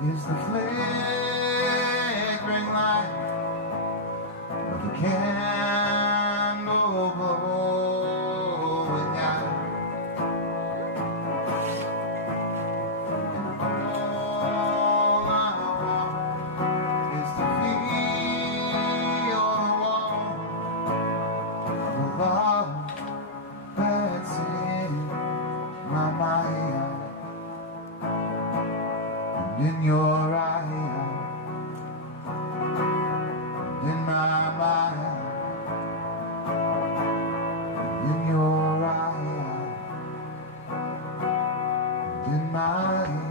is the flickering light of a candle blowing out. And all I want is to feel the warmth of the love that's in my mind. In your eye, in my mind, in your eye, in my mind.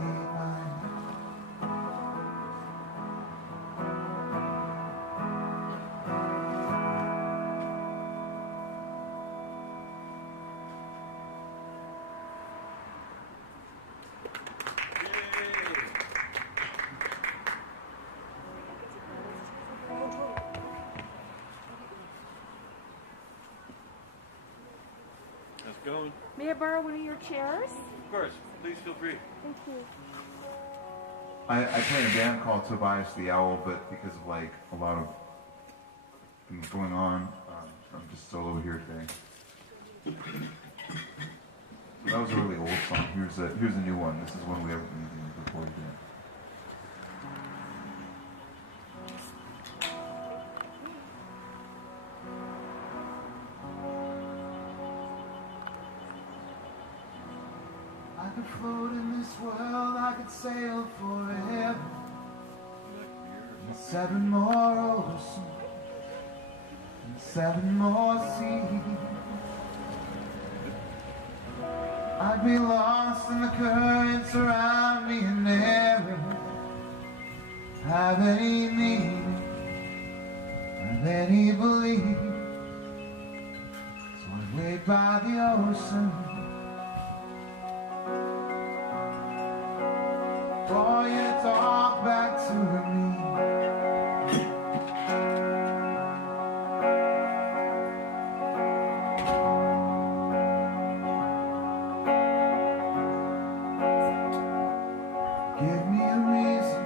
Going. May I borrow one of your chairs? Of course. Please feel free. Thank you. I play in a band called Tobias the Owl, but because of like a lot of things going on, I'm just solo here today. So that was a really old song. Here's a new one. This is one we haven't recorded yet. I could float in this world, I could sail forever. And 7 more oceans, and 7 more seas. I'd be lost in the currents around me and never have any meaning, have any belief. So I'd wait by the ocean for you to talk back to me. Give me a reason,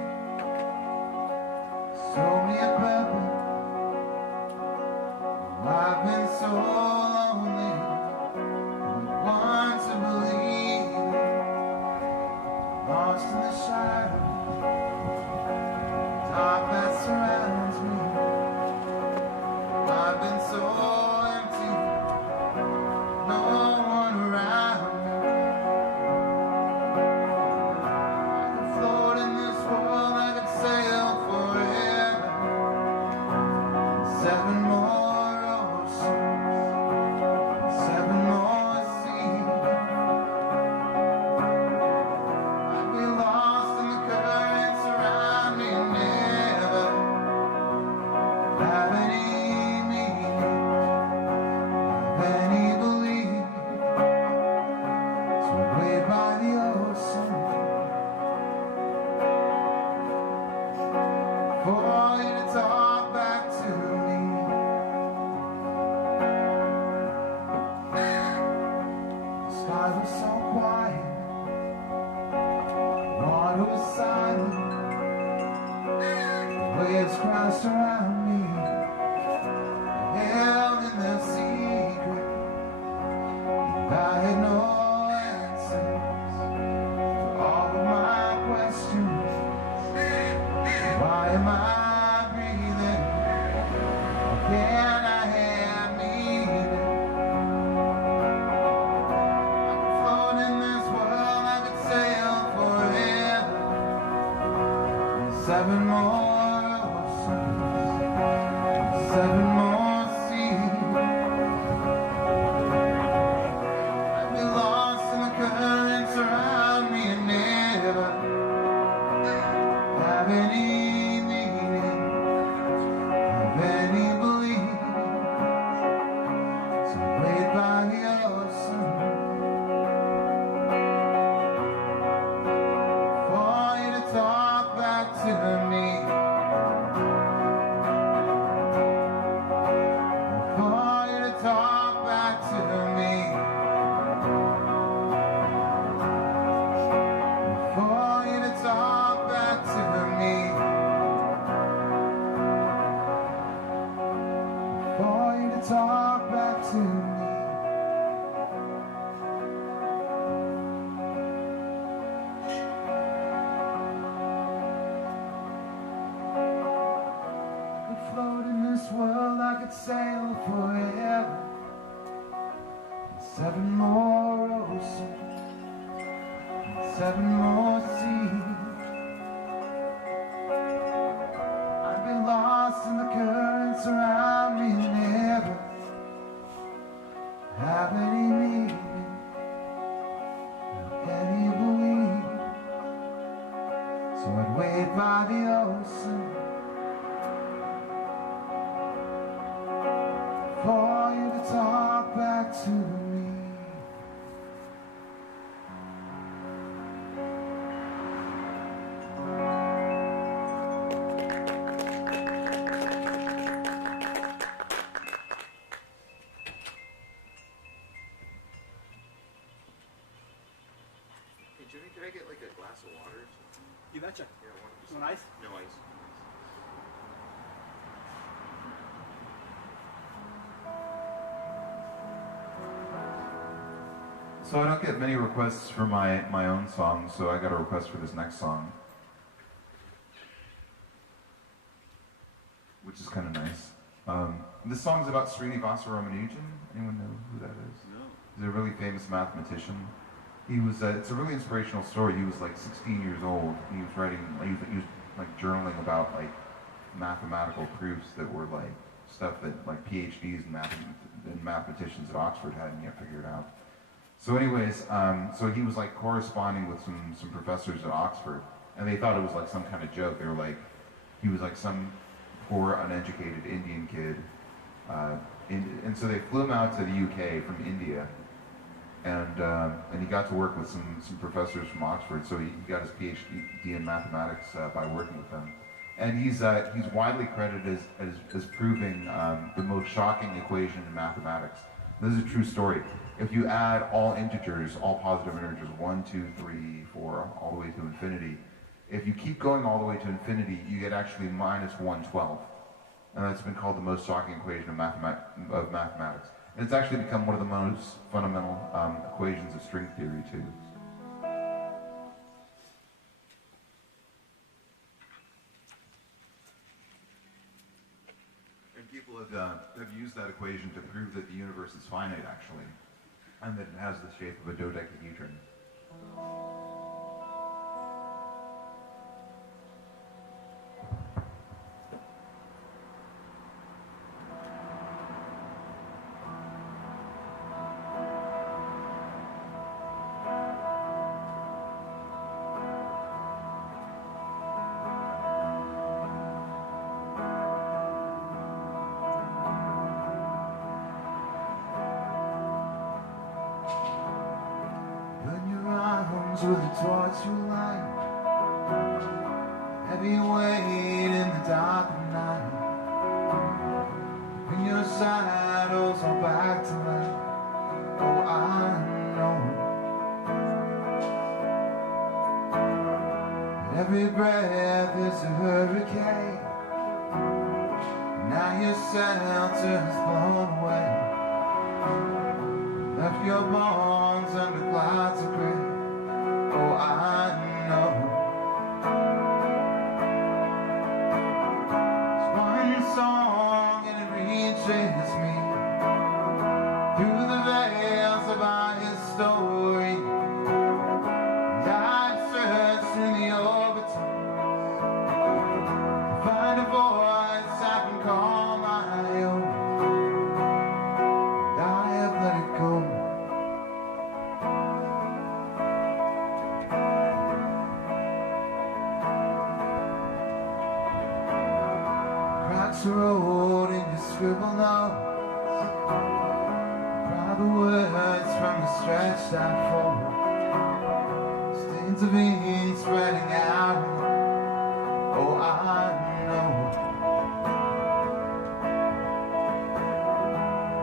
show me a purpose. I've been so lonely, and I want to believe it. Lost in the shadows, dark that surrounds me. I've been so empty, no one around me. I could float in this world, I could sail forever. 7 more oceans, 7 more seas. Waves crashed around me, held in their secret, and I had no answers to all of my questions. Why am I breathing? How can I have meaning? I could float in this world, I could sail forever. 7 more 7 more seas. I'd be lost in the currents around me and never have any meaning, have any belief. So wait by the ocean for you to talk back to me. this world I could sail forever. 7 more oceans, 7 more seas. I've been lost in the currents around me and never have any meaning, any belief. So I'd wait by the ocean for you to talk back to me. Hey Jimmy, can I get like a glass of water or something? You betcha. Yeah, one of You want ice? No ice. So I don't get many requests for my own songs, so I got a request for this next song, which is kind of nice. This song is about Srinivasa Ramanujan. Anyone know who that is? No. He's a really famous mathematician. He was. It's a really inspirational story. He was like 16 years old. He was writing. He was like journaling about like mathematical proofs that were like stuff that like PhDs and mathematicians at Oxford hadn't yet figured out. So anyways, so he was like corresponding with some professors at Oxford, and they thought it was like some kind of joke. They were like, he was like some poor, uneducated Indian kid, and so they flew him out to the UK from India, and he got to work with some professors from Oxford. So he got his PhD in mathematics by working with them, and he's widely credited as proving the most shocking equation in mathematics. This is a true story. If you add all integers, all positive integers, 1, 2, 3, 4, all the way to infinity, if you keep going all the way to infinity, you get actually minus 1/12. And that's been called the most shocking equation of mathematics. And it's actually become one of the most fundamental equations of string theory, too. And people have used that equation to prove that the universe is finite, actually, and that it has the shape of a dodecahedron. With a torch you light, heavy weight in the dark of night. When your shadows are back to life, oh I know that every breath is a hurricane. Now your shelter's blown away, left your bones under clouds of gray. Oh, I know it's one song and it reaches me through the veils about his story. And I've searched in the overtones to find a voice I can call my own, and I have let it go. Road and you scribble notes, private words from the stretched out form, stains of ink spreading out. Oh, I know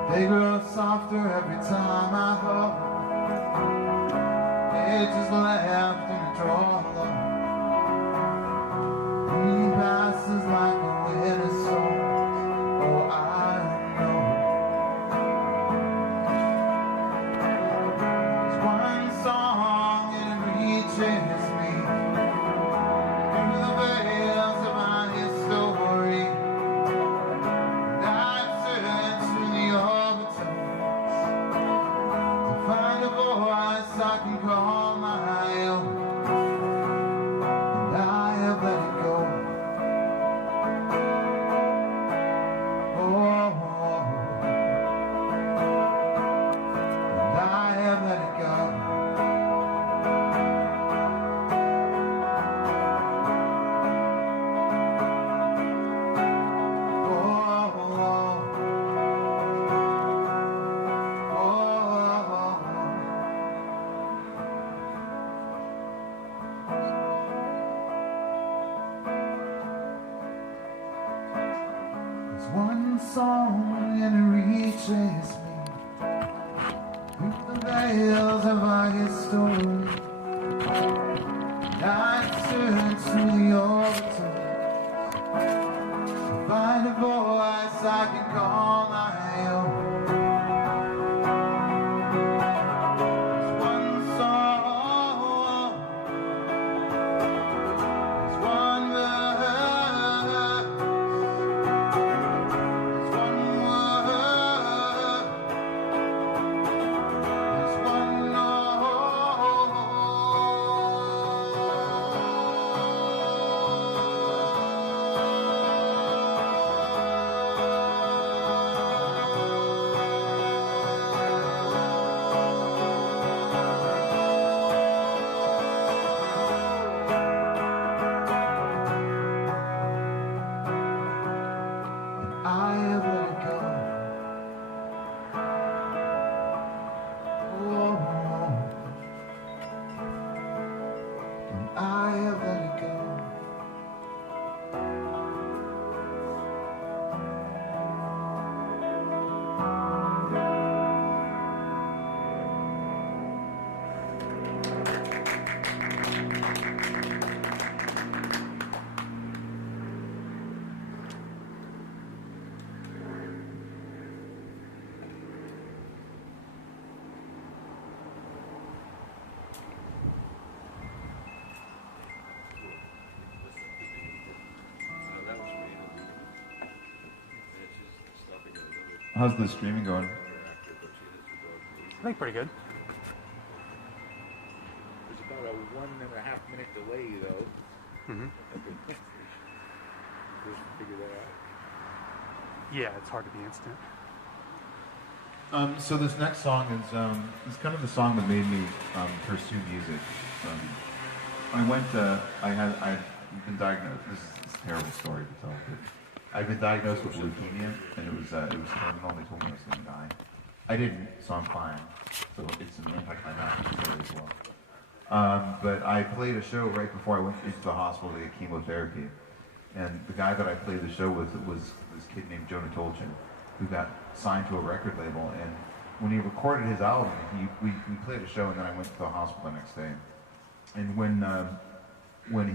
they grow softer every time I hope. Pages left in a drawer alone. He passes like a winter storm. Oh, I know it's one song and it reaches me through the veils of my his story. one song and it reaches me through the veils of our history. And I search through the overtones to find a voice I can call my own. How's the streaming going? I think pretty good. There's about a 1.5 minute delay, though. Mm-hmm. Just figure that out. Yeah, it's hard to be instant. So this next song is kind of the song that made me pursue music. I've been diagnosed. This is a terrible story to tell, but I've been diagnosed with leukemia, and it was terminal. They told me I was going to die. I didn't, so I'm fine. So it's an anticlimactic story as well. But I played a show right before I went into the hospital to get chemotherapy, and the guy that I played the show with was this kid named Jonah Tolchin, who got signed to a record label. And when he recorded his album, we played a show, and then I went to the hospital the next day. And when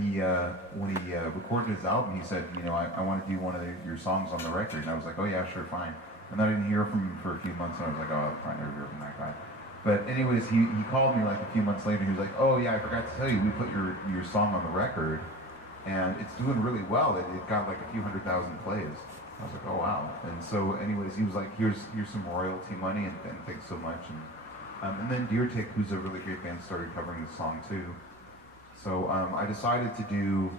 he recorded his album, he said, I want to do one of your songs on the record. And I was like, oh yeah, sure, fine. And then I didn't hear from him for a few months, and I was like, oh, I'll probably never hear from that guy. But anyways, he called me like a few months later. He was like, oh yeah, I forgot to tell you, we put your song on the record, and it's doing really well. It got like a few 100,000 plays. I was like, oh wow. And so anyways, he was like, here's some royalty money, and thanks so much. And then Deer Tick, who's a really great band, started covering the song too. So I decided to do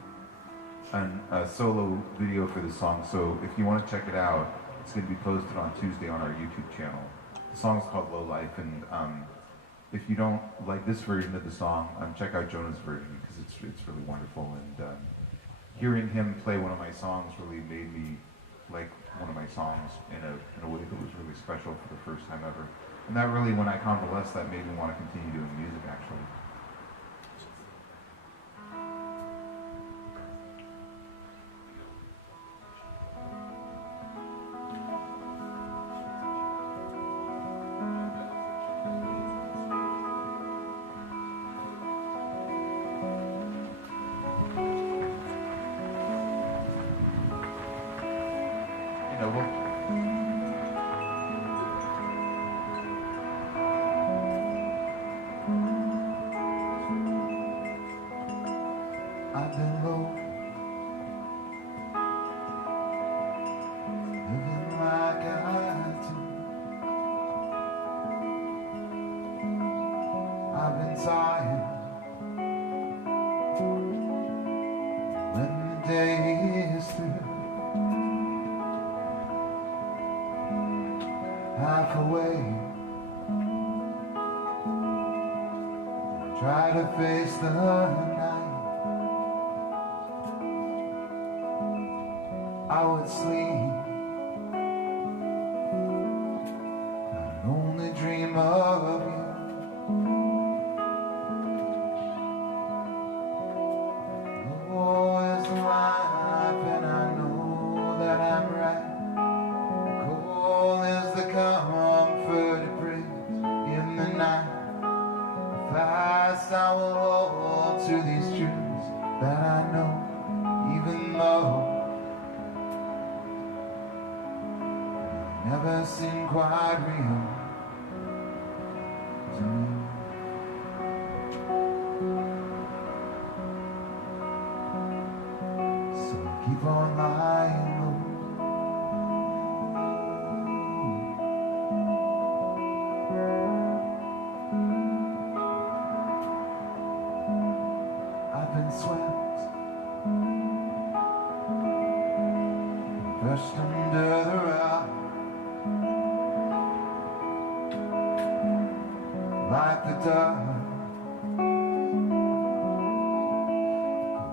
a solo video for this song. So if you want to check it out, it's going to be posted on Tuesday on our YouTube channel. The song's called Low Life, and if you don't like this version of the song, check out Jonah's version, because it's really wonderful. And hearing him play one of my songs really made me like one of my songs in a way that was really special for the first time ever. And that really, when I convalesced, that made me want to continue doing music, actually. I've been low, living like I do. I've been tired when the day is through. Half awake, try to face the night. I would sleep, I'd only dream of you. Oh, is life, and I know that I'm right. that I know, even though they never seem quite real to me. So keep on lying low. I've been swept, brushed under the rug, like the dust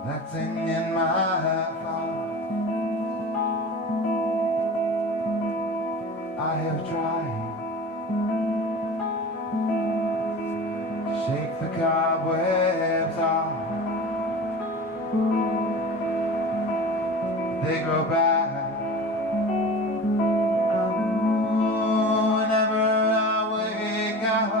collecting in my heart. I have tried to shake the cobwebs off. They grow back. Whenever I wake up,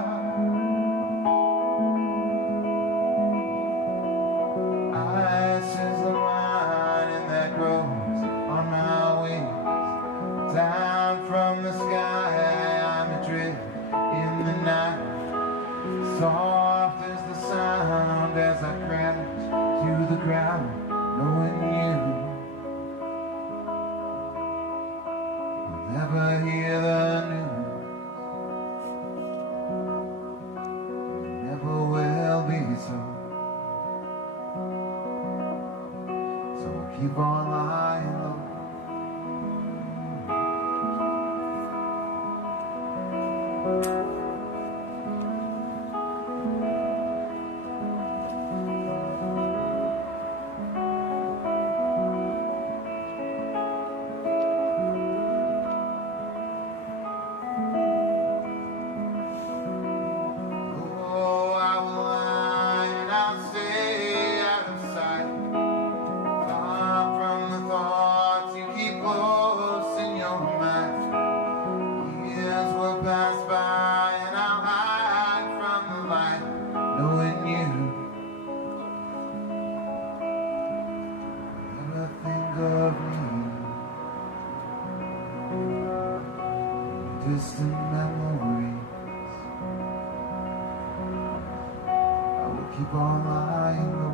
ice is the lining that grows on my wings. Down from the sky, I'm adrift in the night. Soft as the sound as I crash to the ground, knowing you will never hear the news. It never will be so. So I'll keep on lying low. Oh, I will lie and I'll stay out of sight, far from the thoughts you keep close in your mind. Years will pass by and I'll hide from the light, knowing you never think of me. Distant memories, I will keep on lying low.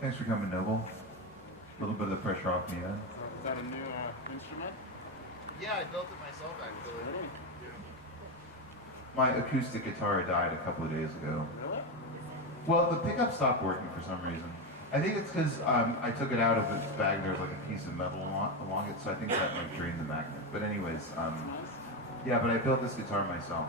Thanks for coming, Noble. A little bit of the pressure off me, huh? Is that a new instrument? Yeah, I built it myself actually. My acoustic guitar died a couple of days ago. Really? Well, the pickup stopped working for some reason. I think it's because I took it out of its bag. There's like a piece of metal along it, so I think that might drain the magnet. But anyways, yeah, but I built this guitar myself.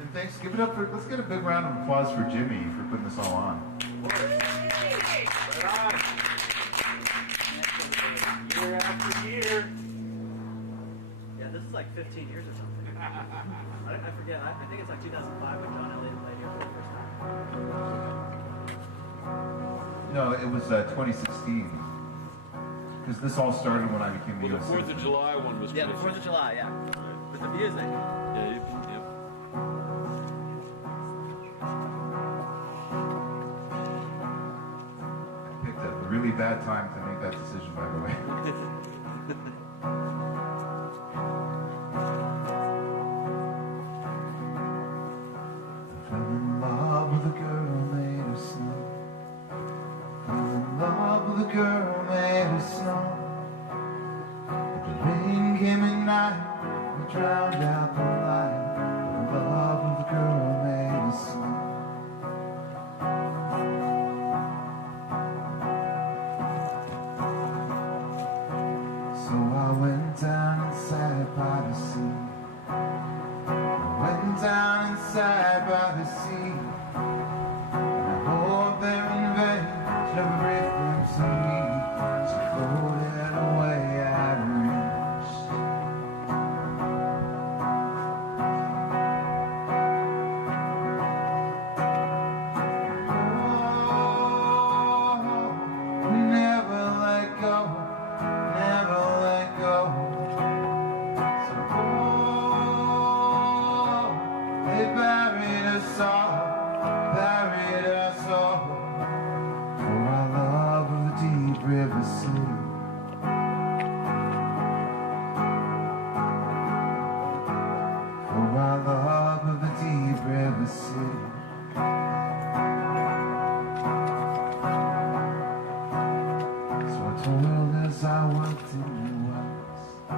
And thanks, give it up for, let's get a big round of applause for Jimmy for putting this all on. Year after year. Yeah, this is like 15 years or something. I forget. I think it's like 2005 when John Elliott played here for the first time. No, it was 2016. Because this all started when I became the Well, U.S. the 4th of citizen. July one was Yeah, the pretty 4th of July, yeah. With the music. Yeah, yep. I picked a really bad time to make that decision, by the way. Fell in love with a girl made of snow. Fell in love with a girl made of snow. But the rain came at night and drowned out the light. Fell in love with a girl made of by the sea. And I hope they're in vain, every glimpse of me. She floated away at reach. Oh, never let go, never let go. So they buried us all, buried us all. For our love of the deep river city. For our love of the deep river city. So I toiled as I worked in the wells. I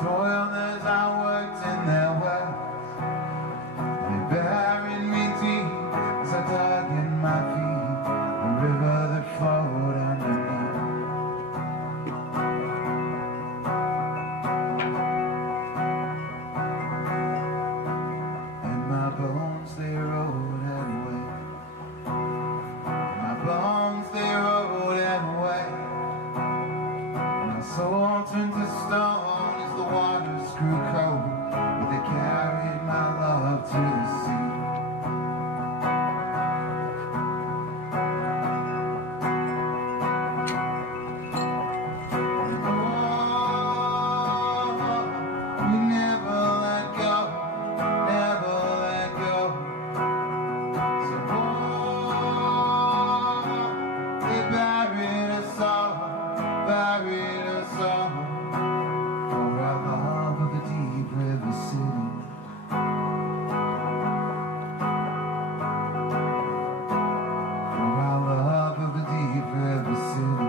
toiled as I worked in their wells. They buried me deep as I dug in my feet, the river that flowed underneath. And my bones they rode and went. My bones they rode and went. My soul turned to stone as the waters grew cold, but they carried my love to the sea. We never let go, never let go. So they buried us all, buried us all. For our love of the deep river city. For our love of the deep river city.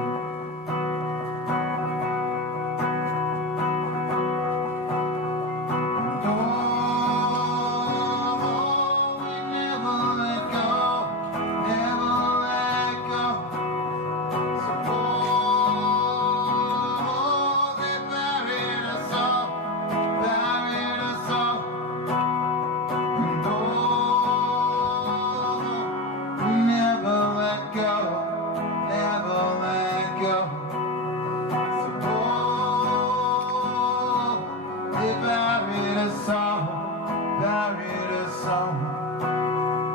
And oh, we never let go, never let go. So they buried us all, buried us all. And we never let go, never let go. So they buried us all, buried us all.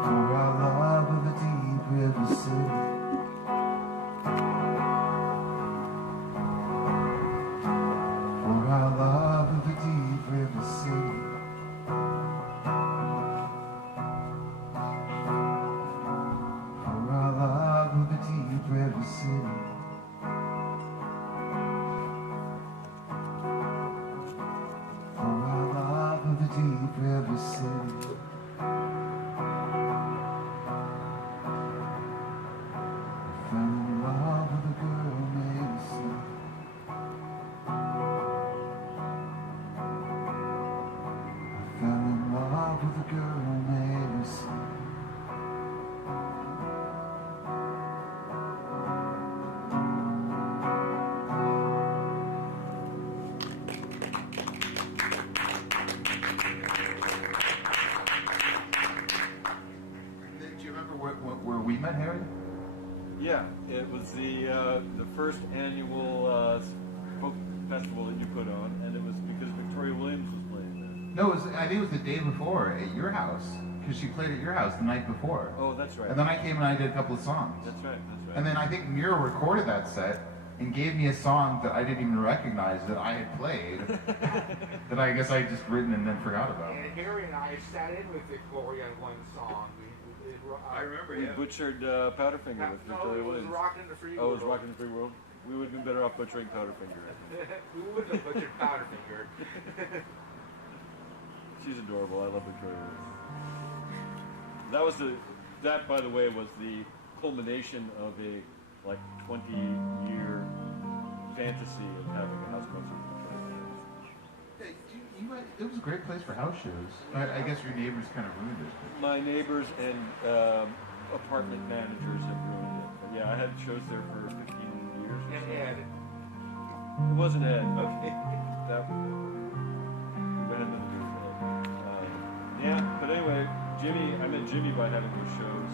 For our love of the deep river city. For our love of the deep river city. For our love of the deep river city. For our love of the deep river city. I fell in love with a girl named Sue. I fell in love with a girl named Sue. Do you remember where we met, Harry? Yeah, it was the first annual folk festival that you put on, and it was because Victoria Williams was playing there. No, I think it was the day before at your house, because she played at your house the night before. Oh, that's right. And then I came and I did a couple of songs. That's right. That's right. And then I think Miro recorded that set and gave me a song that I didn't even recognize that I had played, that I guess I had just written and then forgot about. And Harry and I sat in with Victoria on one song. I remember, We yeah. butchered Powderfinger with No, Victoria it was Williams. Rockin' in the Free Oh, it was World. Rockin' the Free World. We would have been better off butchering Powderfinger. We wouldn't have butchered Powderfinger. She's adorable. I love Victoria Williams. That, by the way, was the culmination of a 20-year fantasy of having a house concert. It was a great place for house shows. I guess your neighbors kind of ruined it. My neighbors and apartment managers have ruined it. But yeah, I had shows there for 15 years. Or And so. Ed. It wasn't Ed. Okay. That we went into the booth for that. Yeah, but anyway, I met Jimmy by having those shows,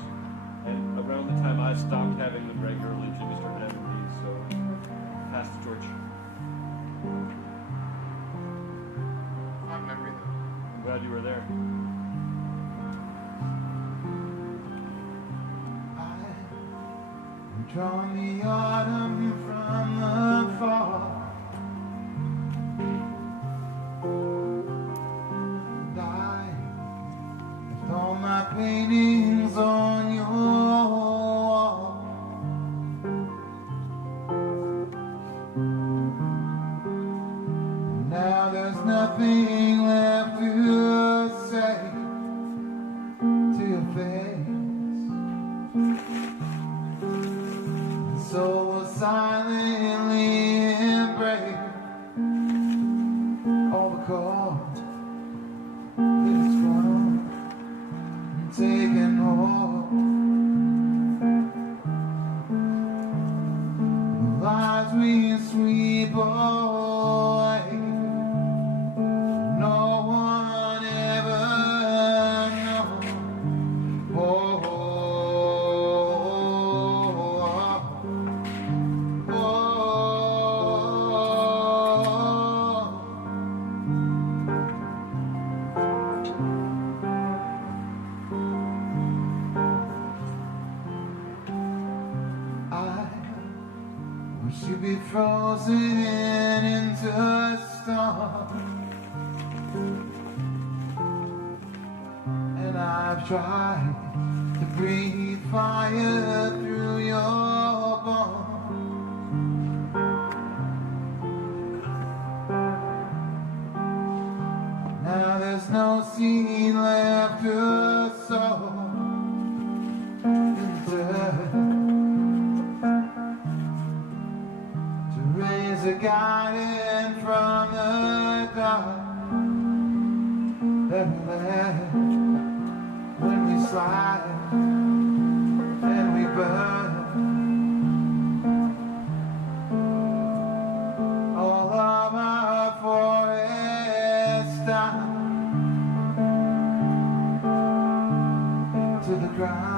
and around the time I stopped having them regularly, Jimmy started having these. So, pass the torch. Fond memory though. I'm glad you were there. I'm drawing the autumn from the fall. And I left all my paintings on your wall. And now there's nothing left to say to your face. So we'll silently embrace all the cause it's from taking hold. The lies we sweep away, no one ever knows. You'd be frozen into stone, and I've tried to breathe fire through your bones. Now there's no seed left to sow into raise a garden from the dark that we left when we slide and we burn. All of our forests down to the ground.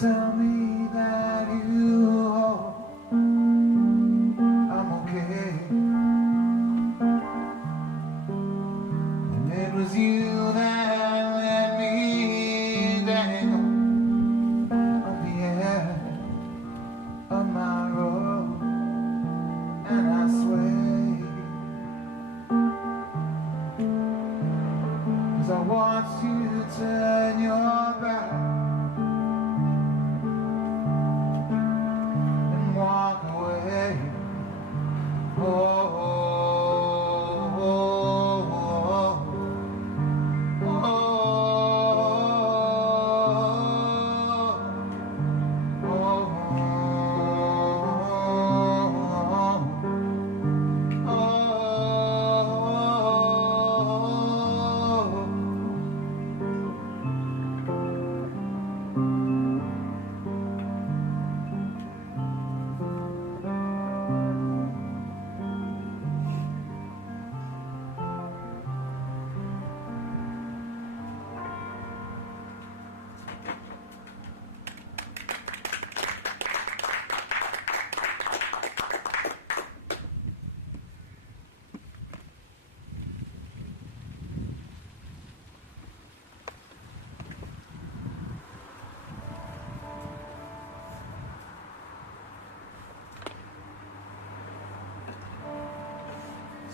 Tell me that you hope I'm okay. And it was you that let me dangle on the edge of my road, and I sway 'cause I watched you turn your back walk away. Oh, oh, oh, oh, oh,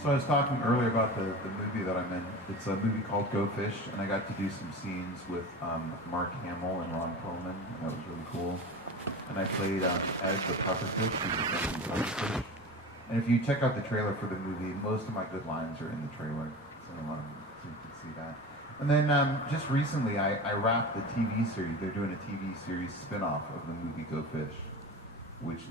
So I was talking earlier about the movie that I'm in. It's a movie called Go Fish, and I got to do some scenes with Mark Hamill and Ron Perlman, and that was really cool. And I played Ed the pufferfish, who's the pufferfish. And if you check out the trailer for the movie, most of my good lines are in the trailer, so you can see that. And then just recently, I wrapped the TV series. They're doing a TV series spin-off of the movie Go Fish, which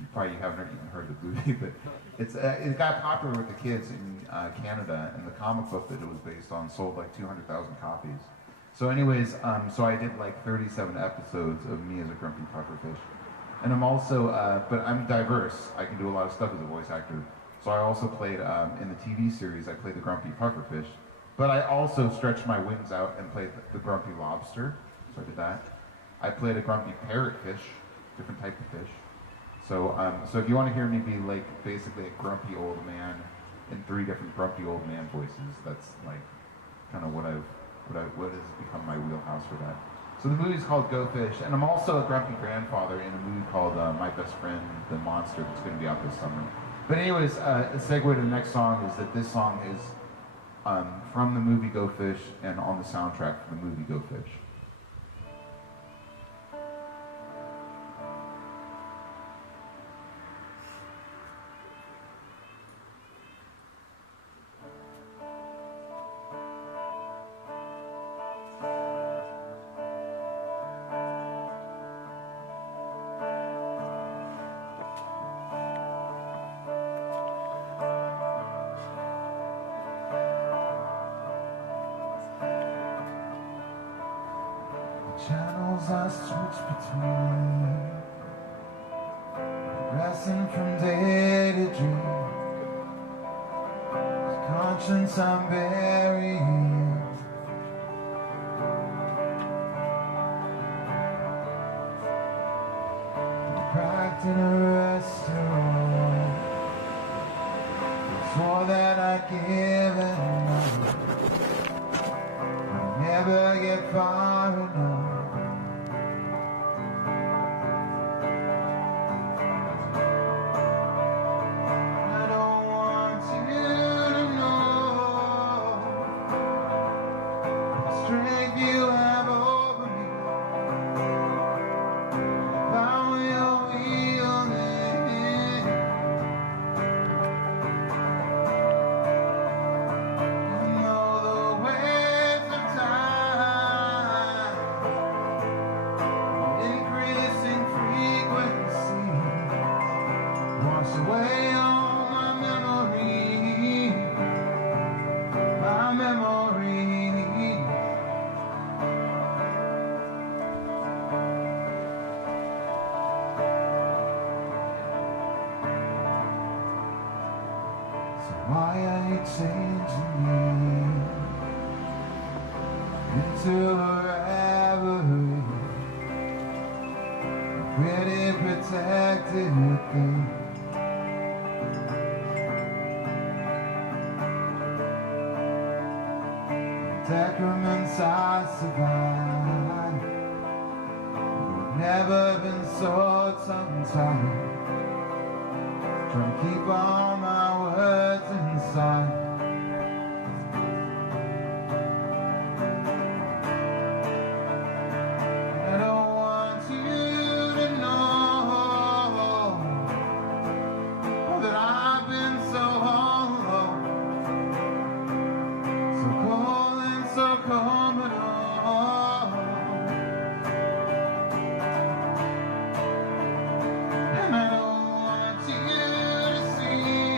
you probably haven't even heard of the movie, but it got popular with the kids in Canada, and the comic book that it was based on sold like 200,000 copies. So anyways, so I did like 37 episodes of me as a grumpy pufferfish. And I'm also, but I'm diverse. I can do a lot of stuff as a voice actor. So I also played, in the TV series, I played the grumpy pufferfish. But I also stretched my wings out and played the grumpy lobster. So I did that. I played a grumpy parrotfish, different type of fish. So, so if you want to hear me be like basically a grumpy old man in 3 different grumpy old man voices, that's like kind of what has become my wheelhouse for that. So the movie's called Go Fish, and I'm also a grumpy grandfather in a movie called My Best Friend, the Monster, that's going to be out this summer. But anyways, a segue to the next song is that this song is from the movie Go Fish and on the soundtrack for the movie Go Fish. Channels I switch between, progressing from day to dream. With conscience I'm burying, cracked in a restaurant. Swore that I'd give it enough, I'd never get far enough. Why are you changing me into a reverie? Pretty protected thing. Decrements I survived, I've never been so tongue-tied, trying to keep all my words inside. I don't want you to know that I've been so hollow, so cold and so common. And I don't want you to see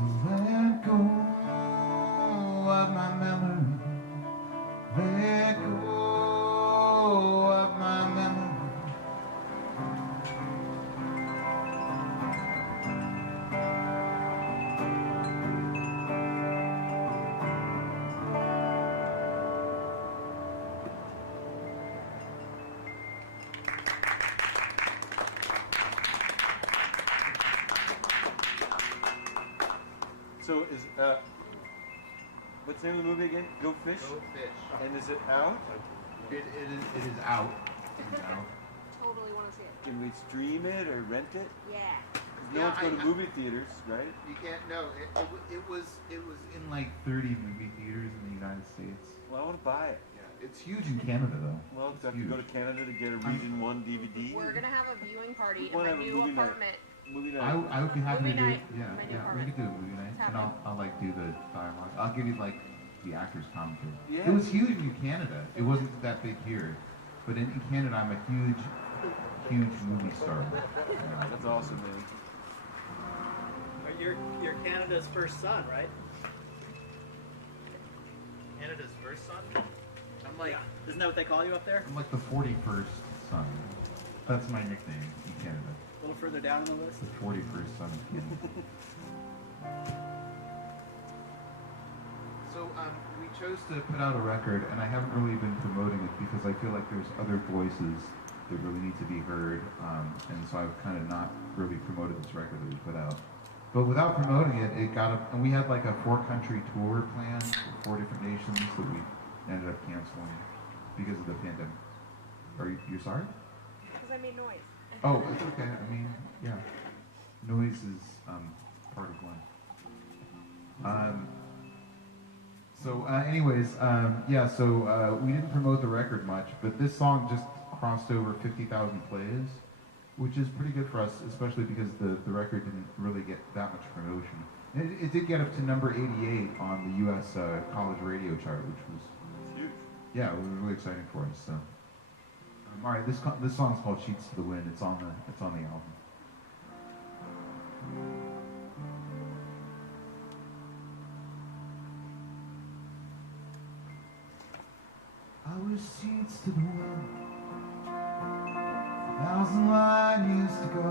So let go of my memory. Let go of my memory. So is what's the name of the movie again? Go Fish. Go fish. And is it out? It is out. It is out. Totally want to see it. Can we stream it or rent it? Yeah. 'Cause no Yeah, one's going to I- movie theaters, right? You can't. No, it was. In like 30 movie theaters in the United States. Well, I want to buy it. Yeah, it's huge in Canada though. Well, It's do I have to go to huge. Canada to get a Region 1 DVD? We're gonna have a viewing party in Wanna my have a new movie night. apartment. Movie night. I would be happy Movie to do night, yeah, my new yeah, we apartment. could do a movie night. It's And happening. I'll like do the dialogue. I'll give you like the actors commentary. Yeah. It was huge in Canada. It wasn't that big here. But in Canada I'm a huge movie star. Yeah. That's awesome, man. You're Canada's first son, right? Canada's first son? I'm like, isn't that what they call you up there? I'm like the 41st son. That's my nickname in Canada. A little further down on the list. The 41st son of Canada. So we chose to put out a record, and I haven't really been promoting it because I feel like there's other voices that really need to be heard, and so I've kind of not really promoted this record that we put out. But without promoting it, it got up, and we had like a 4-country tour planned for 4 different nations that we ended up canceling because of the pandemic. You're sorry? Because I made noise. Oh, it's okay. I mean, yeah. Noise is part of one. So we didn't promote the record much, but this song just crossed over 50,000 plays, which is pretty good for us, especially because the record didn't really get that much promotion. It did get up to number 88 on the U.S. college radio chart, which was Huge. yeah, it was really exciting for us. So, all right, this song's called "Sheets to the Wind." It's on the album. I was sheets to the wind, 1,000 light years to go.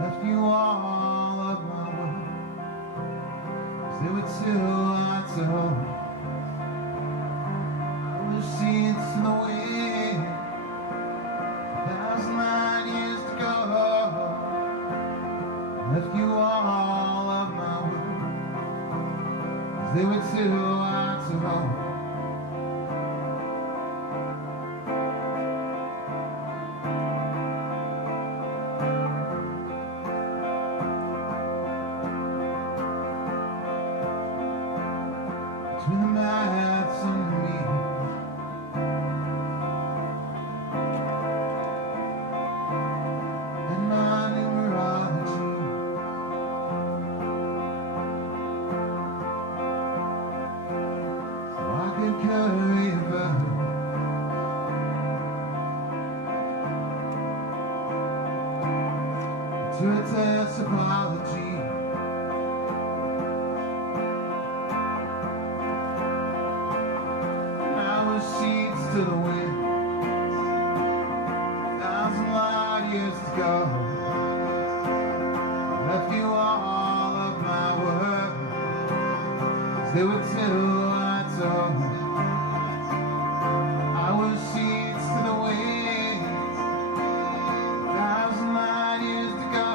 Left you all of my world, 'cause they were too hard to hold. I was sheets to the wind, 1,000 light years to go. Left you all of my world, 'cause they were too hard to hold. Between the mats and me, and my numerology, so I could carry a burden. To a test apology. Sheets to the wind, 1,000 light years to go. Left you all of my work, 'cause they were too hard to hold. I was sheets to the wind, 1,000 light years to go.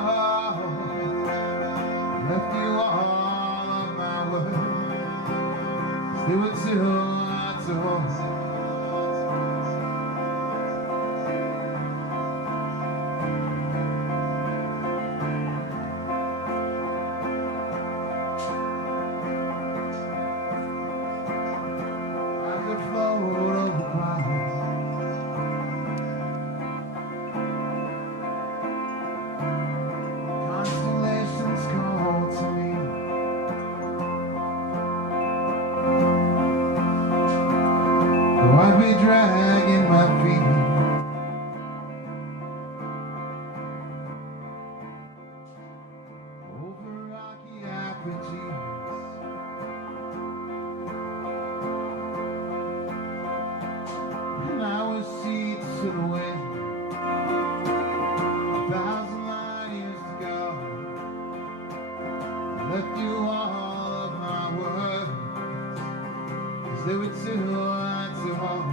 Left you all of my work, 'cause they were too hard to hold. I'd be dragging my feet over refugees. And our seeds to the wind. 1,000 light years to go. I left you all of my words, 'cause they were too hard to hold.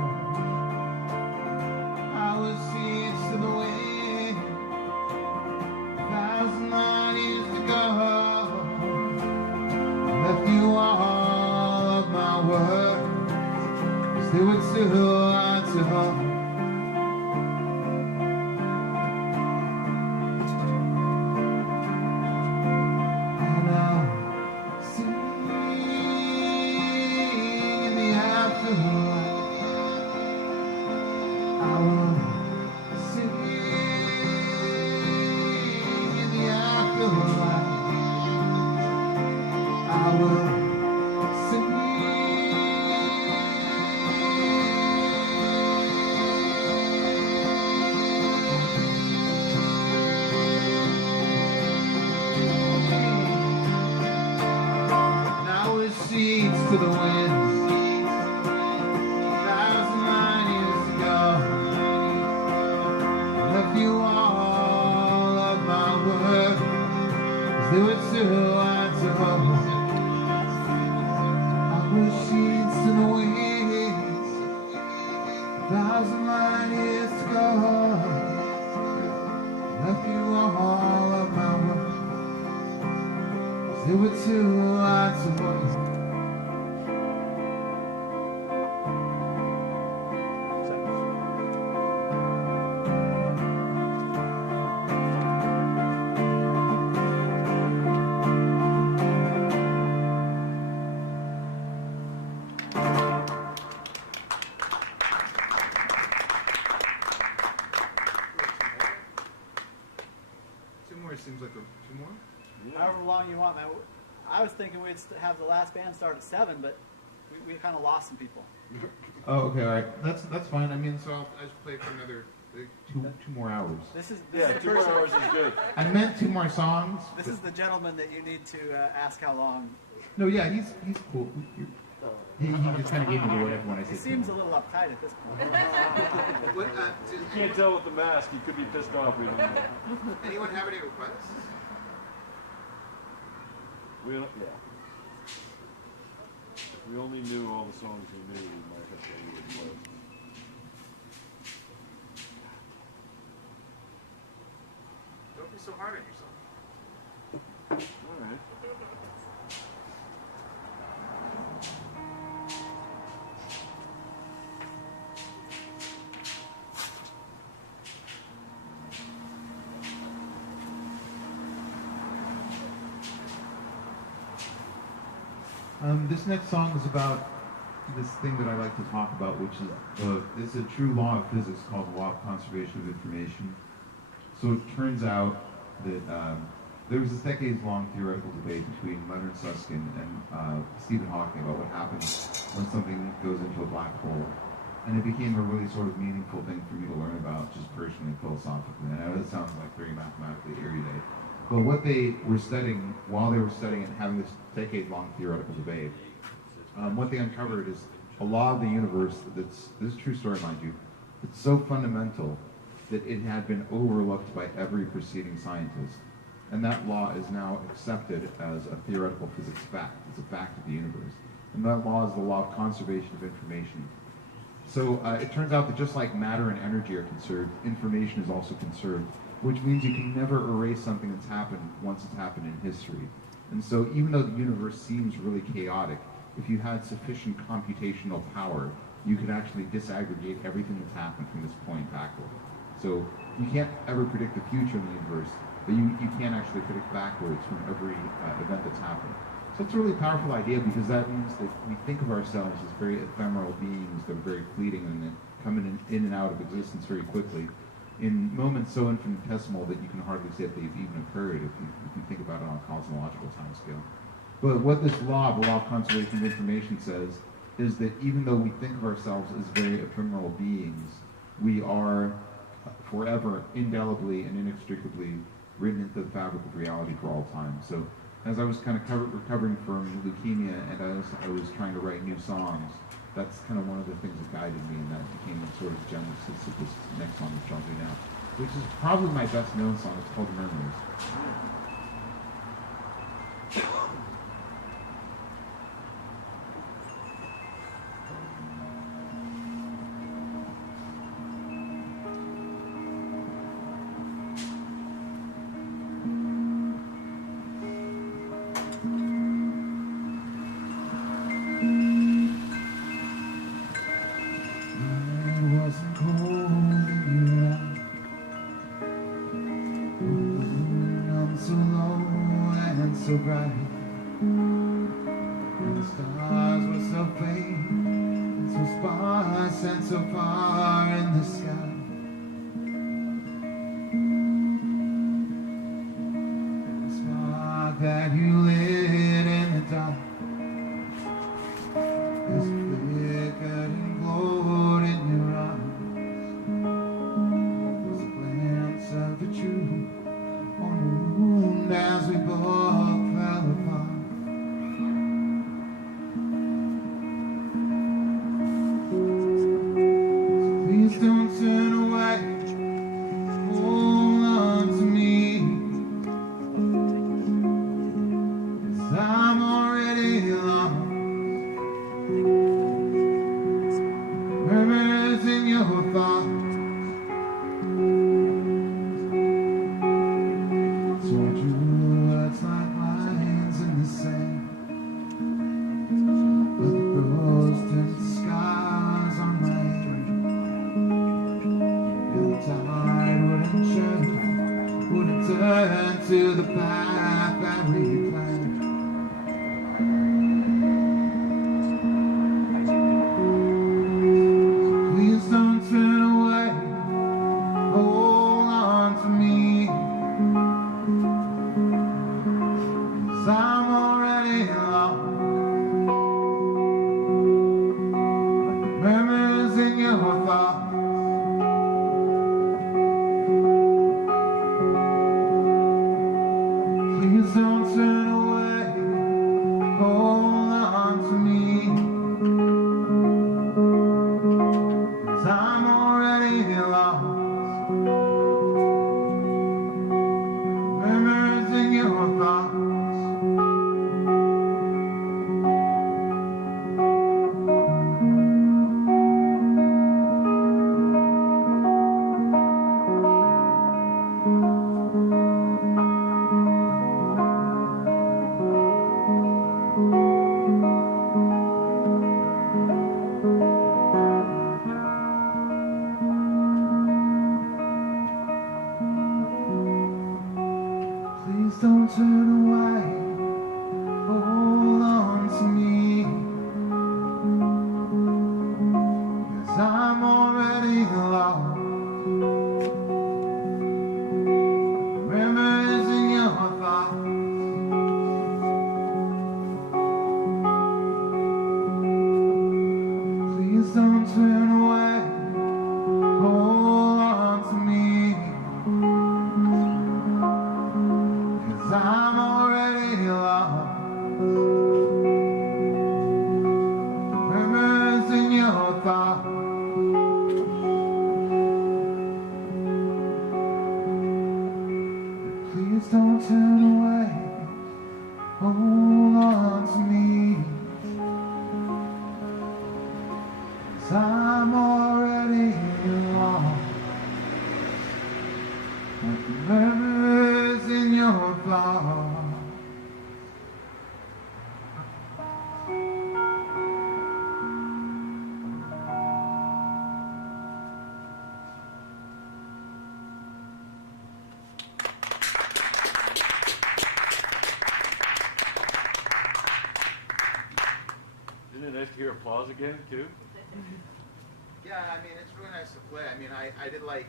Our seeds to the wind. 1,000 light years to go. I left you all of my words, 'cause they were too hard to hold. And I'll sing in the afterlife. I will sing in the afterlife. I will sing. Now with seeds to the winds, 1,000 light years to go. I left you all of my words, 'cause they were too hard to hold. I was seeds to the winds, 1,000 light years to go. I left you all of my words, 'cause they were too hard to hold. Two more seems like two more? However long you want, man. I was thinking we'd have the last band start at 7, but we kind of lost some people. Oh, okay, all right. That's fine. I mean, so I just play for another two more hours. This is Yeah, the 2 more person- hours is good. I meant 2 more songs. This is the gentleman that you need to ask how long. No, yeah, he's cool. He just kind of gave me the whatever when I He said seems a 2 more. little uptight at this point. What, You can't tell with the mask. He could be pissed off. We don't know. anyone have any requests? We don't, yeah. If we only knew all the songs we knew, we might have to request. Don't be so hard on yourself. All right. This next song is about this thing that I like to talk about, which is a true law of physics called the law of conservation of information. So it turns out that there was this decades-long theoretical debate between Leonard Susskind and Stephen Hawking about what happens when something goes into a black hole. And it became a really sort of meaningful thing for me to learn about, just personally, philosophically. And I know it sounds like very mathematically erudite. But what they were studying, while they were studying and having this decade-long theoretical debate, what they uncovered is a law of the universe this is a true story, mind you, it's so fundamental that it had been overlooked by every preceding scientist. And that law is now accepted as a theoretical physics fact. It's a fact of the universe. And that law is the law of conservation of information. So it turns out that just like matter and energy are conserved, information is also conserved, which means you can never erase something that's happened once it's happened in history. And so even though the universe seems really chaotic, if you had sufficient computational power, you could actually disaggregate everything that's happened from this point backward. So you can't ever predict the future in the universe, but you can actually predict backwards from every event that's happened. So it's a really powerful idea because that means that we think of ourselves as very ephemeral beings that are very fleeting and that come in and out of existence very quickly in moments so infinitesimal that you can hardly say that they've even occurred if you think about it on a cosmological timescale. But what this law, the law of conservation of information, says is that even though we think of ourselves as very ephemeral beings, we are forever, indelibly, and inextricably written into the fabric of reality for all time. So as I was kind of recovering from leukemia, and I was trying to write new songs. That's kind of one of the things that guided me, and that became the sort of genesis of this next song, which I'll do now, which is probably my best known song. It's called Murmurs. So bright, and the stars were so faint, and so sparse, and so far in the sky. And the spark that you lit in the dark has flickered and glowed in your eyes. It was a glance of the truth on the wound as we both fell apart. So please don't turn away, hold on to me, 'cause I'm already lost. Murmurs in your thoughts. So I drew words like lines in the sand, but the crows turned to scars on my hand. And the tide wouldn't turn to the path that we planned. So please don't turn away, hold on to me, 'cause I'm already lost. Like the murmurs in your thoughts. Please don't turn away, hold on to me, 'cause I'm already lost. Murmurs in your thoughts. Please don't turn away, hold on to me, 'cause I'm already lost. Murmurs in your thoughts. Please don't turn away, hold on to me, 'cause I'm already lost. Murmurs in your thoughts. Please don't turn away, hold on to me, 'cause I'm already lost. Like the murmurs in your thoughts. Isn't it nice to hear applause again, too? Yeah, I mean, it's really nice to play. I mean, I did like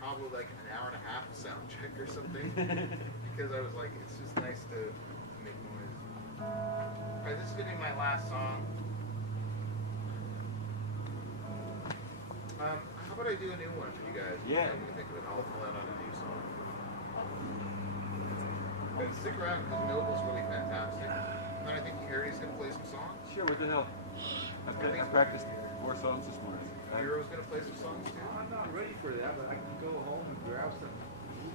probably like an hour and a half of sound check or something because I was like, it's just nice to make noise. All right, this is gonna be my last song. How about I do a new one for you guys? Yeah. I can think of it. I'll pull out on a new song. And stick around because Noble's really fantastic. And then I think Harry's going to play some songs. Sure, what the hell? I practiced 4 songs this morning. Miro's going to play some songs too. I'm not ready for that, but I can go home and grab some.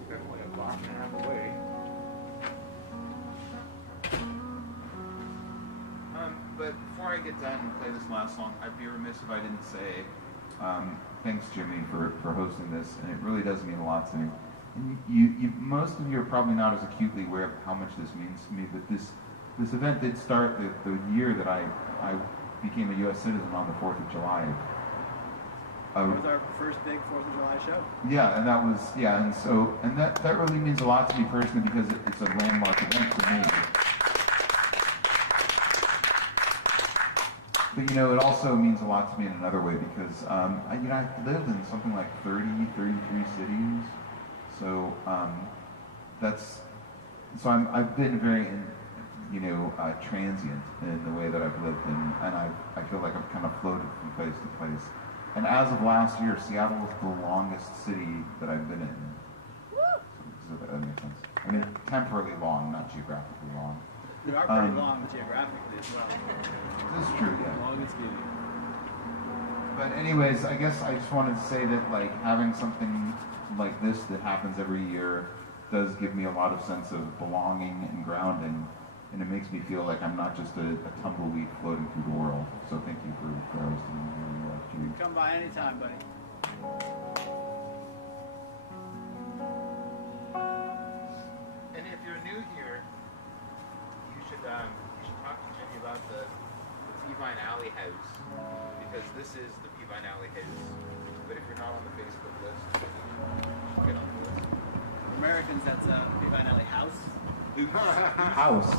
I'm only a block and a half away. But before I get done and play this last song, I'd be remiss if I didn't say thanks, Jimmy, for hosting this, and it really does mean a lot to me. And most of you are probably not as acutely aware of how much this means to me, but this event did start the year that I became a U.S. citizen on the 4th of July. It was our first big 4th of July show. Yeah, and that was, and that really means a lot to me personally because it's a landmark event for me. But it also means a lot to me in another way because I've lived in something like 33 cities, so I've been very transient in the way that I've lived, and I feel like I've kind of floated from place to place. And as of last year, Seattle was the longest city that I've been in. So that makes sense. I mean, temporally long, not geographically long. We are pretty long geographically as well. This is true, yeah. Long and skinny. But anyways, I guess I just wanted to say that having something like this that happens every year does give me a lot of sense of belonging and grounding, and it makes me feel like I'm not just a tumbleweed floating through the world. So thank you for hosting me. Come by anytime, buddy. And if you're new here, you should talk to Jimmy about the Peavine Alley House, because this is the Peavine Alley House. But if you're not on the Facebook list, you should get on the list. For Americans, that's Peavine Alley House. House.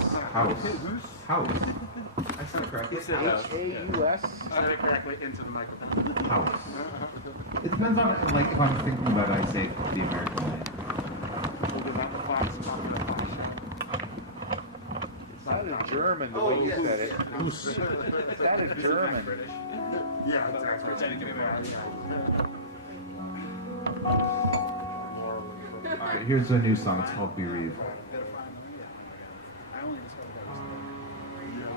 I said it correctly. H-A-U-S. Said it correctly into the microphone. House. It depends on if I'm thinking about it, I say it the American way. It sounded German the way you said it. It sounded German. Yeah, exactly. Alright, here's a new song. It's called Bereaved. I only discovered that Your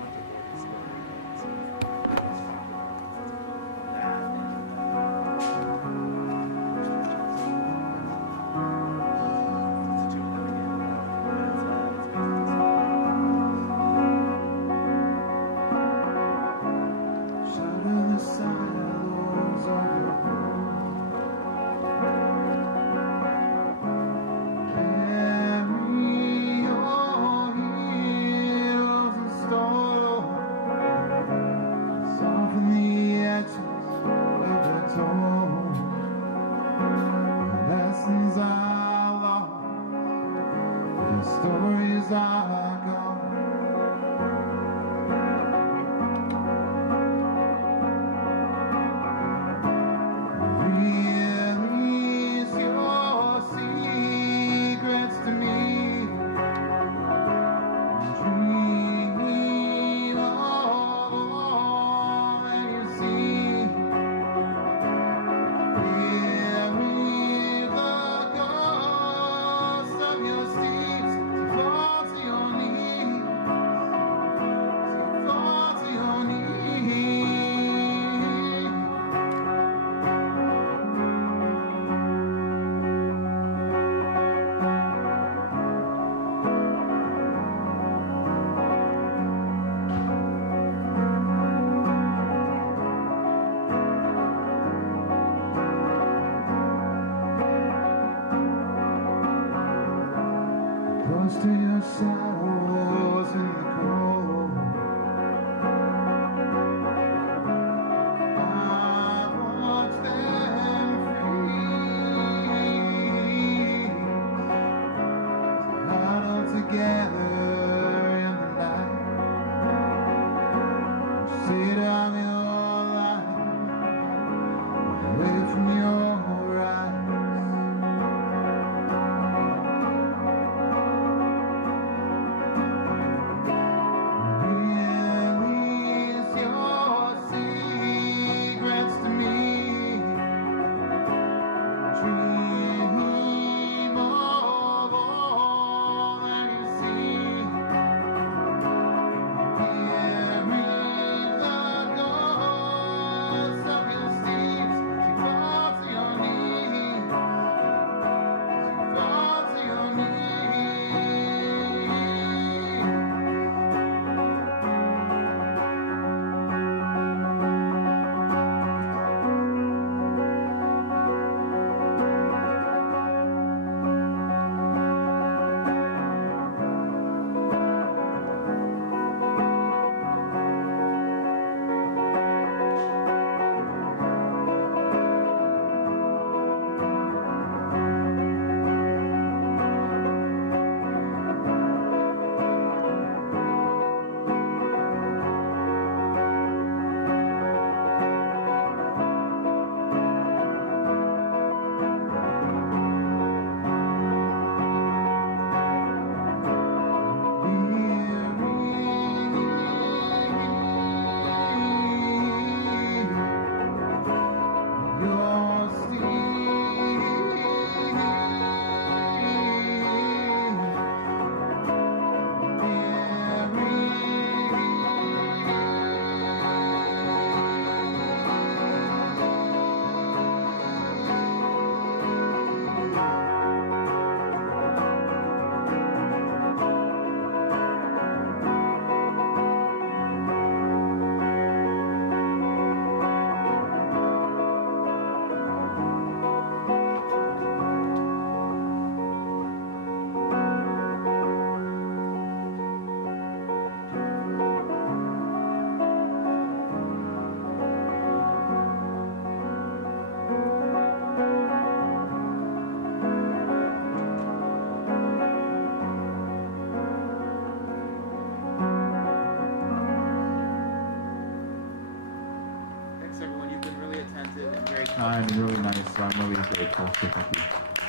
kind and really nice, so I'm really grateful. So thank you.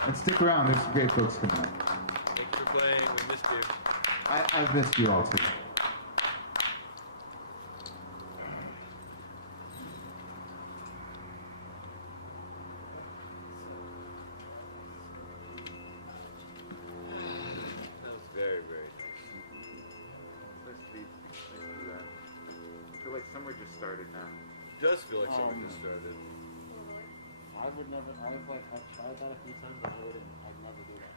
And stick around, there's some great folks coming up. Thanks for playing. We missed you. I've missed you all too. That was very, very nice. Nice to be that. I feel like summer just started now. It does feel like summer just started. I would never. I've tried that a few times, but I'd never do that.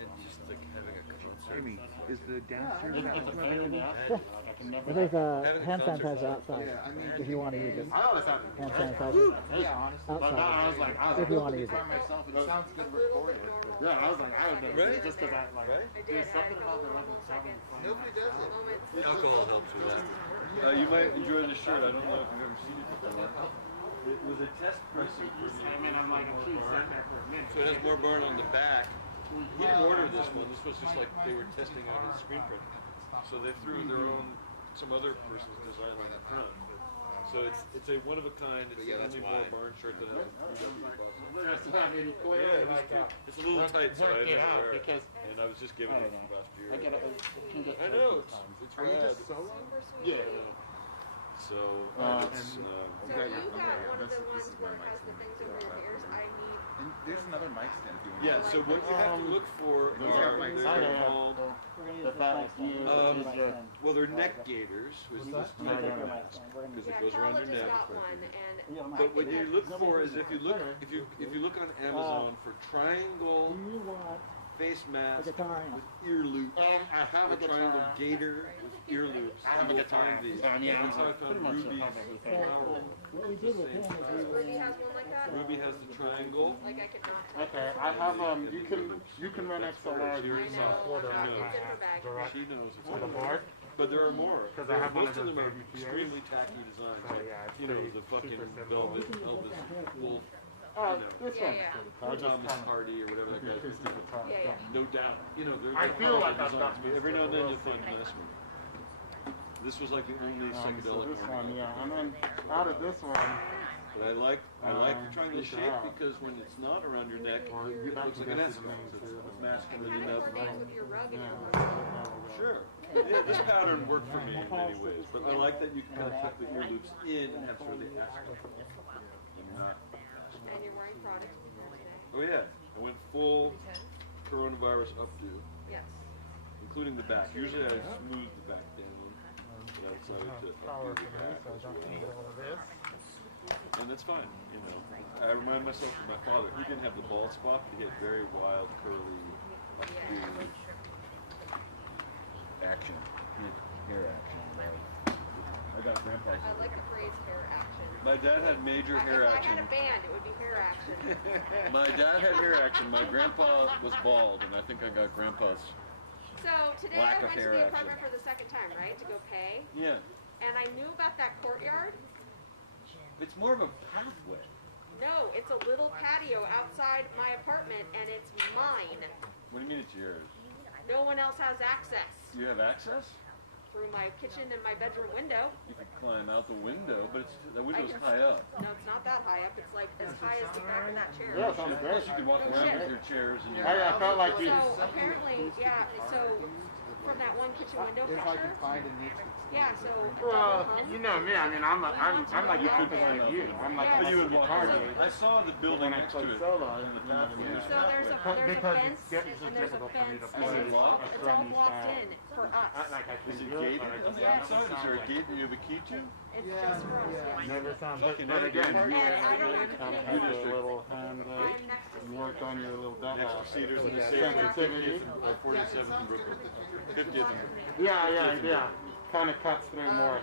And just like having a concert. Amy, is the downstairs It's a bathroom pain in the ass. available? I can never. There's a Having a hand concert. sanitizer outside Yeah, I mean, if you want to use it. I always have it. Hand sanitizer Yeah, honestly. But now I was like, if you want to use it. By myself, it sounds good recorded. yeah, I was like, I would never. Right? Just because I like. Right? There's something about the level of Nobody does it. Alcohol helps with that. You might enjoy the shirt. I don't know if you've ever seen it before. It was a test pressing for me. I mean, I'm like, I'm sure sat there for a minute. So it has more burn on the back. He didn't order this one. This was just like they were testing out his screen print. So they threw their own, some other person's design on the front. So it's a one of a kind. It's the only more barn shirt that has a PW button. That's what I mean. Yeah, it's a little tight, so I Get never out wear it. because And I was just giving I it don't know. last year. I get it can get I know. sometimes. It's Are you rad. just solo? Yeah. So it's So you Okay, got okay, one of this the is ones my where it mic has the stand. things over your ears. I need. And there's another mic stand if you want. yeah. So what you have to look for Those have are mics. they're called The fact you well they're neck gaiters, which is Take because your mic stand. We're gonna use it Yeah, goes around Carla your just neck. got one, and But what you look for is if you look on Amazon for triangle Do you want face a mask guitar? with ear loops, And I have a a triangle guitar. gaiter with ear loops. I have a you will guitar. find these. And yeah, That's how I found pretty much Ruby's. have everything. What we did with him is we Ruby has one like that. Ruby has the triangle. Like I could not. Okay, I have you can run XLR. I know. It's in her bag. She knows it's On the on board? But there are more. Because I have one Most of of those them are baby PAs. extremely tacky designs. So, Like, yeah, it's you know, pretty the fucking super simple. velvet Elvis Wolf, Oh, this Yeah, one. yeah. I or just Thomas kind of Hardy, or whatever that guy's acoustic name is. guitar. Yeah, yeah. No doubt. You know, they're I like feel like powerful I've got designs, but every now and then you'll find Okay. a nice one. This was like the only So psychedelic this one, one. yeah, and then out of this one, But I like trying to check it shape out. because when it's not around your neck, Or it you looks like an that's S. the name It's too. masculine Kind of enough. coordinates with your rug and yeah, everything. Sure. Yeah, this pattern worked for me in many ways, but I like that you can kind of tuck the ear loops in and have sort of the S. And not. And you're wearing products with her today. Oh yeah, I went full coronavirus updo, Yes. including the back. Usually I smooth the back down, but I decided to power updo for the me, back. so I don't need all of this. And that's fine, you know. I remind myself of my father. He didn't have the bald spot, but he had very wild, curly, updo action. Hair action. I got grandpa's. I like the phrase hair action. My dad had major hair If I action. had a band, it would be hair action. My dad had hair action. My grandpa was bald, and I think I got grandpa's. So today Lack I of went to hair the action. apartment for the second time, right, to go pay, Yeah. and I knew about that courtyard. It's more of a pathway. No, it's a little patio outside my apartment, and it's mine. What do you mean it's yours? No one else has access Do you have access? through my kitchen and my bedroom window. You can climb out the window, but the window's can- high up. No, it's not that high up. It's like as high as the back of that chair. Yeah, sounds Plus great. you can walk No around shit. with your chairs and your... I felt like you. So apparently, yeah. So from that one kitchen window If I picture, can find a niche. yeah. So Well, you know me. I mean, I'm like the opposite of you. I'm like But a you would walk guitar around. game. I saw the building When I next to played it. solo, I in the never pathway. did. So there's a Because fence, it's getting so and there's a difficult for me fence, to and play it's all electronic blocked style. in for us. Like I Is can it do it, gated but I on just the Yes. outside? Is there a gate that you have a key to? It's just for us. Yeah. never sounds. Fucking But again, And you I don't have to kind of pay have much. a little hand. I'm next to You worked on your little Next to Cedars in the same sensitivity. 50th or 47th in Brooklyn. 50th in Brooklyn. Yeah. Kind of cuts through more.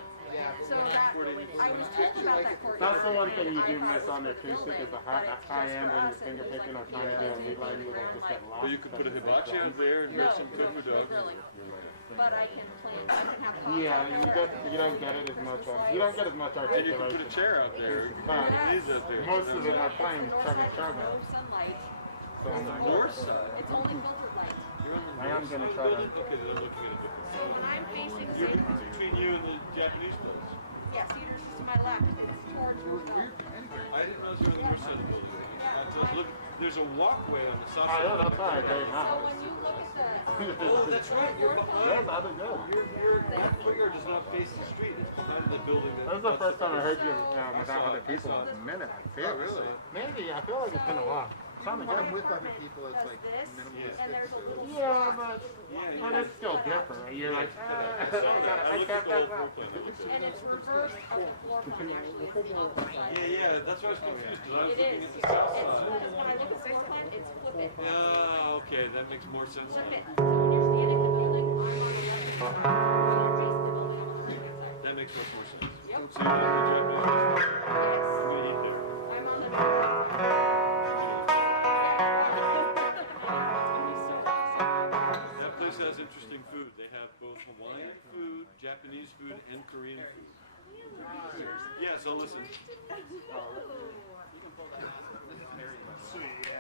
So that I was told about that courtyard. That's the one thing you do and I miss thought on the it was acoustic is the building, but it's high just end for when us, you're finger and picking or it's trying to do a lead line, you where I'm just get like, lost. But you could put a hibachi out there and have some good for dog. But I can plan. I can have thoughts Yeah, out there. you don't get it as much. You don't get as much And you can put a articulation. chair out there. You can put Yes. knees out there. Most of it are playing North chugga side, there's chugga. no sunlight. So I'm like, North side. It's only filtered light. You're on the I am north gonna side try of the to- building? Okay, then I'm looking at a different So when I'm facing You're St. between you and the Japanese place. Yeah, Cedars is to my left. It's towards Roosevelt. I didn't realize you were on the north side of the building. So look, there's a walkway on the south I side. know, that's all right, Dave. So when you look at the Oh, that's right. You're behind. Good, that'd be good. Your foyer does not face the street. It's behind the building. This is the first time I heard you without other people in a minute. I feel. Oh, really? Maybe. I feel like it's been a while. Even when I'm with other people, it's like this, minimalistic. and there's a little Yeah, but it's still different. You're like, I looked at the whole floor plan. and it's reversed of the floor plan actually. It's the other way. Yeah, that's why I was confused because I was It looking is. at the south It's side. when I look at this plan, it's flip it. Ah, okay, that makes more sense. Flip now. it. So when you're standing in the building, I'm on the left side. When you're facing the building, I'm on the right side. That makes much more sense. Yep. So you're like the Japanese restaurant. Yes. I'm gonna eat there. I'm on the right side. That place has interesting food. They have both Hawaiian food, Japanese food, and Korean food. Yeah, so listen.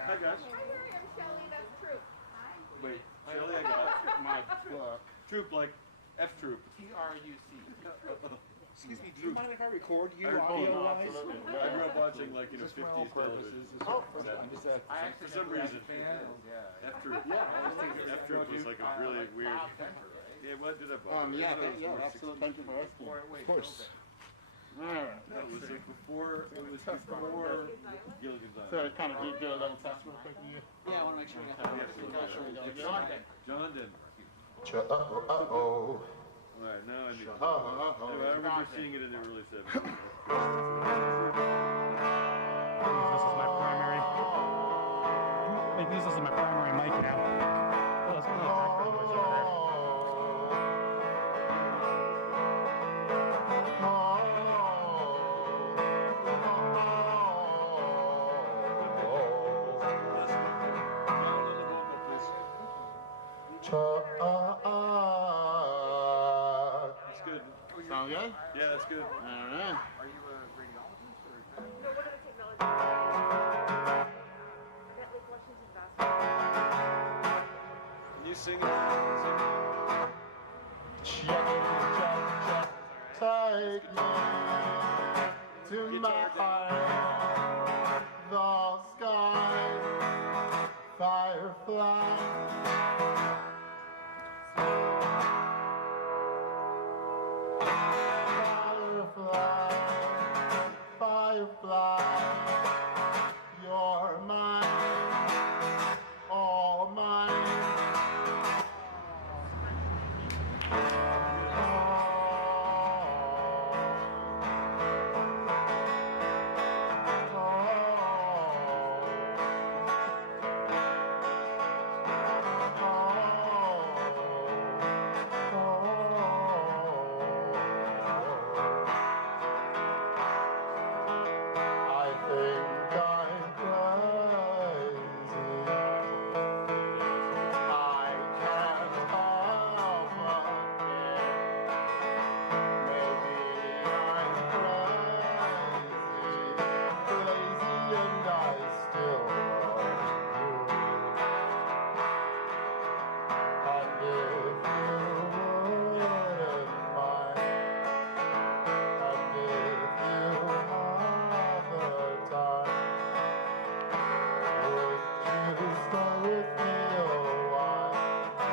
Hi guys. Wait, Shelly, I got my book. Troop like F Troop. T-R-U-C. Excuse me, do you mind if I record you Oh, no, audio-wise? absolutely. I grew up watching like, 50s television. Oh, I for some reason, F Troop. F Troop was like a really weird. Yeah, what did I buy? Yeah, absolutely. Thank you for asking. Of course. That was like before. It was before Gilligan's Island. So kind of do a little test real quick. Yeah, I want to make sure we have John did. Uh-oh. Alright, now I need. Uh-oh. Anyway, I remember seeing it in the early 70s. This is my primary. Like this is my primary mic now. Oh, that's good. Background noise over there. That's good. Sound good? Yeah, that's good. All right. Are you a radiologist or? No, what are the technologies? Bentley collections and basketball. Can you sing it? Take me to my heart, the sky, firefly. Firefly, you're mine, all mine. I think I'm crazy. I can't help but maybe I'm crazy and I still love you. And if you wouldn't mind, and if you have the time, would you stay with me a while?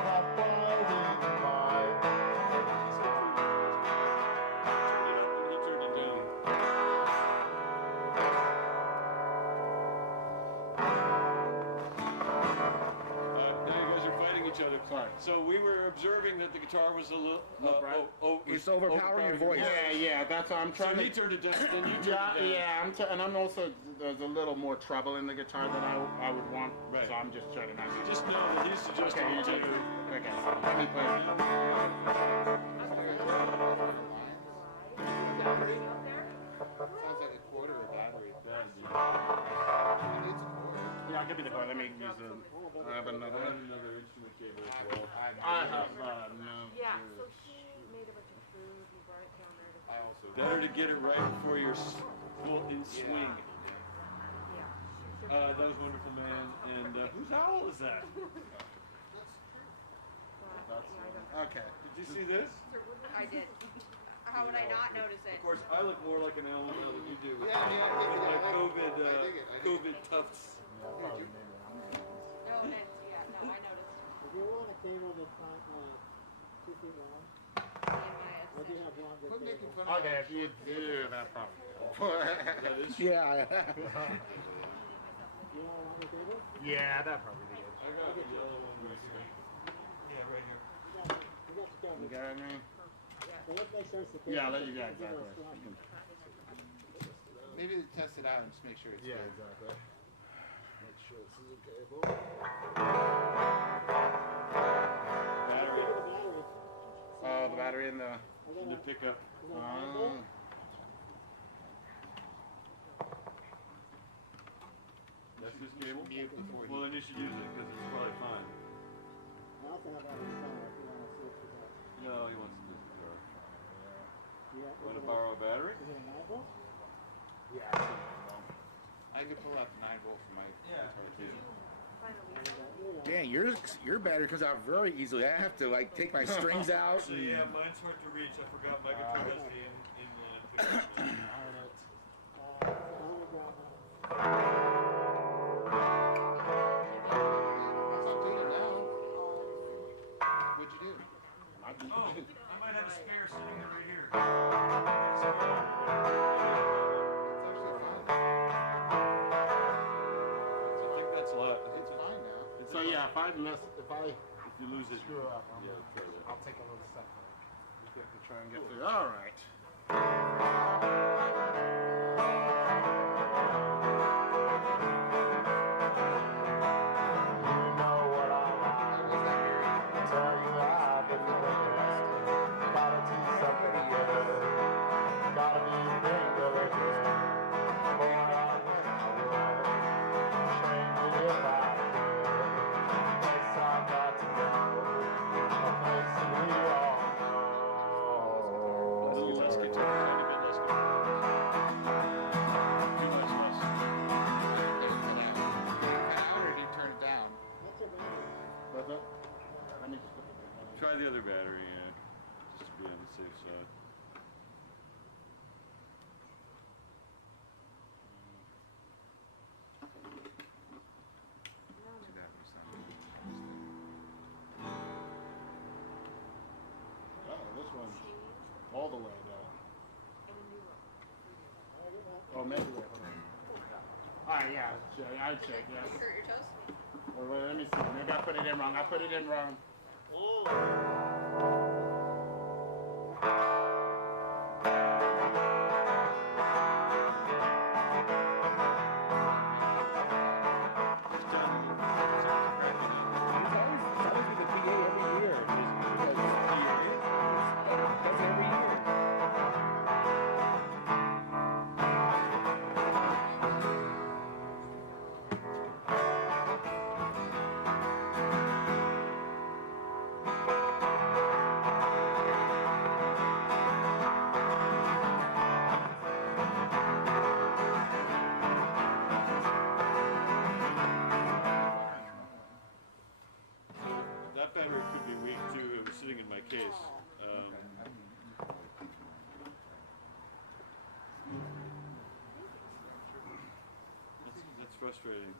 That while we might. He turned it down. Now you guys are fighting each other. Sorry. So we were observing that the guitar was a little. It's overpowering your voice. Yeah, that's what I'm So trying he to. turned it down, then you turned it down. Yeah, and I'm also there's a little more treble in the guitar than I would want. Right. So I'm just trying to. Just know that he's suggesting Okay, you you take do. it. Okay, so let me play. Sounds like a quarter of battery. Yeah, I'll give you the chord. Let me use the. I have another. Another instrument cable as well. I have no. Yeah, so he made a bunch of food, he brought it down there to. I also. Better to get it right before you're full in swing. Yeah. That was wonderful, man. And whose owl is that? Okay. Did you see this? I did. I how would I not notice it? Of course, I look more like an owl now than you do with, Yeah, I mean, I dig with it. my I dig COVID, it. I dig it. COVID tufts. Yeah, probably maybe. No, it's, yeah, no, I noticed. If you want a table that's not 2 feet long, I do have one Quit good making table. fun of Okay, if you do that, probably. That is Yeah. You want a longer table? Yeah, that probably be good. I got the yellow one right here. Yeah, right here. We got the You cover. got me? But let's make sure it's the Yeah, table. yeah, Give us exactly. one. Maybe test it out and just make sure it's Yeah, good. exactly. Make sure this is okay. Battery Look at the battery. Oh, the battery in the. I got in the a, pickup. is that a 9 volt? That's this cable? Mute before Well, then you should use it because it's probably fine. I also have that inside if you want to switch it out. No, he wants to use the car. Yeah, Want to borrow a battery? Is it a 9 volt? I could pull out the 9 volt from my guitar too. Dang, your battery comes out very easily. I have to like take my strings out. So yeah, mine's hard to reach. I forgot my guitar has the pickup. It's not doing it now. What'd you do? Oh, I might have a spare sitting right here. It's actually fine. I think that's a lot. It's fine now. So yeah, if you lose it, screw up, yeah, try that. I'll take a little second. Just have to try and get through. All right. A little less guitar, tiny bit less guitar. Too much less. Did it cut out? Cut out or did you turn it down? What's your battery? That's it. Let me just put it in. Try the other battery, yeah, just to be on the safe side. Too bad for some. Oh, this one's all the way down. Oh, maybe wait, hold on. All right, yeah, I'd check, yes. Hurt your toes? Wait, let me see. Maybe I put it in wrong. I put it in wrong. It's always with the PA every year. That's every year. That battery could be weak too. It was sitting in my case. That's frustrating.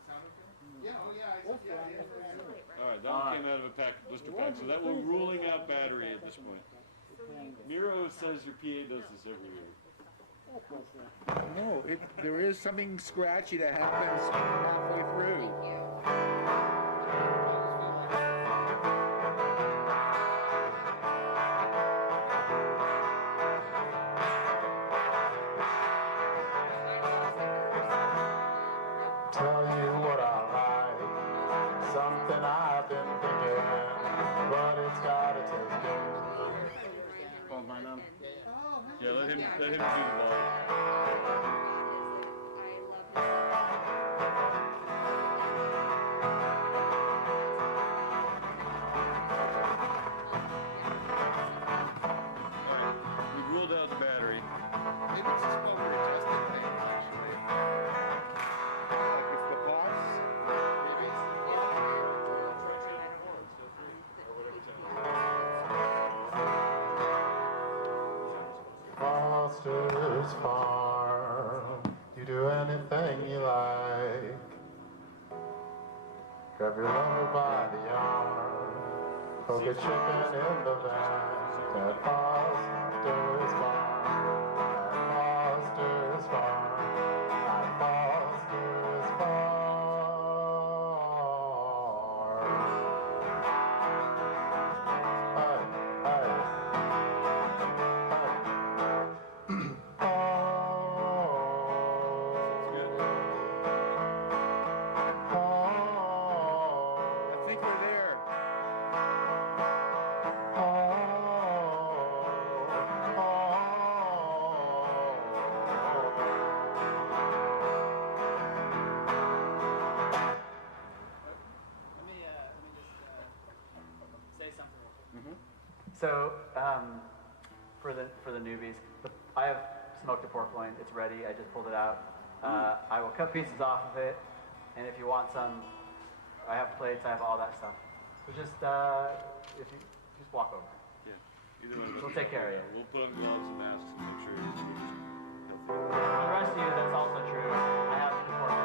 Yeah, oh yeah, yeah. All right, that one came out of a blister pack, so that we're ruling out battery at this point. Miro says your PA does this every year. No, there is something scratchy that happens halfway through. Tell you what I like, something I've been thinking, but it's gotta take good. Hold mine on. Yeah, let him do the ball. We've ruled out the battery. Maybe it's just what we're adjusting things actually. Like it's the pause. Maybe neighbor's farm. You do anything you like. Grab your lover by the arm. Poke a chicken in the van. At Foster's farm. At Foster's farm. At Foster's farm. So, for the newbies, I have smoked a pork loin. It's ready. I just pulled it out. I will cut pieces off of it, and if you want some, I have plates. I have all that stuff. So just if you just walk over. Yeah. We'll take care of you. We'll put on gloves and masks to make sure you're healthy. For the rest of you, that's also true. I have the pork loin.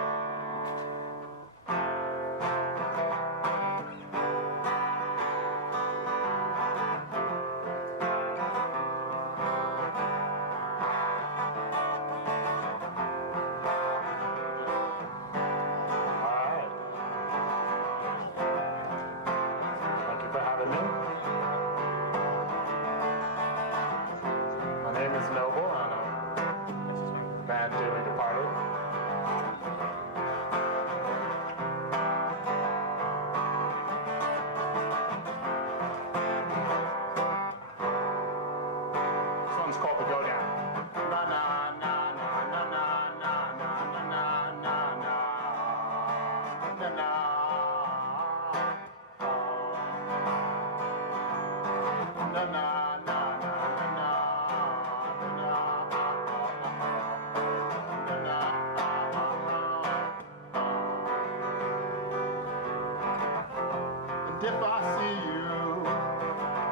If I see you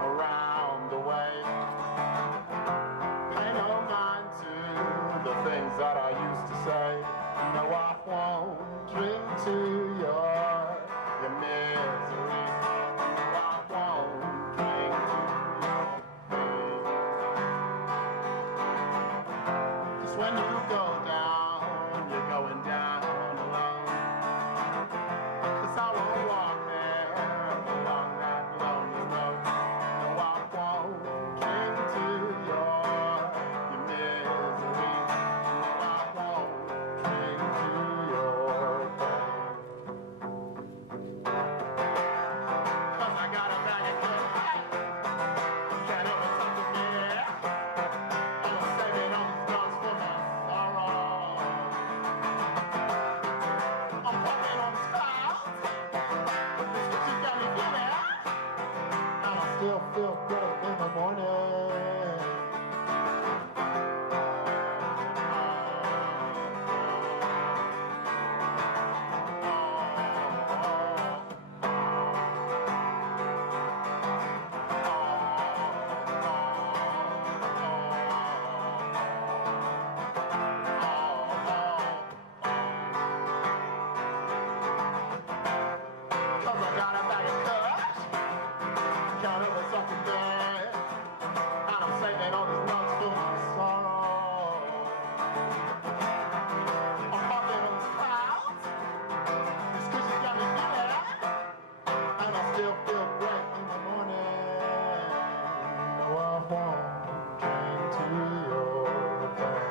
around the way, pay no mind to the things that I used to say. No, I won't drink to your misery. No, I won't drink to your pain. 'Cause when you go down, you're going down alone. 'Cause I won't walk there along that lonely road. No, I won't drink to your misery. No, I won't drink to your pain. 'Cause I got a bag of good life. Can't ever touch me. And I'm saving all these guns for my sorrow. I'm walking on this cloud. She got me feeling, and I still feel good in the morning. Cause I got a bag of cash, can't ever something bad, and I'm saving all these nuts for my sorrow. I'm walking on this cloud, this cushion got me feeling, and I still feel great in the morning. No, I won't drink to your pain.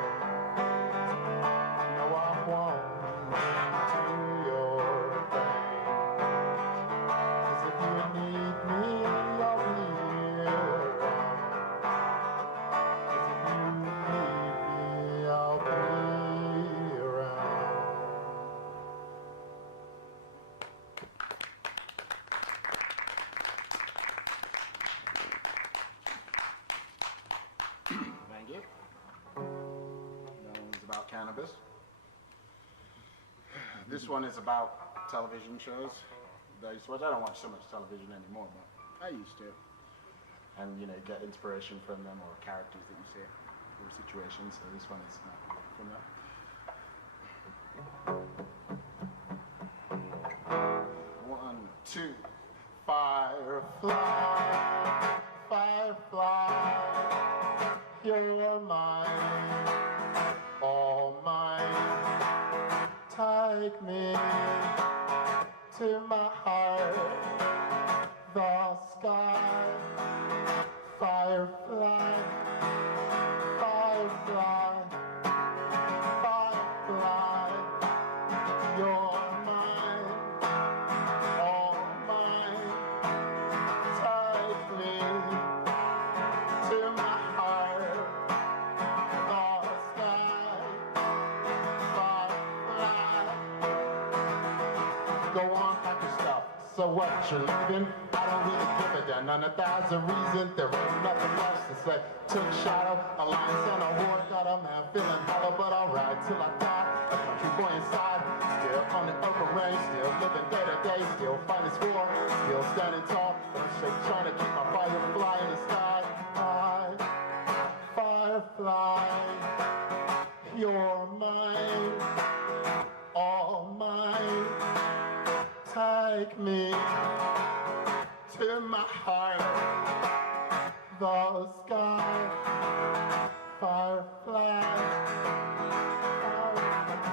No, I won't drink to your pain. 'Cause if you need me, I'll be around. 'Cause if you need me, I'll be around. Thank you. That one's about cannabis. This one is about television shows that I used to watch. I don't watch so much television anymore, but I used to. And, you know, get inspiration from them or characters that you see. for situations. So this one is from that. One, two. Firefly, firefly, you're mine, all mine. Take me to my heart, the sky. Firefly, firefly, firefly, you're mine, all mine. Take me to my heart, the sky. Firefly, go on, pack your stuff. So what, you're leaving? I don't really give a damn. None of that's a reason. There ain't nothing else to say. Took shadow, alliance and a war. Got a man feeling hollow, but I'll ride till I die. A country boy inside, still on the open range, still living day to day, still fighting score, still standing tall. But I'm straight trying to keep my firefly in the sky. Firefly, you're mine, all mine. Take me to my heart, the sky, firefly.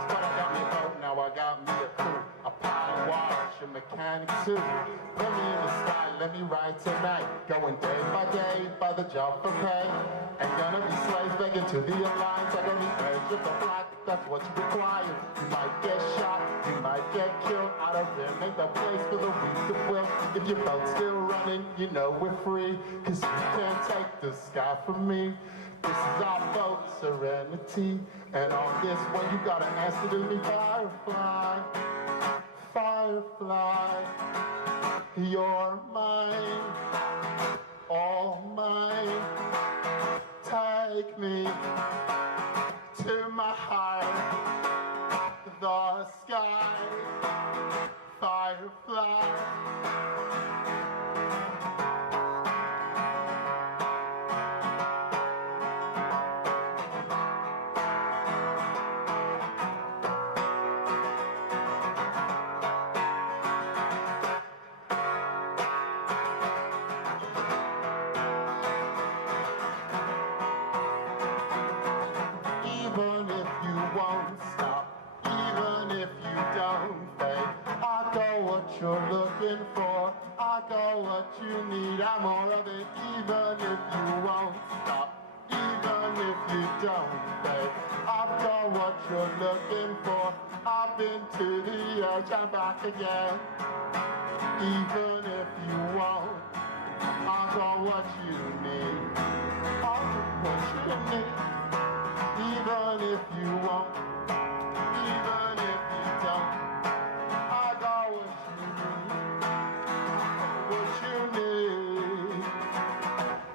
But I got me a boat, now I got me a crew, a power wash, a mechanic too. Put me in the sky, let me ride tonight, going day by the job for pay. Ain't gonna be slaves begging to the alliance. I gonna be edge of the block, that's what you require. You might get shot, you might get killed. Out of there, make no place for the weak of will. If your boat's still running, you know we're free. Cause you can't take the sky from me. This is our boat, Serenity. And on this one, you gotta answer to me, firefly. Firefly, you're mine, all mine. Take me to my heart, the sky, firefly. Even if you won't stop, even if you don't fade, I got what you're looking for, I got what you need, I'm more of it. Even if you won't stop, even if you don't fade, I've got what you're looking for, I've been to the edge, I'm back again. Even if you won't, I got what you need, I've got what you need. Even if you won't, even if you don't, I got what you need,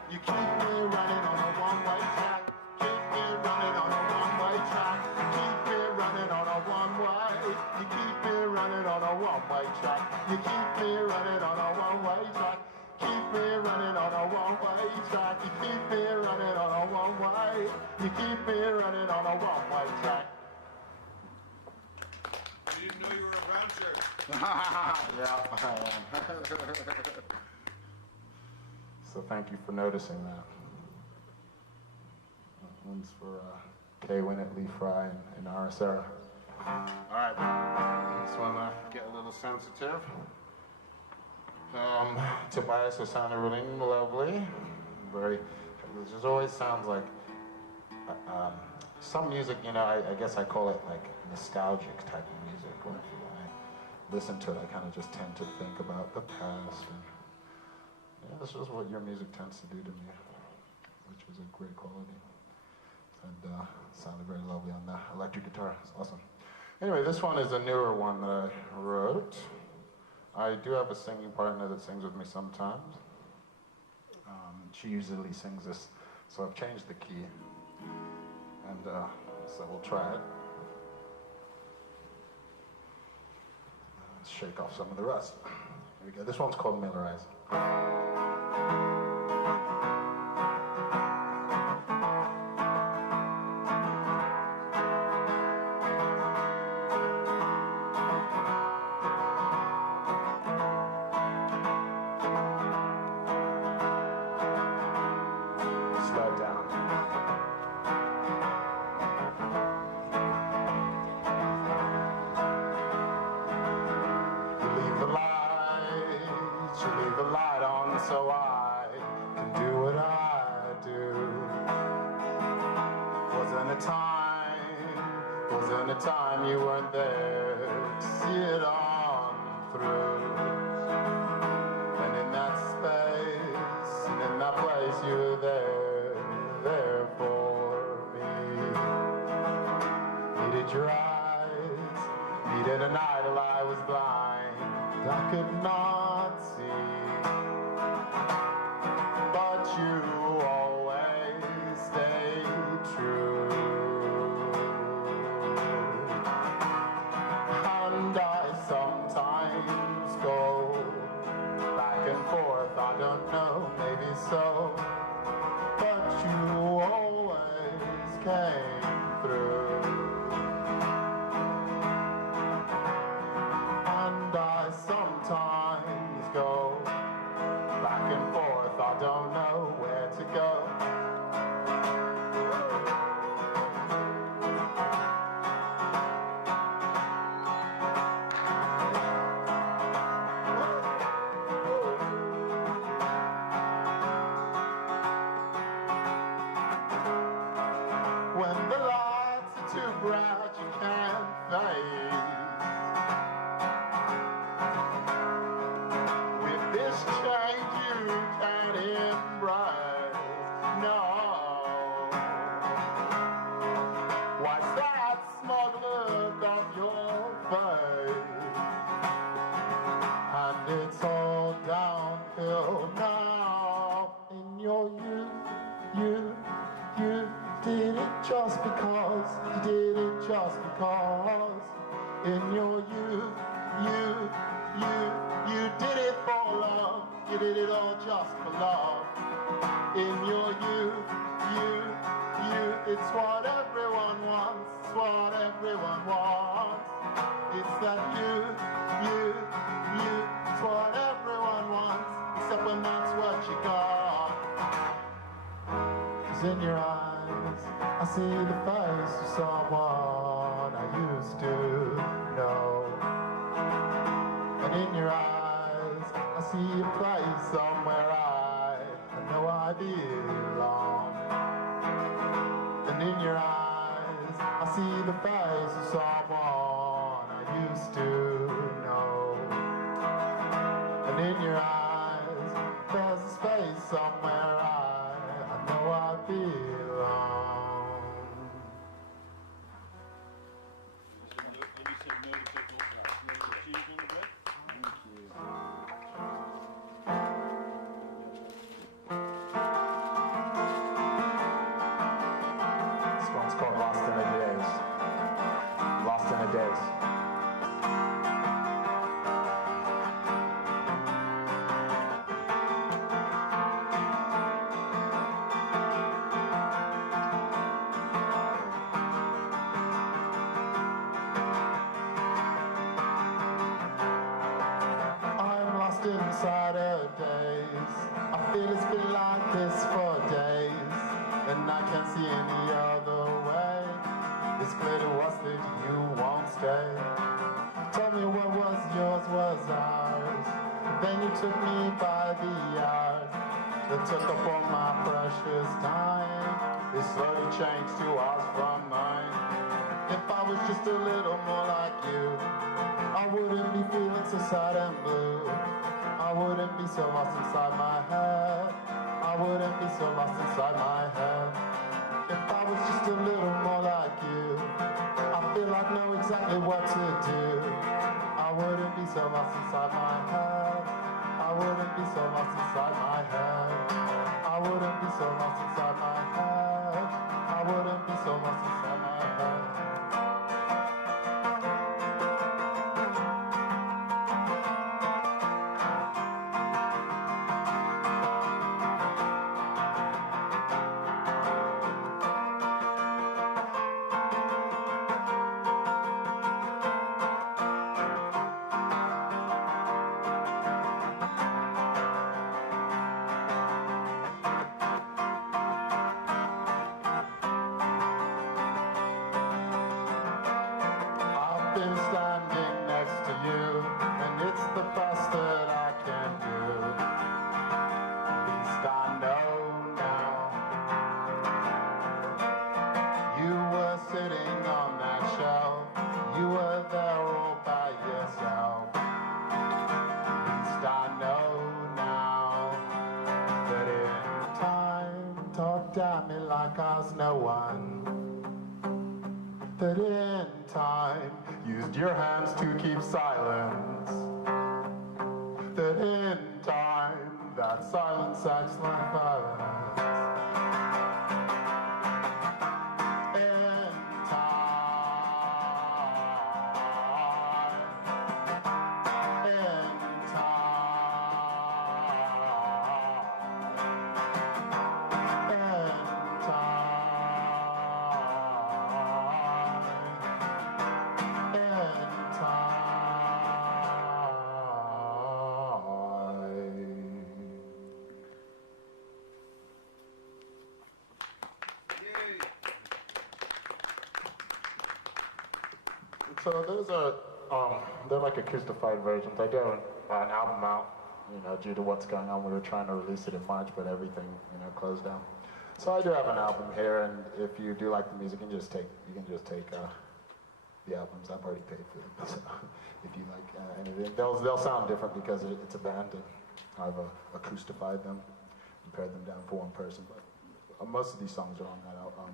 You keep me running on a one-way track, keep me running on a one-way track, keep me running on a one-way, you keep me running on a one-way track, you keep me running on a one-way track. Keep me running on a one-way track. You keep me running on a one-way. You keep me running on a one-way track. You didn't know you were a brown shirt. Yeah, I am. So thank you for noticing that. That one's for Kay Winnett, Lee Fry, and Ara Sarah. All right, this one get a little sensitive. Tobias is sounding really lovely. It just always sounds like some music, you know, I guess I call it like nostalgic type of music. When I listen to it, I kind of just tend to think about the past. And yeah, this is what your music tends to do to me, which was a great quality. And sounded very lovely on the electric guitar. It's awesome. Anyway, this one is a newer one that I wrote. I do have a singing partner that sings with me sometimes. She usually sings this, so I've changed the key. And so we'll try it. Let's shake off some of the rust. Here we go. This one's called Millerize. time you weren't there to see it on through. And in that space and in that place you were there for me. Needed your eyes, needed an idol, I was blind, I could not see. But you always stayed true. And I sometimes go back and forth, I don't know, maybe so. But you always came through. And I sometimes go back and forth, I don't know where to go. When the lights are too bright, you can't face. With this change you can't embrace. No. Why's that smug look on your face? And it's all downhill now. In your you did it just because. You did it just because. In your you did it for love. You did it all just for love. In your you, it's what everyone wants. It's what everyone wants. It's that you, it's what everyone wants. Except when that's what you got. 'Cause in your eyes, I see the face of someone I used to know. And in your eyes, I see a place somewhere I know I belong. And in your eyes, I see the face of someone I used to know. And in your eyes, there's a space somewhere I know I belong. This one's called Lost in a Daze. Lost in a Daze. I'm lost inside a daze. I feel it's been like this for days, and I can't see any other way. It's clear to us that you won't stay. Tell me what was yours was ours. Then you took me by the hours. That took up all my precious time. It slowly changed to ours from mine. If I was just a little more like you, I wouldn't be feeling so sad and blue. I wouldn't be so lost inside my head. I wouldn't be so lost inside my head. If I was just a little more like you, I feel I know exactly what to do. I wouldn't be so lost inside my head. I wouldn't be so lost inside my head. I wouldn't be so lost inside my head. I wouldn't be so lost inside my head. Been standing next to you, and it's the best that I can do. At least I know now. You were sitting on that shelf, looked at me like I was no one. That in time used your hands to keep silence. That in time that silence acts like violence. In time. In time. In So those are, they're like acoustified versions. I do an album out, due to what's going on. We were trying to release it in March, but everything, closed down. So I do have an album here, and if you do like the music, you can just take the albums. I've already paid for them. So if you like anything, they'll sound different because it's a band, and I've acoustified them and pared them down for one person. But most of these songs are on that album.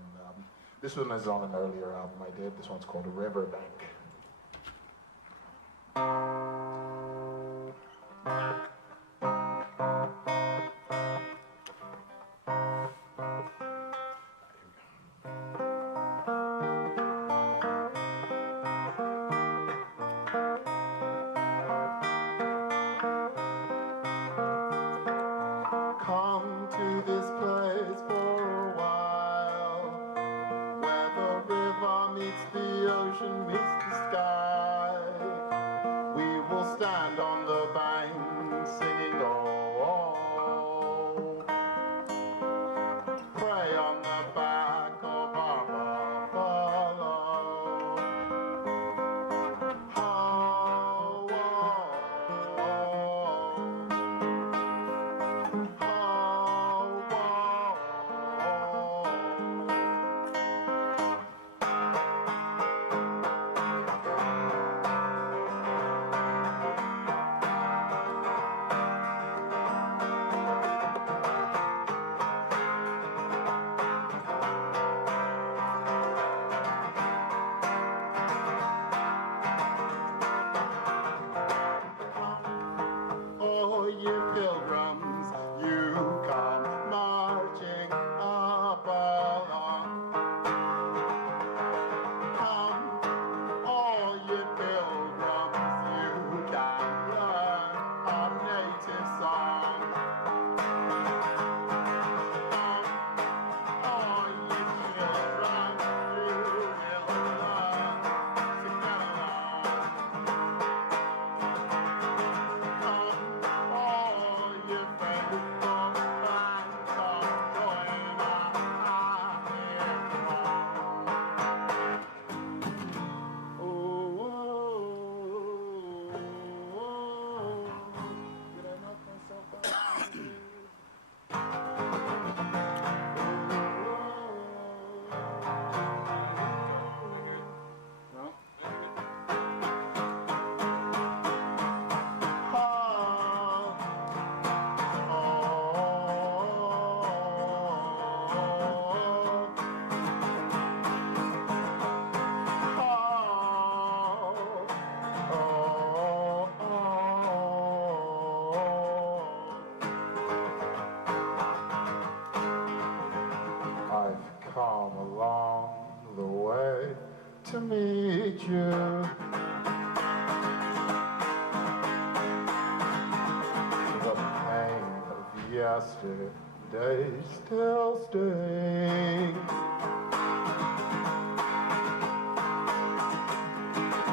This one is on an earlier album I did. This one's called Riverbank. Come to this place for a while, where the river meets the ocean, meets the sky. We will stand on the bank singing, oh, pray on the back of our buffalo. Oh, oh, oh, you pilgrims, you come marching up along. Come, all you pilgrims, you can learn our native song. Come, all you children, you will learn to get along. Come, all you faithful fans, come join our happy throng. Oh, did I knock myself out? No? I've come along the way to meet you. The pain of yesterday still stings.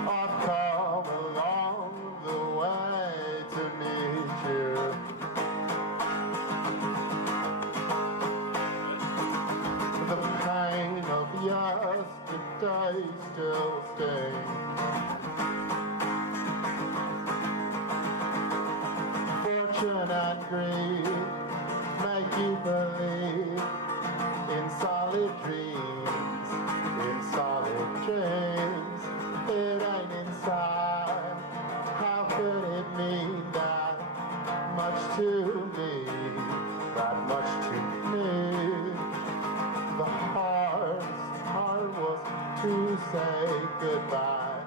I've come along the way to meet you. The pain of yesterday still stings. Fortune and greed make you believe in say goodbye.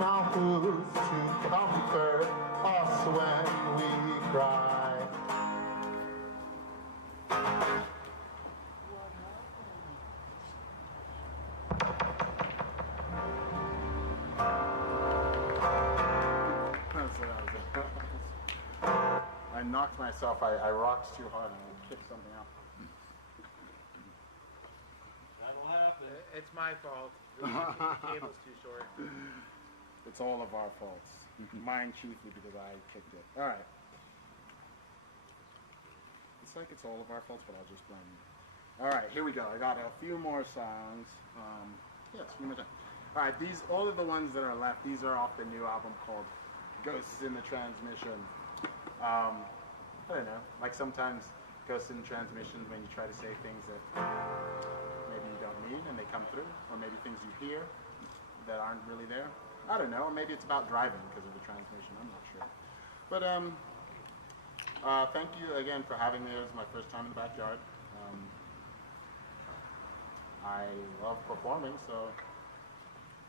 Now who's to comfort us when we cry? I knocked myself, I rocked too hard and I kicked something out. That'll happen. It's my fault. The cable's too short. It's all of our faults. Mine chiefly because I kicked it. Alright. It's like it's all of our faults, but I'll just blame you. Alright, here we go. I got a few more songs. Yes, a few more songs. Alright, all of the ones that are left, these are off the new album called Ghosts in the Transmission. I don't know, like sometimes Ghosts in Transmission when you try to say things that maybe you don't mean and they come through, or maybe things you hear that aren't really there. I don't know, or maybe it's about driving because of the transmission, I'm not sure. But thank you again for having me. It was my first time in the backyard. I love performing, so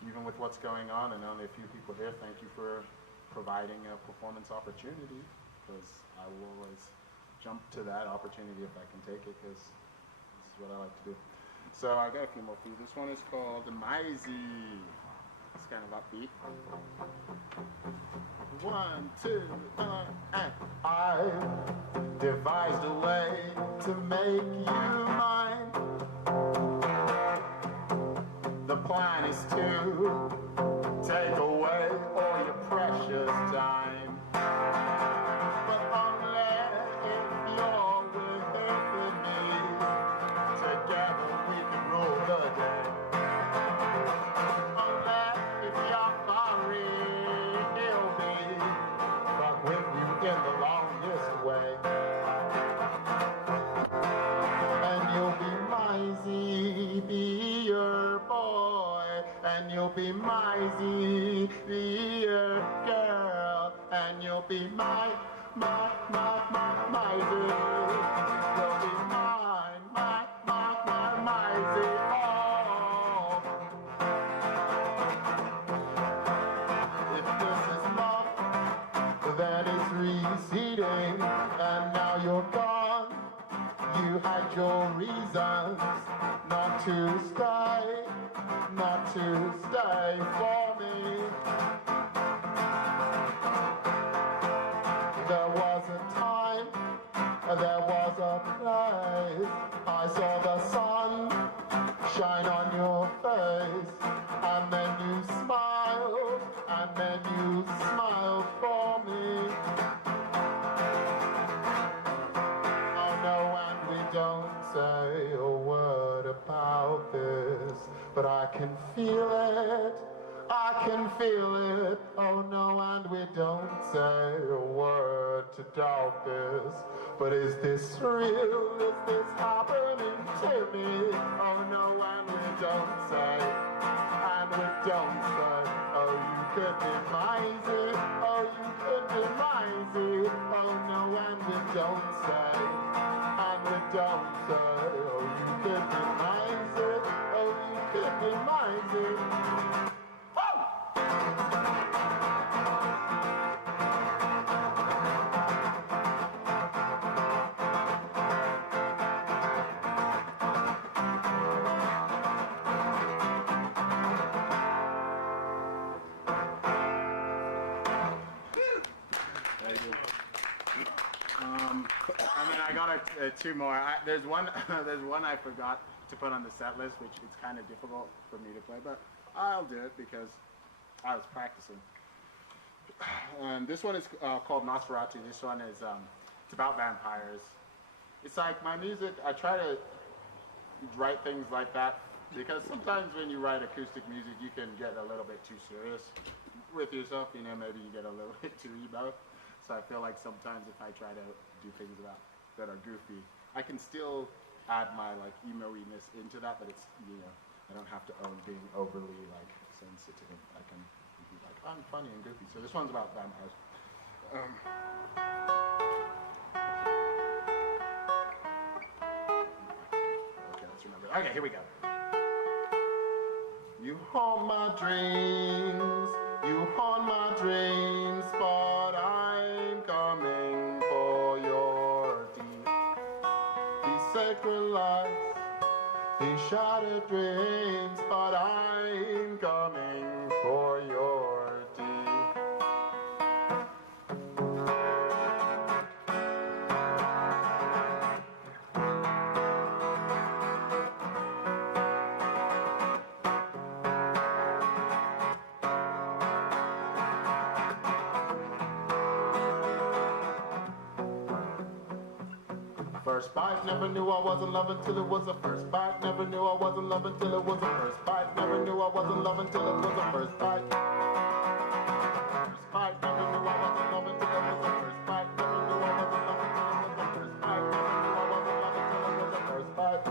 even with what's going on and only a few people here, thank you for providing a performance opportunity, because I will always jump to that opportunity if I can take it, because this is what I like to do. So I got a few more for you. This one is called Maisie. It's kind of upbeat. 1, 2, and I've devised a way to make you mine. The plan is to take away all your precious time, but only if you're with me. Together we can rule the day. Only if you're sorry, he'll be stuck with you in the longest way. And you'll be Maisie, be your boy. And you'll be Maisie, be your girl. And you'll be Maisie. You'll be mine, Maisie. Oh. If this is love, then it's receding. And now you're gone. You had your reasons not to stay for me. There was a time, there was a place. I saw the sun shine on your face, and then you smiled for me. Oh no, and we don't say a word about this, but I can feel it, oh no, and we don't say a word to doubt this, but is this real, is this happening to me? Oh no, and we don't say, oh you could be Maisie, oh you could be Maisie, oh no, and we don't say, oh you could be Maisie, oh you could be Maisie. Two more. There's one I forgot to put on the set list, which it's kind of difficult for me to play, but I'll do it because I was practicing. And this one is called Nosferatu. This one is it's about vampires. It's like my music. I try to write things like that because sometimes when you write acoustic music, you can get a little bit too serious with yourself. You know, maybe you get a little bit too emo. So I feel like sometimes if I try to do things that are goofy, I can still add my like emo-iness into that, but it's, you know, I don't have to own being overly like sensitive. I can be like, I'm funny and goofy. So this one's about vampires. Okay, here we go. You haunt my dreams, you haunt my dreams, but I'm coming for your deep. These sacred lights, these shattered dreams, but I'm coming for your deep. First bite, never knew I was in love until it was a first bite. Never knew I was in love until it was a first bite. Never knew I was in love until it was a first bite. First bite, never knew I was in love until it was a first bite. Never knew I was in love until it was a first bite. Never knew I was in love until it was a first bite.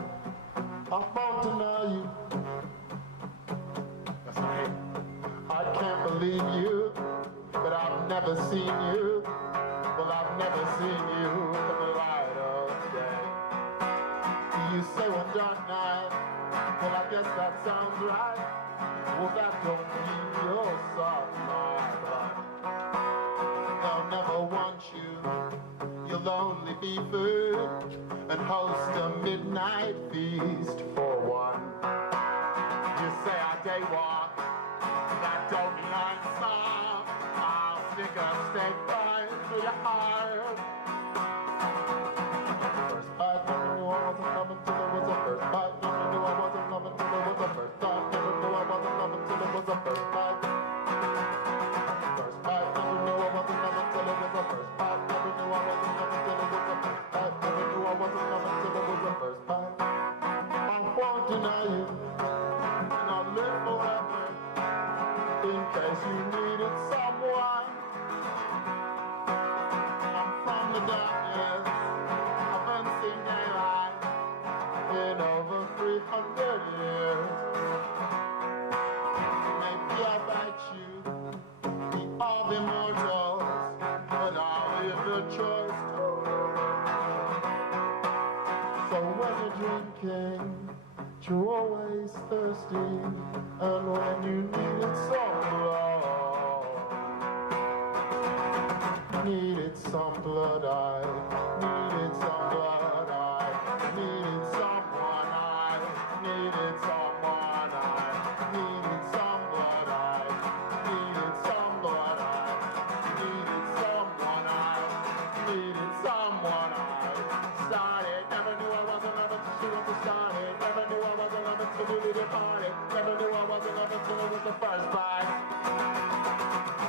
I won't deny you. That's right. I can't believe you, but I've never seen you. Well, I've never seen you in the light of day. You say one dark night, well, I guess that sounds right. Well, that don't mean you're soft, my blood. They'll never want you. You'll only be food and host a midnight feast for one. You say I day walk, that don't mean I'm soft. I'll stick a steak right through your heart. First bite, never knew I wasn't loving till it was a first bite. Never knew I wasn't loving till it was a first bite. Never knew I wasn't loving till it was a first bite. First bite, never knew I wasn't loving till it was a first bite. Never knew I wasn't loving till it was a first bite. Never knew I wasn't loving till it was a first bite. I won't deny you, and I'll live forever in case you needed someone. I'm from the darkness, I've been seen daylight in over 300 years. Maybe I'll bite you, the all immortals, but I'll leave the choice to you. So when you're drinking, you're always thirsty, and when you needed some blood, needed some blood, I needed some blood, I needed someone, I needed someone, I needed some blood, I needed some blood, I needed someone, I needed someone, I started, never knew I wasn't loving till she was a started, never knew I wasn't loving till we departed, never knew I wasn't loving till it was the first bite.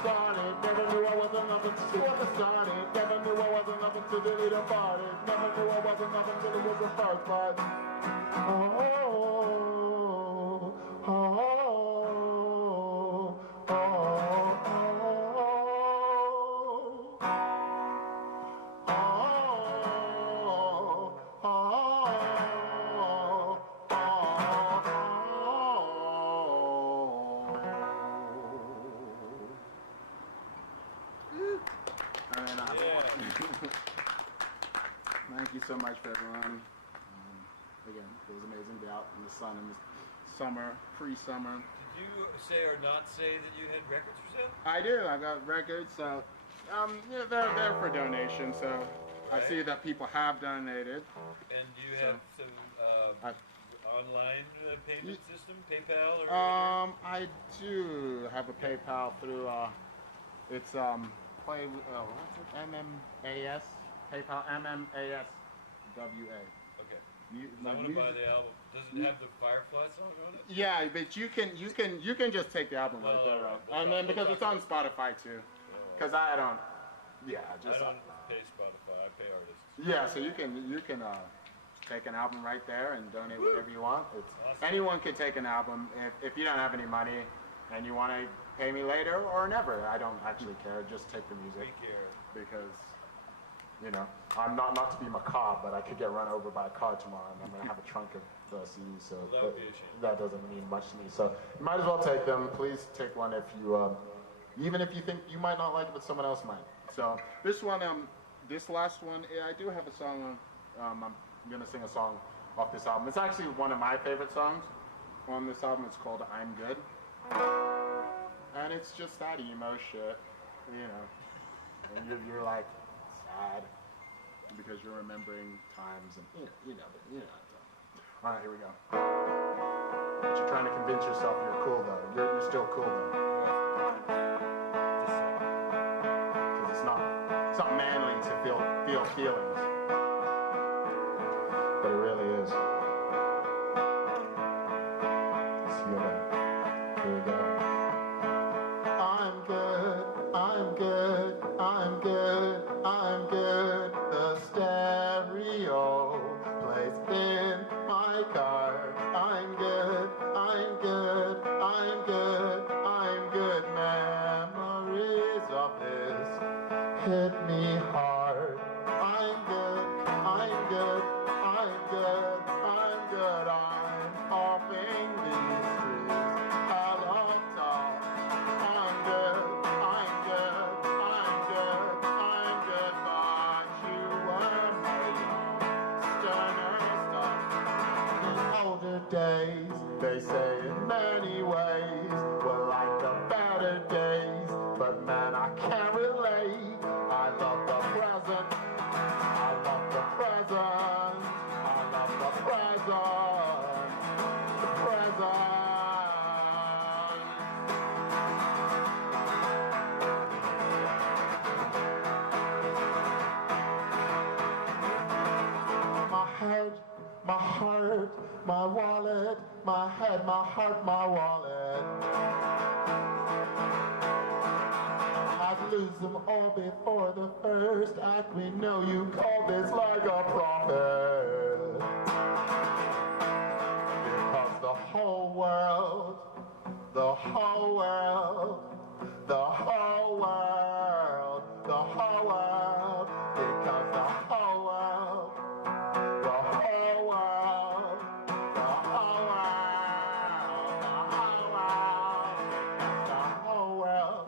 Started, never knew I wasn't loving till she was a started, never knew I wasn't loving till we departed, never knew I wasn't loving till it was the first bite. Oh, oh, oh, oh, Thank you so much for everyone. Again, it was amazing to be out in the sun in this summer, pre-summer. Did you say or not say that you had records for sale? I do. I got records, so yeah, they're there for donation. So I see that people have donated. And do you have some online payment system, PayPal? Or I do have a PayPal through. It's what's it? MMAS. PayPal MMASWA. Okay. I want to buy the album. Does it have the Firefly song on it? Yeah, but you can just take the album right there, and then because it's on Spotify too. Because I don't. Yeah, just. I don't pay Spotify. I pay artists. Yeah, so you can take an album right there and donate whatever you want. It's awesome. Anyone can take an album if you don't have any money and you want to pay me later or never. I don't actually care. Just take the music. We care because. You know, I'm not to be macabre, but I could get run over by a car tomorrow, and I'm going to have a trunk of the CDs, so that would be a shame. That doesn't mean much to me. So you might as well take them. Please take one if you, even if you think you might not like it, but someone else might. So this one, this last one, I do have a song. I'm going to sing a song off this album. It's actually one of my favorite songs on this album. It's called I'm Good. And it's just that emo shit, you know. And you're like sad because you're remembering times and you know. All right, here we go. But you're trying to convince yourself you're cool though. You're still cool though. Because it's not manly to feel feelings. But it really is. See you later. Here we go. I'm good, I'm good, I'm good, I'm good. The stereo plays in my car. I'm good, I'm good, I'm good, I'm good. Memories of this hit me hard. I'm good, I'm good, I'm good, I'm good. I'm hopping these streets. Hello, talk. I'm good, I'm good, I'm good, I'm good. But you were my young, sterner stuff. In older days, they say in many ways, were like the better days. But man, I can't relate. I love the present. I love the present. I love the present. The present. My head, my heart, my wallet, my head, my heart, my wallet. I'd lose them all before the first act. We know you call this like a prophet. Because the whole world, the whole world, the whole world, the whole world, because the whole world, the whole world, the whole world, the whole world,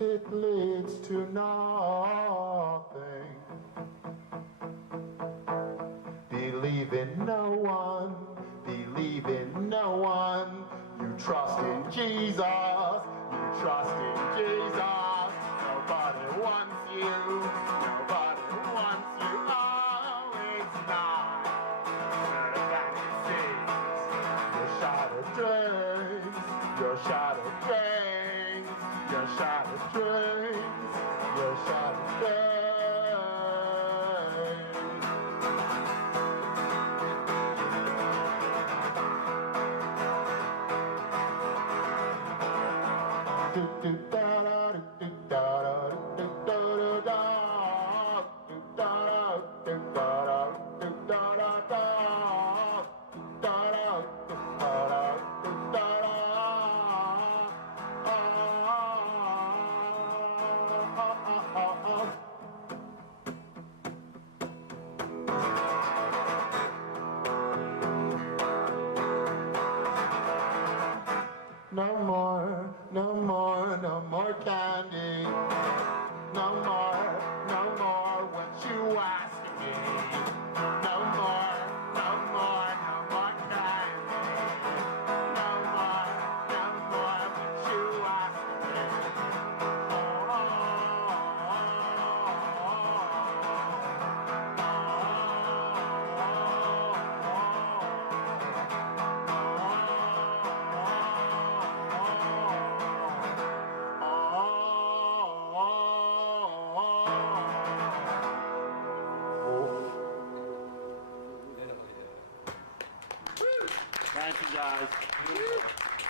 it leads to nothing. Believe in no one, believe in no one. You trust in Jesus, you trust in Jesus. Nobody wants you, nobody wants you. Oh, it's not better than it seems. Your shattered dreams, your shattered dreams, your shattered dreams, your shattered dreams. Do do da da do da da do da da do da do da do da da do da do da No more, no more, no more candy. No more, no more what you ask me. No more, no more, no more candy. No more, no more what you ask me. Thank you guys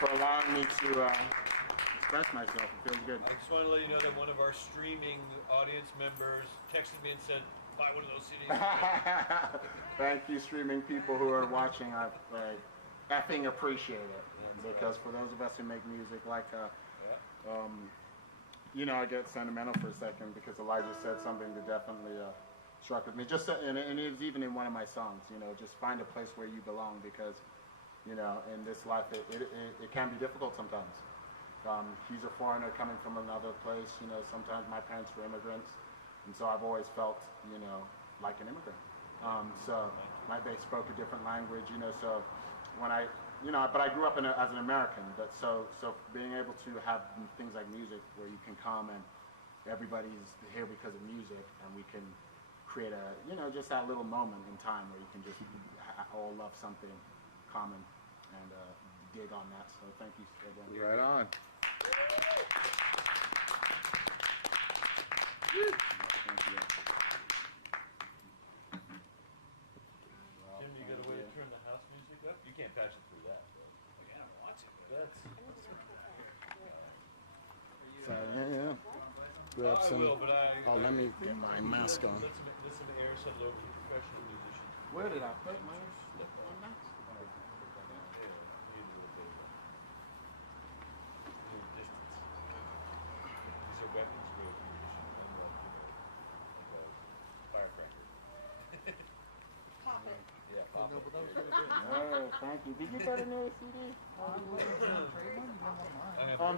for allowing me to express myself. It feels good. I just want to let you know that one of our streaming audience members texted me and said, buy one of those CDs. Thank you, streaming people who are watching. I effing appreciate it. Because for those of us who make music, like, you know, I get sentimental for a second because Elijah said something that definitely struck with me. Just and it's even in one of my songs. You know, just find a place where you belong because, you know, in this life it can be difficult sometimes. He's a foreigner coming from another place. You know, sometimes my parents were immigrants, and so I've always felt, you know, like an immigrant. So they spoke a different language, you know, so when but I grew up as an American, but so being able to have things like music where you can come and everybody's here because of music, and we can create just that little moment in time where you can just all love something common and dig on that. So thank you again. Right on. Thank you. Jim, you got a way to turn the house music up? You can't patch it through that, though. Yeah, I want to. That's... So, yeah. Grab some. I will, but I... Oh, let me get my mask on. Let some air said local professional musician. Where did I put my mask? These are weapons grade munition, unlike, firecracker. Pop it. Yeah, pop it. Oh, thank you. Did you get a new CD?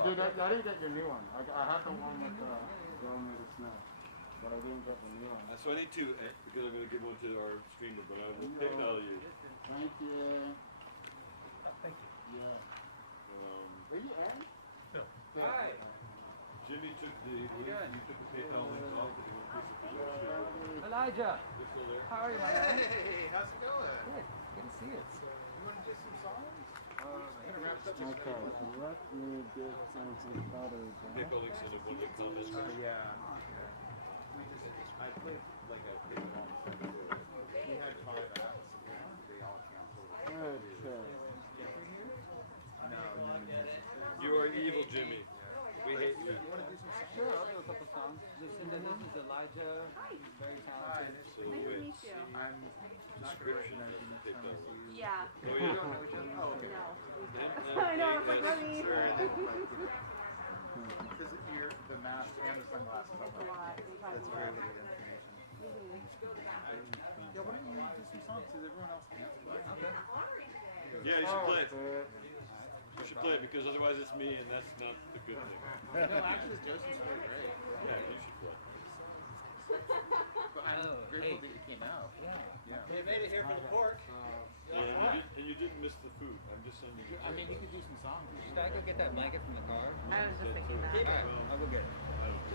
Dude, I didn't get your new one. I had the one with Going with the Snow, but I didn't get the new one. So I need two, because I'm going to give one to our streamer, but I will PayPal you. Thank you. Thank you. Yeah. Were you Aaron? Phil. Hi. Jimmy took the PayPal link off, but he won't piece it together. Elijah, They're still there. how are you, my man? Hey, how's it going? Good. Good to see you. You want to do some songs? Okay, let me get something better. PayPal links in one of the comments. Yeah. I put like a paper on we had 5 apps. They all canceled. Okay. No, You are evil, Jimmy. We hate you. You want to do some songs? Sure, I'll do a couple songs. This is Elijah. He's very talented. So Nice to it's meet you. I'm not description good of at PayPal. Yeah. Oh, You yeah. don't know each other? Oh, okay. No. And, I know, it's like, let me. Because the mask and the sunglasses, I'm It's a like, lot. that's very little information. Yeah, why don't you do some songs because everyone else can? Yeah, you should play it. You should play it because otherwise it's me and that's not the good thing. No, actually, Joseph's really great. Yeah, you should play. But I'm grateful that you came out. Yeah. Yeah. They made it here for the pork. And you didn't miss the food. I'm just sending you. I mean, you could do some songs. Should I go get that blanket from the car? I was just thinking that. Alright, I'll go get it.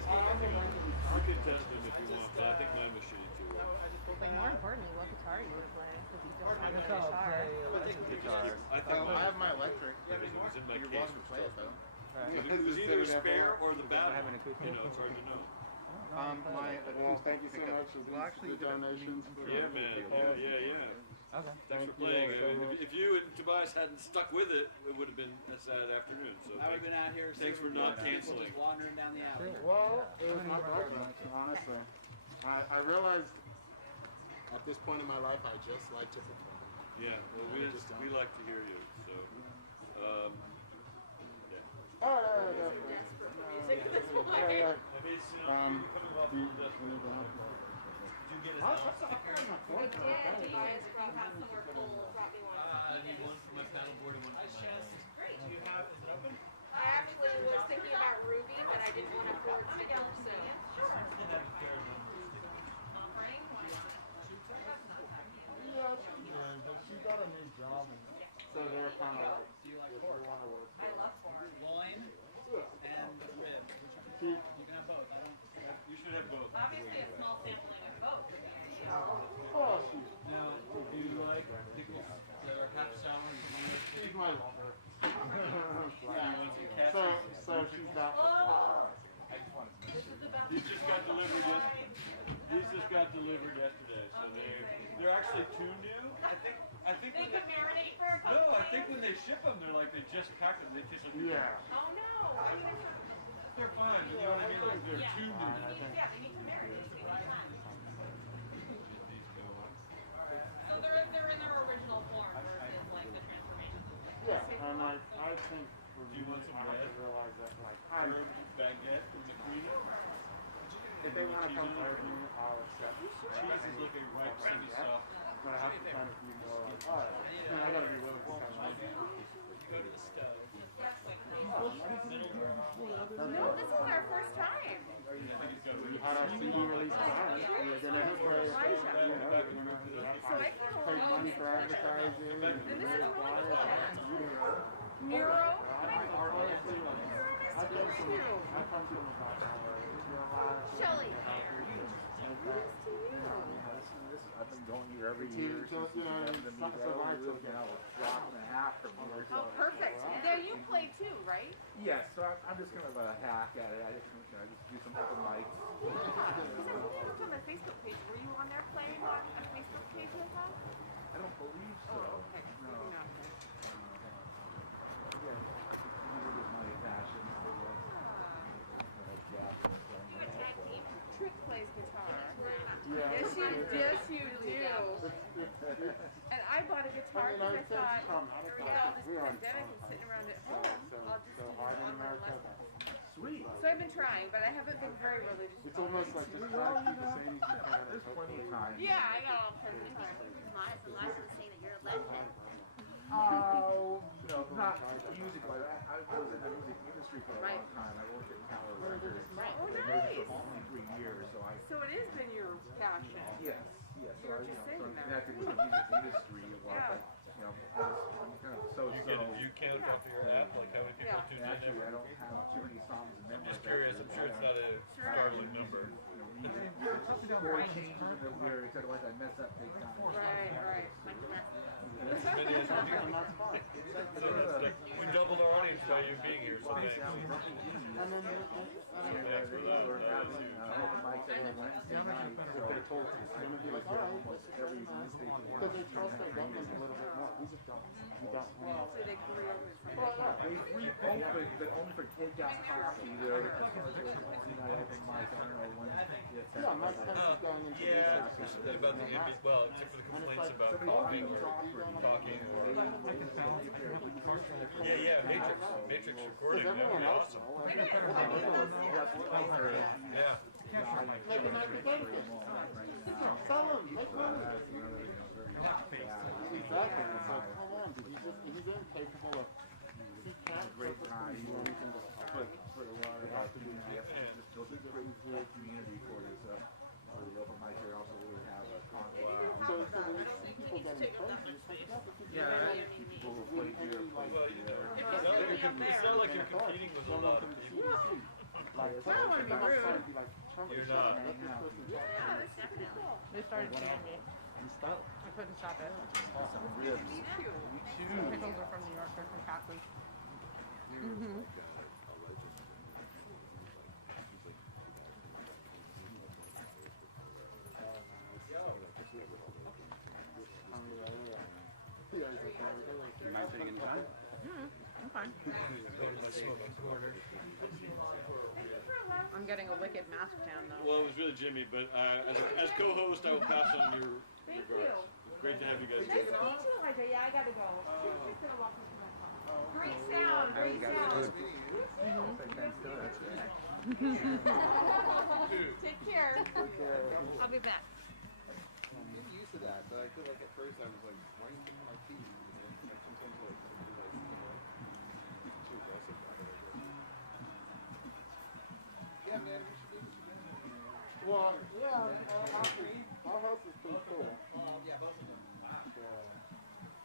You can test them if you want, but I think mine was shitty too. But more importantly, what guitar you were playing, because you don't have a Guitar, I'll guitar. play electric guitar. I think I have my electric. it was in my You're case. welcome to play it though. It was either a spare or the bad I have one. an acoustic. You know, it's hard to know. Well, thank you so much for the donations. Yeah, man. Yeah. Okay. Thanks for playing. If you and Tobias hadn't stuck with it, it would have been a sad afternoon. So I would have been out here. thanks for not canceling. Just wandering down the alley. Well, it was not bad, honestly. I realized at this point in my life, I just like to perform. Yeah, well, we like to hear you. So, yeah. Oh, yeah. Music this morning. Yeah. Do you get I'll start my phone. Do you have somewhere full? Drop me one. I need one for my paddleboard and one for my house. Great. Do you have, is it open? I actually was thinking about Ruby, but I didn't want to forward together, so. Yeah, she got a new job, and so they were kind of like, Do you like if pork? you want to work. I love pork. Loin and rib. She, You can have both. I don't. You should have both. Obviously, a small sampling of both. oh, she's Now, do you like pickles that are half sour and she's my lover. Yeah. So she's got the These just got delivered yesterday. These just got delivered yesterday, so they're actually too new. I think They when could marinate for a couple no, I days. think when they ship them, they're like they just packed them. They taste like Yeah. Oh, no. they're fine. You know what I mean? Like they're too new. Yeah, they need to marinate. So they're in their original form versus like the transformation. Yeah, and like, I think for Do you me, want some I have bread? to realize that, like, Herb baguette with the cream. if they want to come play with me, I'll accept. Cheese is looking ripe, semi-soft. But I have to kind of be more like, alright, I gotta be willing to kind of like, Go to the stove. No, this is our first time. you had our CD release time, and you're gonna play, you know, you're gonna have So I can play Miro? I come from a background where you're alive. Shelly. I've been going here every year since we began to meet. Drop and a half from here. Oh, perfect. Now you play too, right? Yes, so I'm just kind of a hack at it. I just do some open mics. Yeah. Because I looked on the Facebook page. Were you on there playing on a Facebook page with us? I don't believe so. Oh, okay. No. Maybe not. Yeah, I think music is my passion. Trick plays guitar. Yeah. Yes, you do. And I bought a guitar because I thought, with all this pandemic and sitting around at home, I'll just do online lessons. Sweet. So I've been trying, but I haven't been very religious. It's almost like just trying to keep the same as you can. There's plenty of time. Yeah, I got all kinds of time. Liza saying that you're a legend. Oh, not music, but I was in the music industry for a long time. I worked at Tower Records. Oh, For nice. only 3 years, so I. So it has been your passion. Yes. You So were I, just so saying I'm that. connected with the music industry a lot, Yeah. but I'm kind of so. You count off of your app, like how many people Yeah. tune in Actually, every. I don't have too many songs in memory. Just curious, I'm sure it's not a startling number. Chord changes in the lyrics, otherwise I mess up big time. Right. As many as we do. So that's like, we doubled our audience by you being here, so thanks. And then They were having open mics every Wednesday night, so they told us it's going to be like almost every Wednesday. because they trust their government a little bit more. We just don't. We don't. So they choreograph from They free open, but only for takeout coffee. They're Wednesday night open mic. I don't know when. Yeah, my country's going into Yeah, this. about the, well, except for the complaints about coughing or talking or. Yeah, Matrix recording, Because that'd everyone be else awesome. knows. Yeah. Maybe not the benefits. Sell them, make money. Exactly. It's like, come on, dude. He's incapable of. He can't Great time. do anything to For the water, it has to be just build a great community for this. For the open mic, they also really have a So when you see people getting crazy, it's like, yeah, people who play here, play here. It's not like you're competing with a lot of people. like, I don't want to be rude. You're not. Yeah, this is pretty cool. They started cheating me. I couldn't stop it. Me too. The pickles are from New York. They're from Catholic. I'm fine. I'm getting a wicked mask tan though. Well, it was really Jimmy, but as co-host, I will pass on your Thank regards. you. Great to have you guys Nice here. to meet you, Elijah. Yeah, I gotta go. She's gonna walk into my car. Great sound, great sound. Take care. I'll be back. I'm getting used to that, but I feel like at first I was like, why are you picking my feet? Like sometimes like, too aggressive. Yeah, man, we should do this. well, yeah, our house is pretty cool. Yeah, both of them.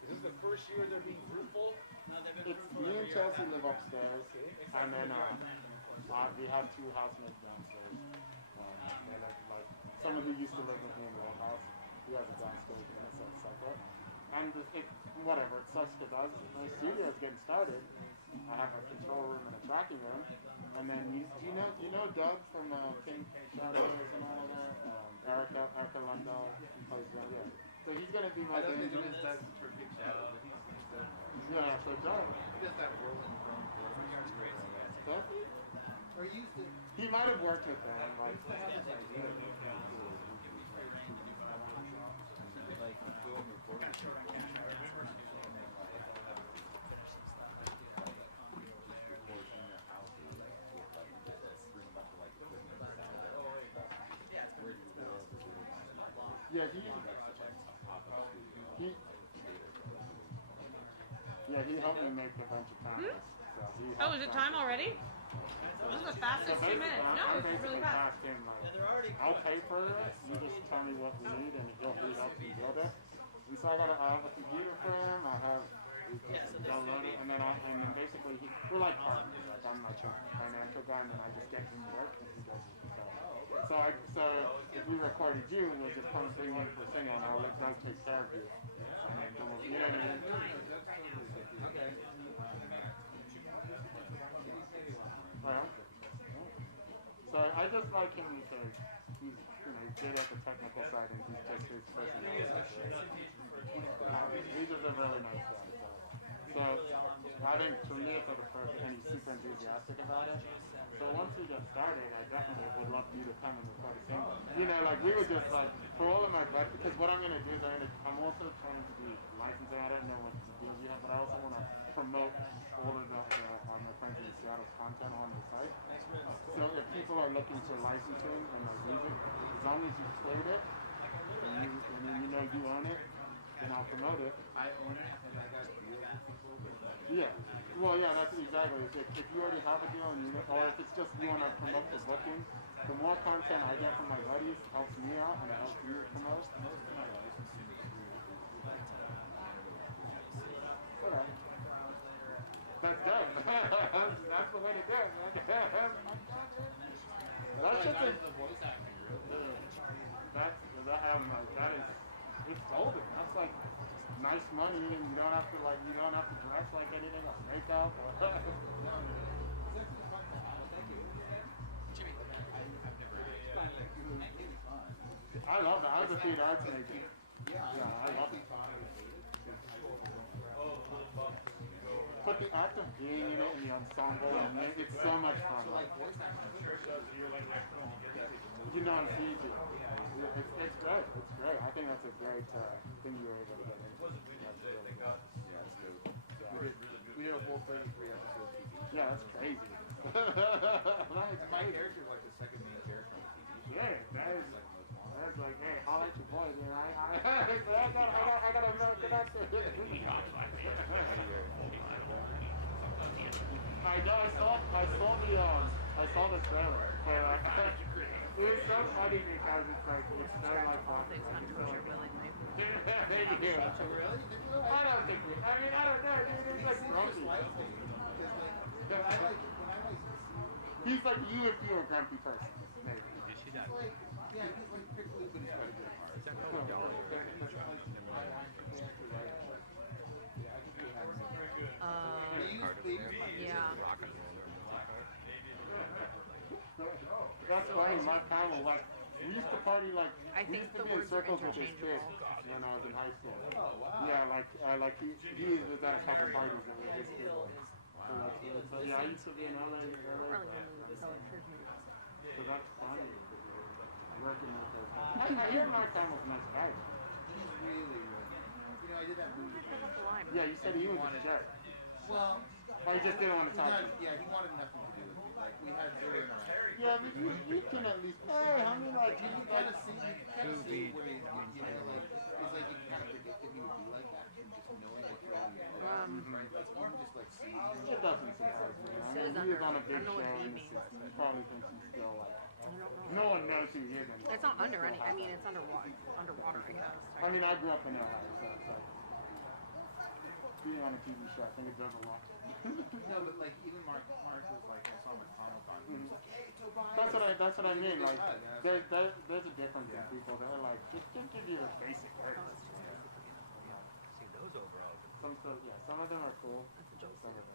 Is this the first year they're being fruitful? It's me and Chelsea live upstairs, and then we have 2 housemates downstairs. They're like someone who used to live with me in the old house. He has a downstairs and it's like separate. And whatever, it sucks because my studio is getting started. I have a control room and a tracking room. And then you know Doug from Pink Shadows and all of that? Erica Lundell, he plays Doug, yeah. So he's gonna be my I don't think baby. he does for Big Shadow, but Yeah, so Doug. he does that rolling from Huh? Or used to. He might have worked with them, like. Yeah, he helped me make a bunch of times. So Oh, is it time already? This is the fastest 2 minutes. No, it's really fast. asked him, like, I'll pay for it, you just tell me what we need and he'll read up and build it. And so I have a computer for him, I have just download it, and then basically we're like partners. Like I'm like a financial guy, and then I just get him work, and he does it. So if we recorded you, we'll just come bring you for singing, and I'll let Doug take care of you. And then come over, you know what I mean? Well, so I just like him because he's good at the technical side, and he's just his personality. He's just a really nice guy. So I think for me it's like a perfect, and he's super enthusiastic about it. So once we get started, I definitely would love you to come and record a single. You know, like we would just like, for all of my buddies, because what I'm going to do is I'm also trying to be licensed. I don't know what deals you have, but I also want to promote all of my friends in Seattle's content on the site. So if people are looking for licensing and like music, as long as you played it, and you know you own it, then I'll promote it. I own it, and I got deals with people. Yeah. Well, yeah, that's exactly. If you already have a deal, and or if it's just you want to promote the booking, the more content I get from my buddies helps me out and it helps you promote. Okay. That's good. That's the way to do it, man. That's just that is, it's golden. That's like nice money, and you don't have to dress like anything or makeup or I love that. I was a theater arts major. Yeah, I love it. But the act of being in it and the ensemble, and it's so much fun. You know, it's easy. It's great. It's great. I think that's a great thing you were able to get into. That's really good. We did a whole 33 episodes. Yeah, that's crazy. My character is like the second main character on TV. Yeah, that's like, hey, I'll let your boy, man. I gotta know that. I saw the trailer. It was so funny because it's like, it's very like fun. I don't think we, I don't know, dude, it's like grumpy. He's like you if you're a grumpy person. Maybe. Yeah, he's like Rick Lupin is quite a good part. That's funny, my time was like, we used to party like, we used to be in circles with this kid when I was in high school. Oh, wow. Yeah, like he was at a couple parties and this kid was. So yeah, I used to be in LA. So that's funny. Working with her. I hear Mark Hamill was a nice guy. He's really, I did that movie. Yeah, you said he was a jerk. Well, he just didn't want to talk to you. Yeah, he wanted nothing to do with me. Like, we had zero interaction. Yeah, but you can at least, hey, I mean, like, you kind of see where he, like, it's like you kind of predict that he would be like that from just knowing what you're all right? That's you just, like, see. It doesn't surprise me. I mean, he was on a big show in the 60s. He probably thinks he's still, no one knows who he is anymore. It's not under any, I mean, it's underwater, I guess. I mean, I grew up in LA, so it's like, being on a TV show, I think it does a lot. No, but like even Mark was like, I saw him at Comic-Con. He was like, hey, Tobias. That's what I mean. Like, there's a difference in people that are like, just give you the basic words. Some of them are cool. Some of them.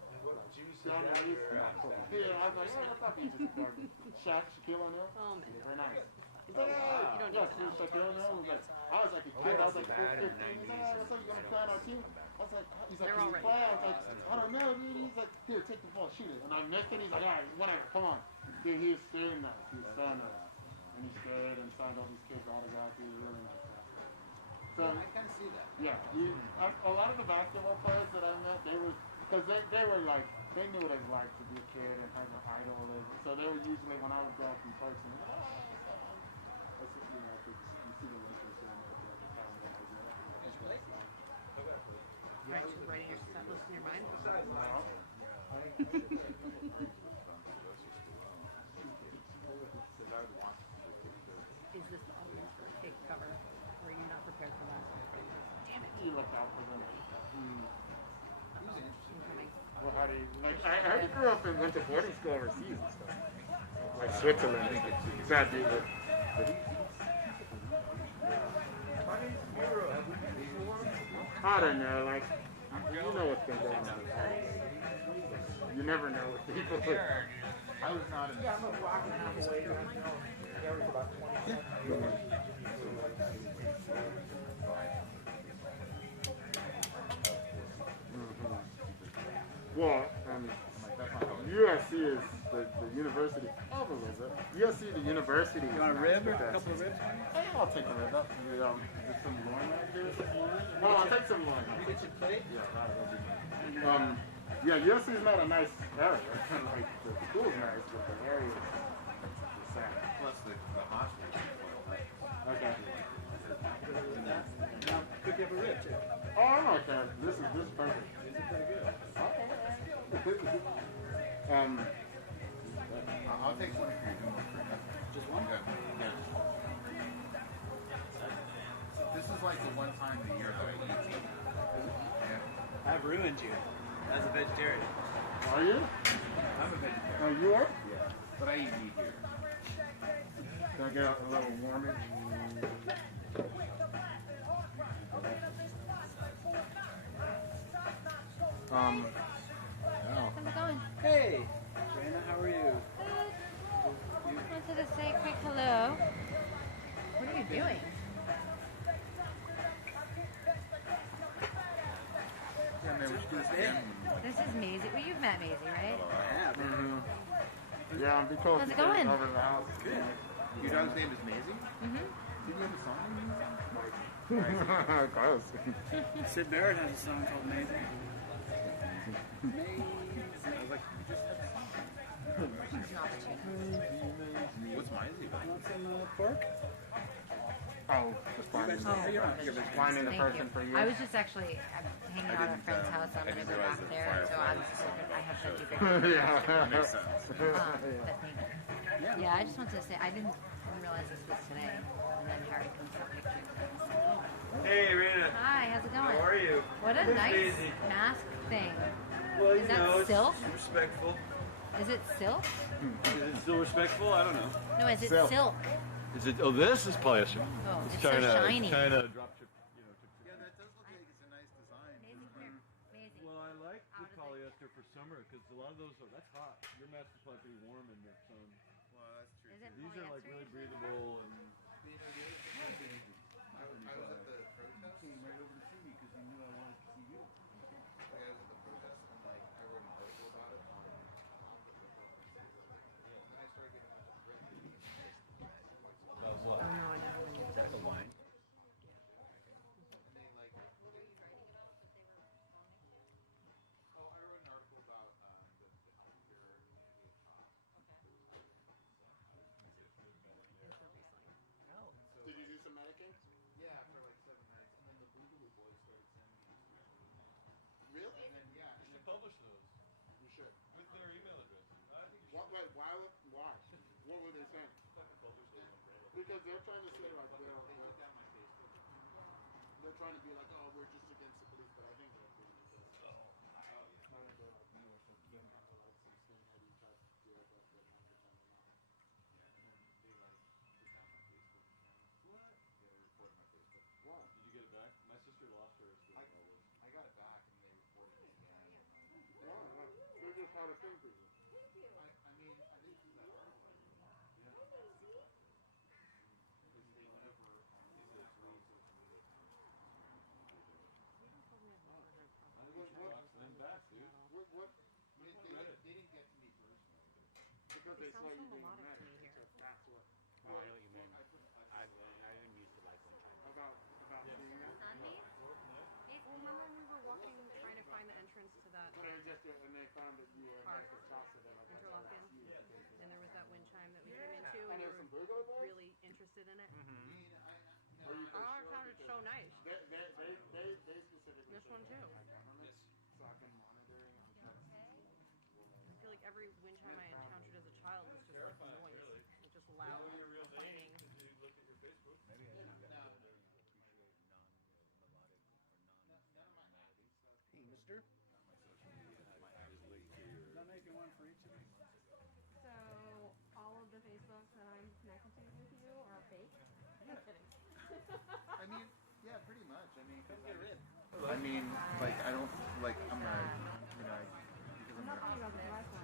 John Reese, not cool. Yeah, I was like, hey, what's up, you just adorable. Shaquille O'Neal. Oh man. Very nice. You don't need to know. Shaquille O'Neal was like, I was like a kid. I was like 15. He's like, hey, what's up? You gonna play on our team? I was like, he's like, can you play? I was like, I don't know, dude. He's like, here, take the ball, shoot it. And I missed it. He's like, all right, whatever, come on. Dude, he was staring nice. He was so nice. And he stayed and signed all these kids' autographs. He was really nice. So, I kind of see that. Yeah, a lot of the basketball players that I met, they were, because they were like, they knew what it was like to be a kid and have an idol. So they were usually, when I would go up in person, that's just, you know, you see the Lakers doing it at the time that I do it. Right, just writing your set list in your mind? Is this the audience for a cake cover? Or are you not prepared for that? Damn it. You look out for them. Well, how do you, like, I heard you grew up and went to boarding school overseas and stuff. Like Switzerland. It's not deep, but I don't know, like, you know what's been going on. You never know what people think. I was not in Well, USC is the university. Oh, a little bit. USC, the university. You want a rib or a couple of ribs? Hey, I'll take the rib up. There's some loin right here. No, I'll take some loin. Get your plate? Yeah, that'll be nice. Yeah, USC is not a nice area. Like, the school's nice, but the area is sad. plus the hospital. Okay. Cook you up a rib too. Oh, I like that. This is perfect. This is pretty good. I'll take one if you're doing one for me. Just one? Yeah. This is like the one time of the year that I eat. Yeah. I've ruined you as a vegetarian. Are you? I'm a vegetarian. Oh, you are? Yeah. But I eat meat here. Can I get a little warmer? How's it going? Hey, Brandon, how are you? Good. Wanted to say a quick hello. What are you doing? Yeah, man, we should do this again. This is Maisie. Well, you've met Maisie, right? Yeah, man. Yeah, because How's it going? over the house. Good. Your dog's name is Maisie? Mm-hmm. Did you have a song? Close. Sid Barrett has a song called Amazing. I was like, you just had a song. What's Maisie about? Want some pork? Oh, just finding the person Thank for you. I was just actually hanging out at a friend's house. I'm going to go back there. So I have such a big Yeah. That makes sense. but thank you. Yeah, I just wanted to say I didn't realize this was today. And then Harry comes up pictures. Hey, Rena. Hi, how's it going? How are you? What a It's nice Daisy. mask thing. Well, Is that silk? It's respectful. Is it silk? Is it still respectful? I don't know. No, is it silk? Is it? Oh, this is polyester. Oh, it's so shiny. China drop chip. Yeah, that does look like it's a nice design. Amazing. Well, I like the polyester for summer because a lot of those that's hot. Your mask is probably pretty warm in the sun. Well, that's true. Is it These are like really breathable and. I was at the protest. Came right over to see me because he knew I wanted to see you. Like, I was at the protest and like I wrote an article about it on and then I started getting a bunch of red. How's what? Oh, no, I didn't. Is that a wine? And they like I wrote an article about the healthcare Did you do some medicing? yeah, for like 7 nights. And then the Boogaloo boys started sending me these. Really? And then yeah, You should publish those You should. with their email address. I think you should. Wait, why? What were they saying? Because they're trying to say like they're trying to be like, oh, we're just against the police, but I think they're doing this. I think they're like newer, so you don't have like some skinheady type deal that they're trying to pretend they're not. they like took down my Facebook account. What? They reported my Facebook. Why? Did you get it back? My sister lost hers doing all this. I got it back and they reported it again. No, they're just how to think people. I mean, I didn't do that article. Because they never deleted social media accounts. Them back, dude. What? They didn't get to me personally. Because they saw you being mad. That's what. I know what you mean. I didn't used to like one time. About being mad? Remember when we were walking, trying to find the entrance to that But it was just, and they found that you were next to spots of them. interlock-in? And there was that wind chime that we came into, And and you there's some were Boogaloo boys? really interested in it. Are you Oh, it sounded so nice. They specifically This one too. so I've been monitoring and trying to see I feel like every wind chime I encountered as a child was just like noise. It just loud, fighting. Hey, mister. I mean, like, I don't, like, I'm a, you know, because I'm not talking about the last one.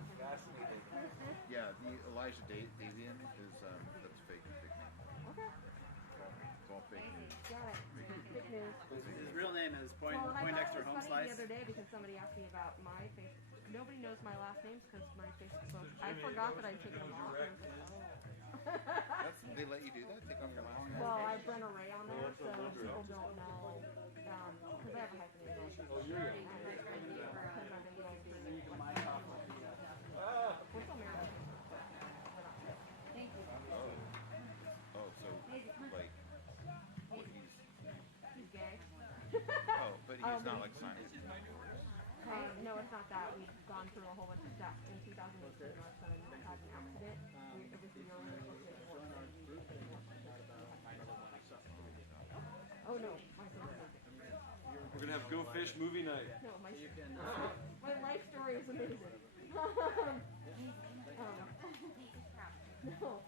yeah, the Elijah Davian is, that's fake nickname. Okay. It's all fake news. Got it. Good news. His real name is Well, and I Poindexter thought it was Home funny Slice. the other day because somebody asked me about my Facebook. Nobody knows my last names because my Facebook. I forgot that I'd taken them off. And I was like, oh. They let you do that? Take off your last name? Well, I Brent Ray on there, so people don't know. Because I have a hyphenated. Oh, you're right. Because I've been going through the. We're still married. Thank you. Oh, so, like, He's gay. oh, but he's not, like, signing his divorce. No, it's not that. We've gone through a whole bunch of stuff. In 2018, our son had an accident. It was the year we were supposed to divorce. Oh no, my son was We're gonna have Go Fish movie night. No, my life story is amazing. No.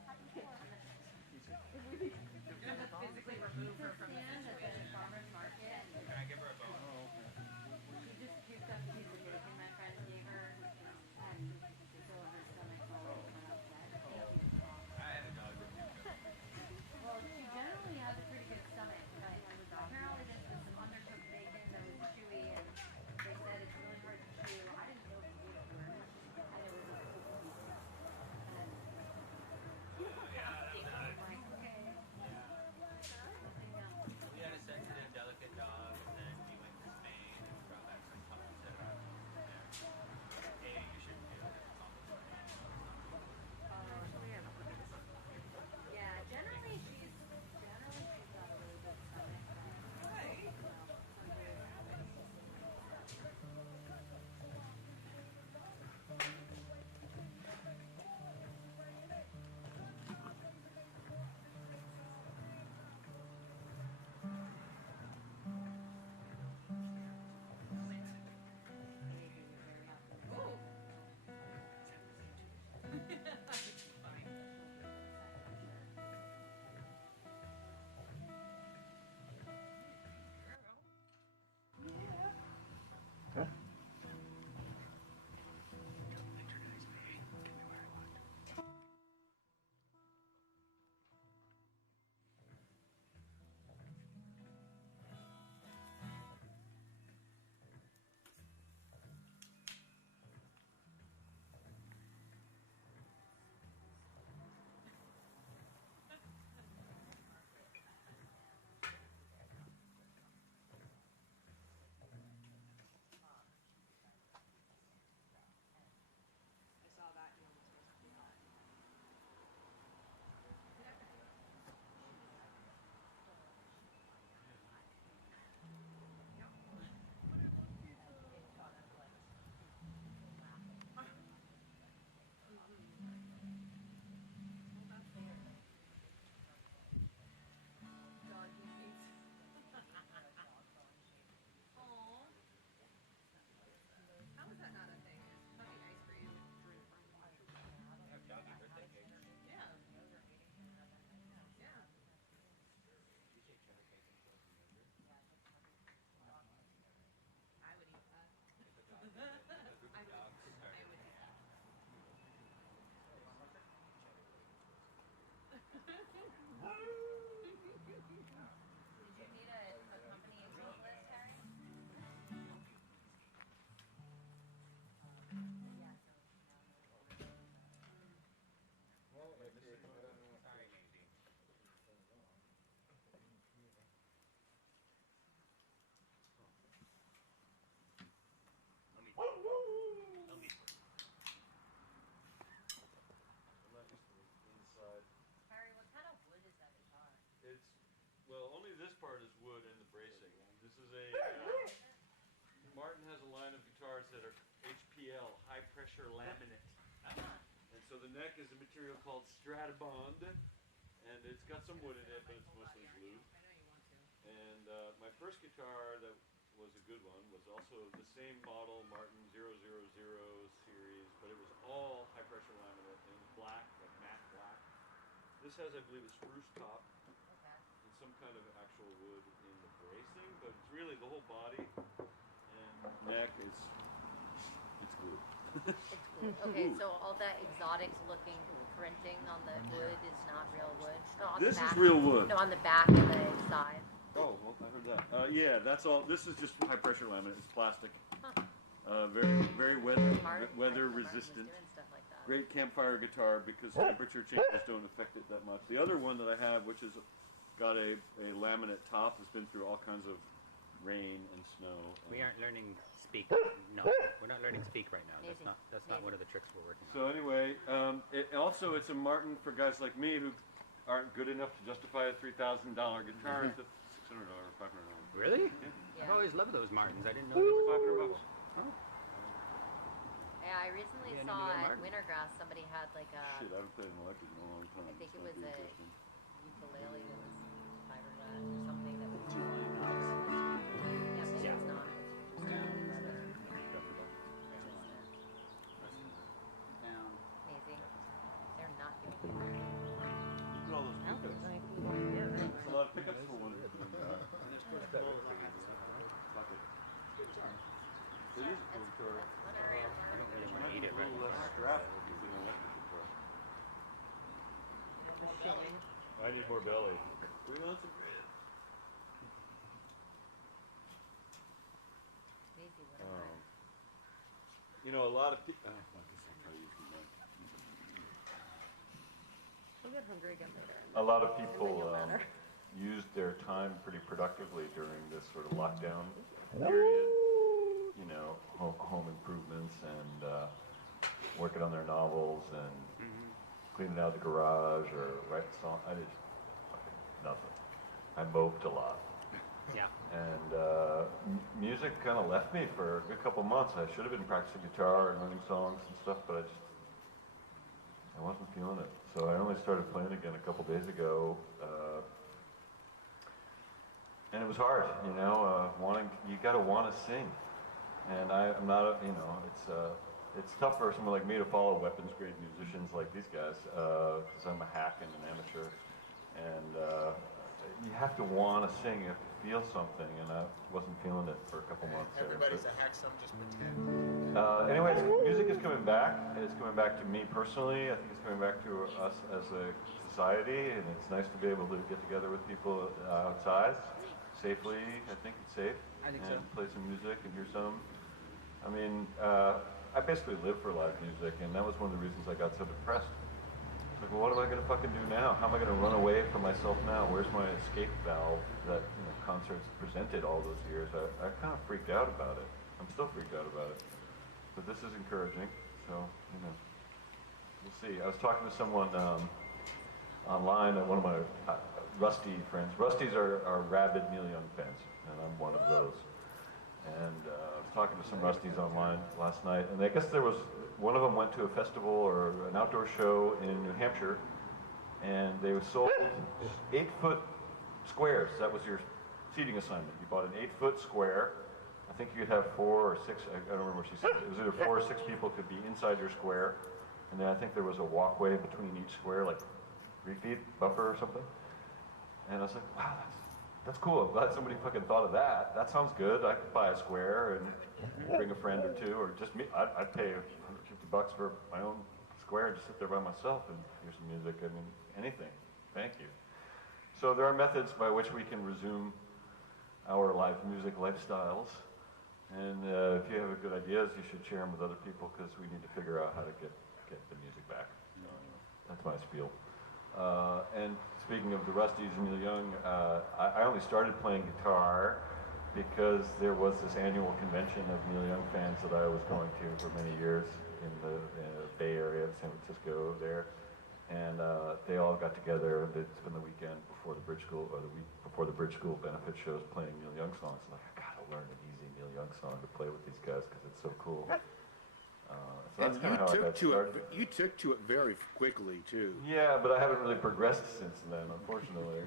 You're gonna physically remove her from the situation. Farmer's market. Can I give her a bone? Oh, okay. You just do stuff she's joking my friend gave her, and so her stomach's all upset. I had a dog. Well, she generally has a pretty good stomach, but apparently this was some undercooked bacon that was chewy, and they said it's really hard to chew. I didn't know if you gave it to her, and it was a cooked piece. And I'm like, okay. We had a sensitive, delicate dog, and then we went to Spain and brought back some puppies that are there. Hey, you shouldn't do it. Yeah, generally she's got a really good stomach. Well, only this part is wood and the bracing. This is a, Martin has a line of guitars that are HPL, high pressure laminate. And so the neck is a material called Stratobond, and it's got some wood in it, but it's mostly glue. And my first guitar that was a good one was also the same model, Martin 000 series, but it was all high pressure laminate, and it was black, like matte black. This has, I believe, a spruce top. Some kind of actual wood in the bracing, but it's really the whole body and neck is it's glue. Okay, so all that exotic-looking printing on the wood is not real wood. Oh, on This the is back. real wood. No, on the back and the side. Oh, well, I heard that. Yeah, that's all. This is just high pressure laminate. It's plastic. Huh. Very weather Martin resistant. was doing stuff like that. Great campfire guitar because temperature changes don't affect it that much. The other one that I have, which has got a laminate top, has been through all kinds of rain and snow. We aren't learning speak. No, we're not learning speak right now. That's not one of the tricks we're working on. So anyway, it's a Martin for guys like me who aren't good enough to justify a $3,000 guitar. It's a $600 or $500. Really? Yeah. I've always loved those Martins. I didn't know they were $500. Oh. Yeah, I recently Yeah, saw Indian at Martin. Wintergrass somebody had like a. Shit, I haven't played an electric in a long time. I think it It's was not a too interesting. ukulele that was fiberglass or something that was. Yeah, maybe it's not. It's just leather. Down. Amazing. They're not giving you that. Look at all those pickups. Yeah. There's a lot of pickups for one. It is a cool guitar. Eat it A right. little less strap because an electric guitar. I need more belly. Bring on some grit. Crazy what a word. You know, a lot of people. I guess I'll try to use the mic. I'll get hungry again later. A lot of And then people you'll matter. used their time pretty productively during this sort of lockdown period. You know, home improvements and working on their novels and cleaning out the garage or writing songs. I did fucking nothing. I moped a lot. Yeah. And music kind of left me for a good couple months. I should have been practicing guitar and learning songs and stuff, but I wasn't feeling it. So I only started playing again a couple days ago. And it was hard, you know, you gotta want to sing. And I'm not, it's tough for someone like me to follow weapons-grade musicians like these guys, because I'm a hack and an amateur. And you have to want to sing, you have to feel something, and I wasn't feeling it for a couple months. Everybody's a hack, some just pretend. Anyways, music is coming back. It's coming back to me personally. I think it's coming back to us as a society, and it's nice to be able to get together with people outside safely. I think it's safe. I think and so. play some music and hear some. I mean, I basically live for live music, and that was one of the reasons I got so depressed. It's like, well, what am I going to fucking do now? How am I going to run away from myself now? Where's my escape valve that concerts presented all those years? I kind of freaked out about it. I'm still freaked out about it. But this is encouraging, so, we'll see. I was talking to someone online, one of my Rusty friends. Rusties are rabid Neil Young fans, and I'm one of those. And I was talking to some Rusties online last night, and I guess one of them went to a festival or an outdoor show in New Hampshire, and they sold 8-foot squares. That was your seating assignment. You bought an 8-foot square. I think you could have 4 or 6, I don't remember what she said. It was either 4 or 6 people could be inside your square, and then I think there was a walkway between each square, like 3 feet buffer or something. And I was like, wow, that's cool. I'm glad somebody fucking thought of that. That sounds good. I could buy a square and bring a friend or two, or just me. I'd pay $150 for my own square and just sit there by myself and hear some music. I mean, anything. Thank you. So there are methods by which we can resume our live music lifestyles. And if you have good ideas, you should share them with other people because we need to figure out how to get the music back. So that's my spiel. And speaking of the Rusties and Neil Young, I only started playing guitar because there was this annual convention of Neil Young fans that I was going to for many years in the Bay Area, San Francisco there. And they all got together and they'd spend the weekend before the Bridge School, or the week before the Bridge School benefit shows playing Neil Young songs. I'm like, I gotta learn an easy Neil Young song to play with these guys because it's so cool. So that's kind of how I got started. You took to it very quickly, too. Yeah, but I haven't really progressed since then, unfortunately.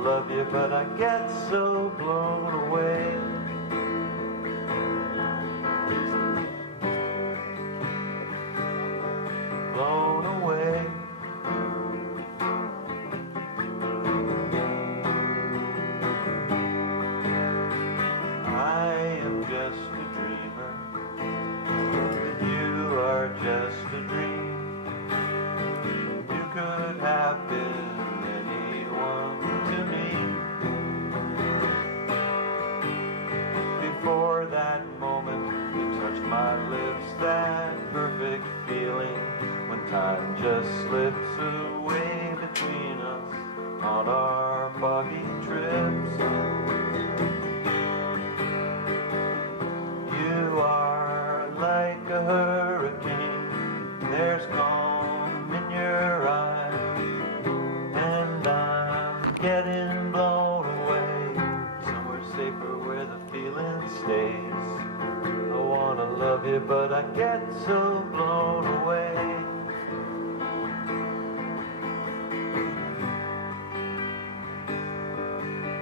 love you, but I get so blown away. Blown away. I am just a dreamer. You are just a dream. You could have been anyone to me. Before that moment, you touched my lips, that perfect feeling when time just slips away between us on our foggy trips. You are like a hurricane, there's calm in your eyes, and I'm getting blown away, somewhere safer where the feeling stays. I wanna love you, but I get so blown away.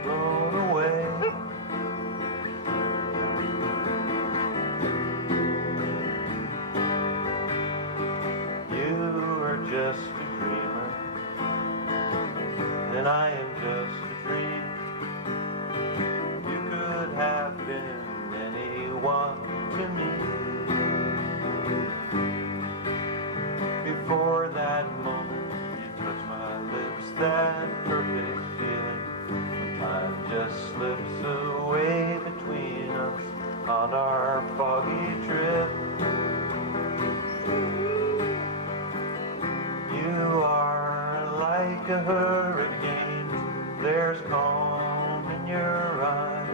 Blown away. Just a dreamer, and I am just a dream. You could have been anyone to me. Before that moment, you touched my lips, that perfect feeling when time just slips away between us on our foggy trip. You are like a hurricane, there's calm in your eyes,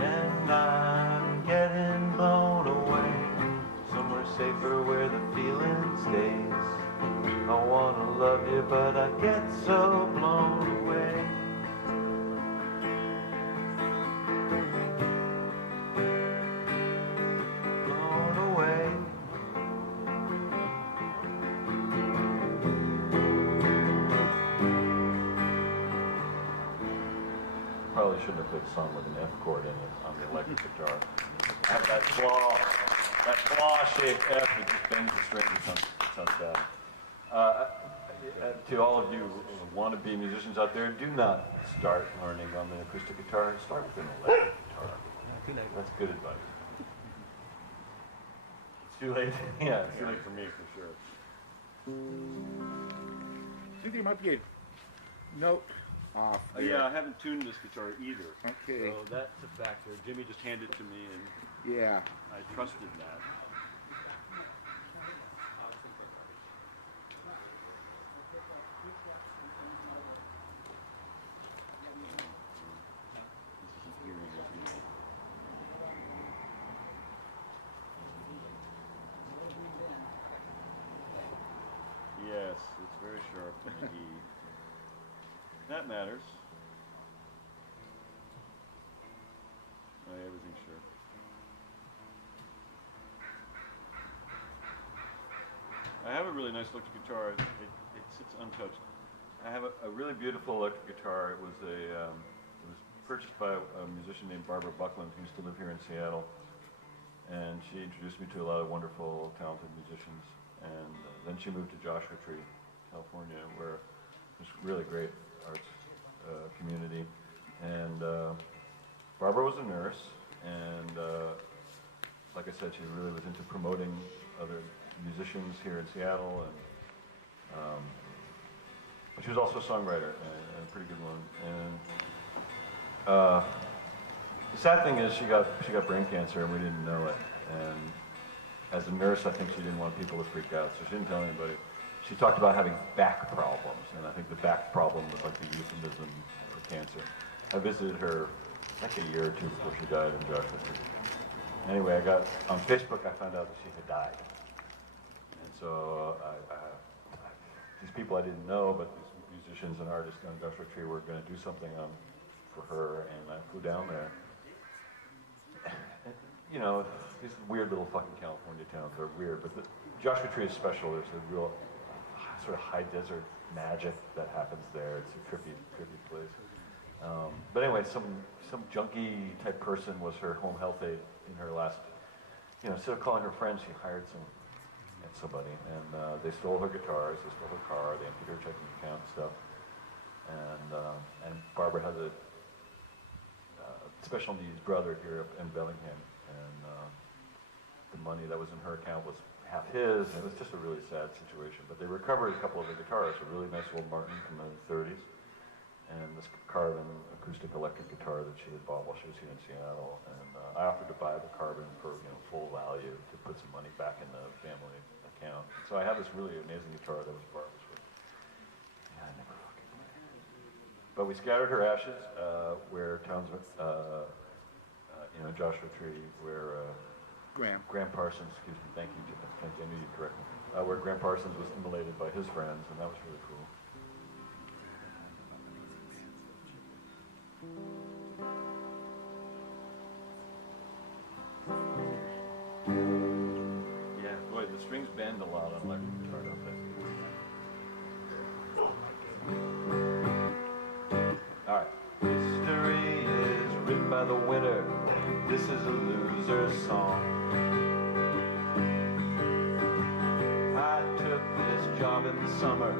and I'm getting blown away, somewhere safer where the feeling stays. I wanna love you, but I get so blown away. Blown away. Probably shouldn't have put a song with an F chord in it on the electric guitar. I have that claw-shaped F that just bends the string. It sounds bad. To all of you wannabe musicians out there, do not start learning on the acoustic guitar. Start with an electric guitar. That's good advice. It's too late. Yeah, it's too late for me for sure. I think there might be a note off. Yeah, I haven't tuned this guitar either. Okay. So that's a factor. Jimmy just handed it to me, and yeah, I trusted that. Yes, it's very sharp on the E. That matters. Everything's sharp. I have a really nice electric guitar. It sits untouched. I have a really beautiful electric guitar. It was purchased by a musician named Barbara Buckland, who used to live here in Seattle. And she introduced me to a lot of wonderful, talented musicians. And then she moved to Joshua Tree, California, where there's really great arts community. And Barbara was a nurse, and like I said, she really was into promoting other musicians here in Seattle, and she was also a songwriter, and a pretty good one. And the sad thing is, she got brain cancer, and we didn't know it. And as a nurse, I think she didn't want people to freak out, so she didn't tell anybody. She talked about having back problems, and I think the back problem was like the euphemism for cancer. I visited her like a year or two before she died in Joshua Tree. Anyway, on Facebook, I found out that she had died. And so these people I didn't know, but these musicians and artists on Joshua Tree were going to do something for her, and I flew down there. And, you know, these weird little fucking California towns are weird, but Joshua Tree is special. There's a real sort of high desert magic that happens there. It's a trippy place. But anyway, some junkie type person was her home health aide in her last, instead of calling her friends, she hired somebody, and they stole her guitars, they stole her car, they emptied her checking account and stuff. And Barbara has a special needs brother here in Bellingham, and the money that was in her account was half his, and it was just a really sad situation. But they recovered a couple of the guitars, a really nice old Martin from the 30s, and this Carbon acoustic electric guitar that she had bought while she was here in Seattle. And I offered to buy the Carbon for full value to put some money back in the family account. So I have this really amazing guitar that was Barbara's. Yeah, I never fucking played it. But we scattered her ashes where Townsend, Joshua Tree, where Graham Parsons, excuse me, thank you, I knew you'd correct me, where Graham Parsons was immolated by his friends, and that was really cool. Yeah, boy, the strings bend a lot on electric guitar, don't they? Alright. History is written by the winner. This is a loser's song. I took this job in the summer,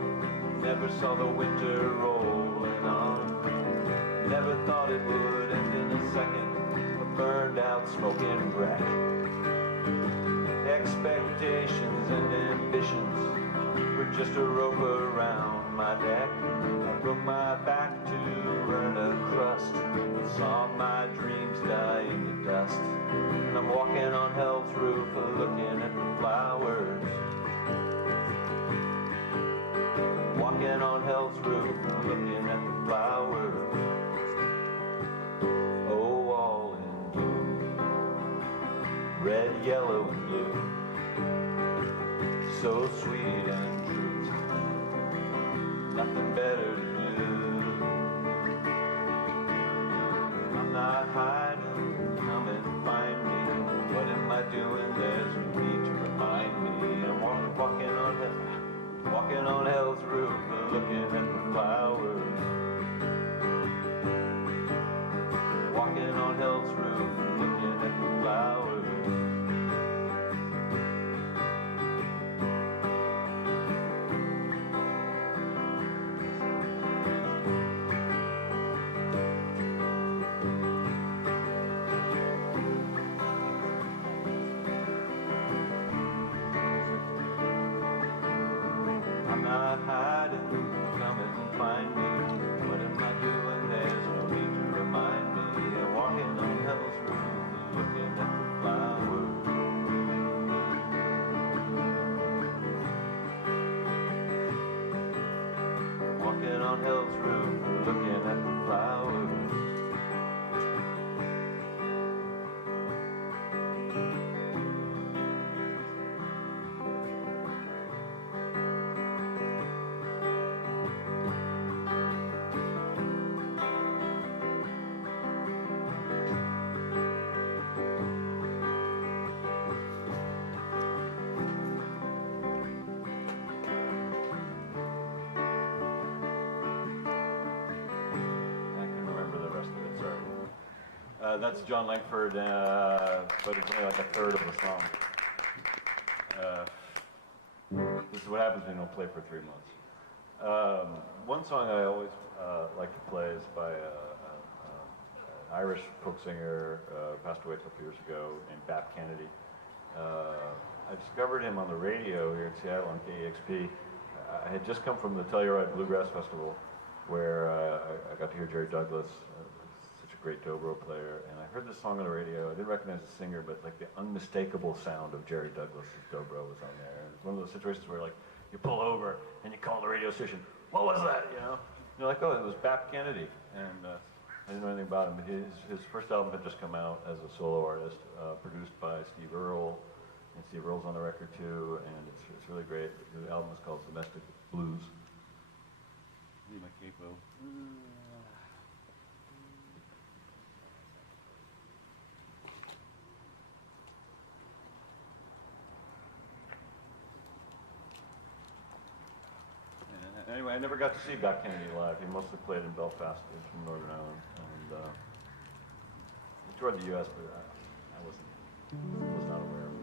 never saw the winter rolling on. Never thought it would end in a second, a burned out smoking wreck. Expectations and ambitions were just a rope around my neck. I broke my back to earn a crust, saw my dreams die into dust. And I'm walking on hell's roof, looking at the flowers. Walking on hell's roof, looking at the flowers. Oh, all in bloom, red, yellow, and blue. So sweet and true, nothing better to do. I'm not hiding, come and find me. What am I doing? There's no need to remind me. I'm walking on hell's roof, looking at the flowers. Walking on hell's roof, looking at the flowers. I'm not hiding, come and find me. What am I doing? There's no need to remind me. I'm walking on hell's roof, looking at the flowers. Walking on hell's roof, looking at the flowers. That's John Langford, but it's only like a third of the song. This is what happens when you don't play for 3 months. One song I always like to play is by an Irish folk singer, passed away a couple years ago, named Bap Kennedy. I discovered him on the radio here in Seattle on KEXP. I had just come from the Telluride Bluegrass Festival, where I got to hear Jerry Douglas, great dobro player, and I heard this song on the radio. I didn't recognize the singer, but like the unmistakable sound of Jerry Douglas's dobro was on there. And it's one of those situations where like you pull over and you call the radio station, what was that, And you're like, oh, it was Bap Kennedy, and I didn't know anything about him. His first album had just come out as a solo artist, produced by Steve Earle, and Steve Earle's on the record too, and it's really great. The album is called Domestic Blues. Need my capo. Anyway, anyway, I never got to see Doc Kennedy live. He mostly played in Belfast. He's from Northern Ireland, and he toured the U.S., but I was not aware of it.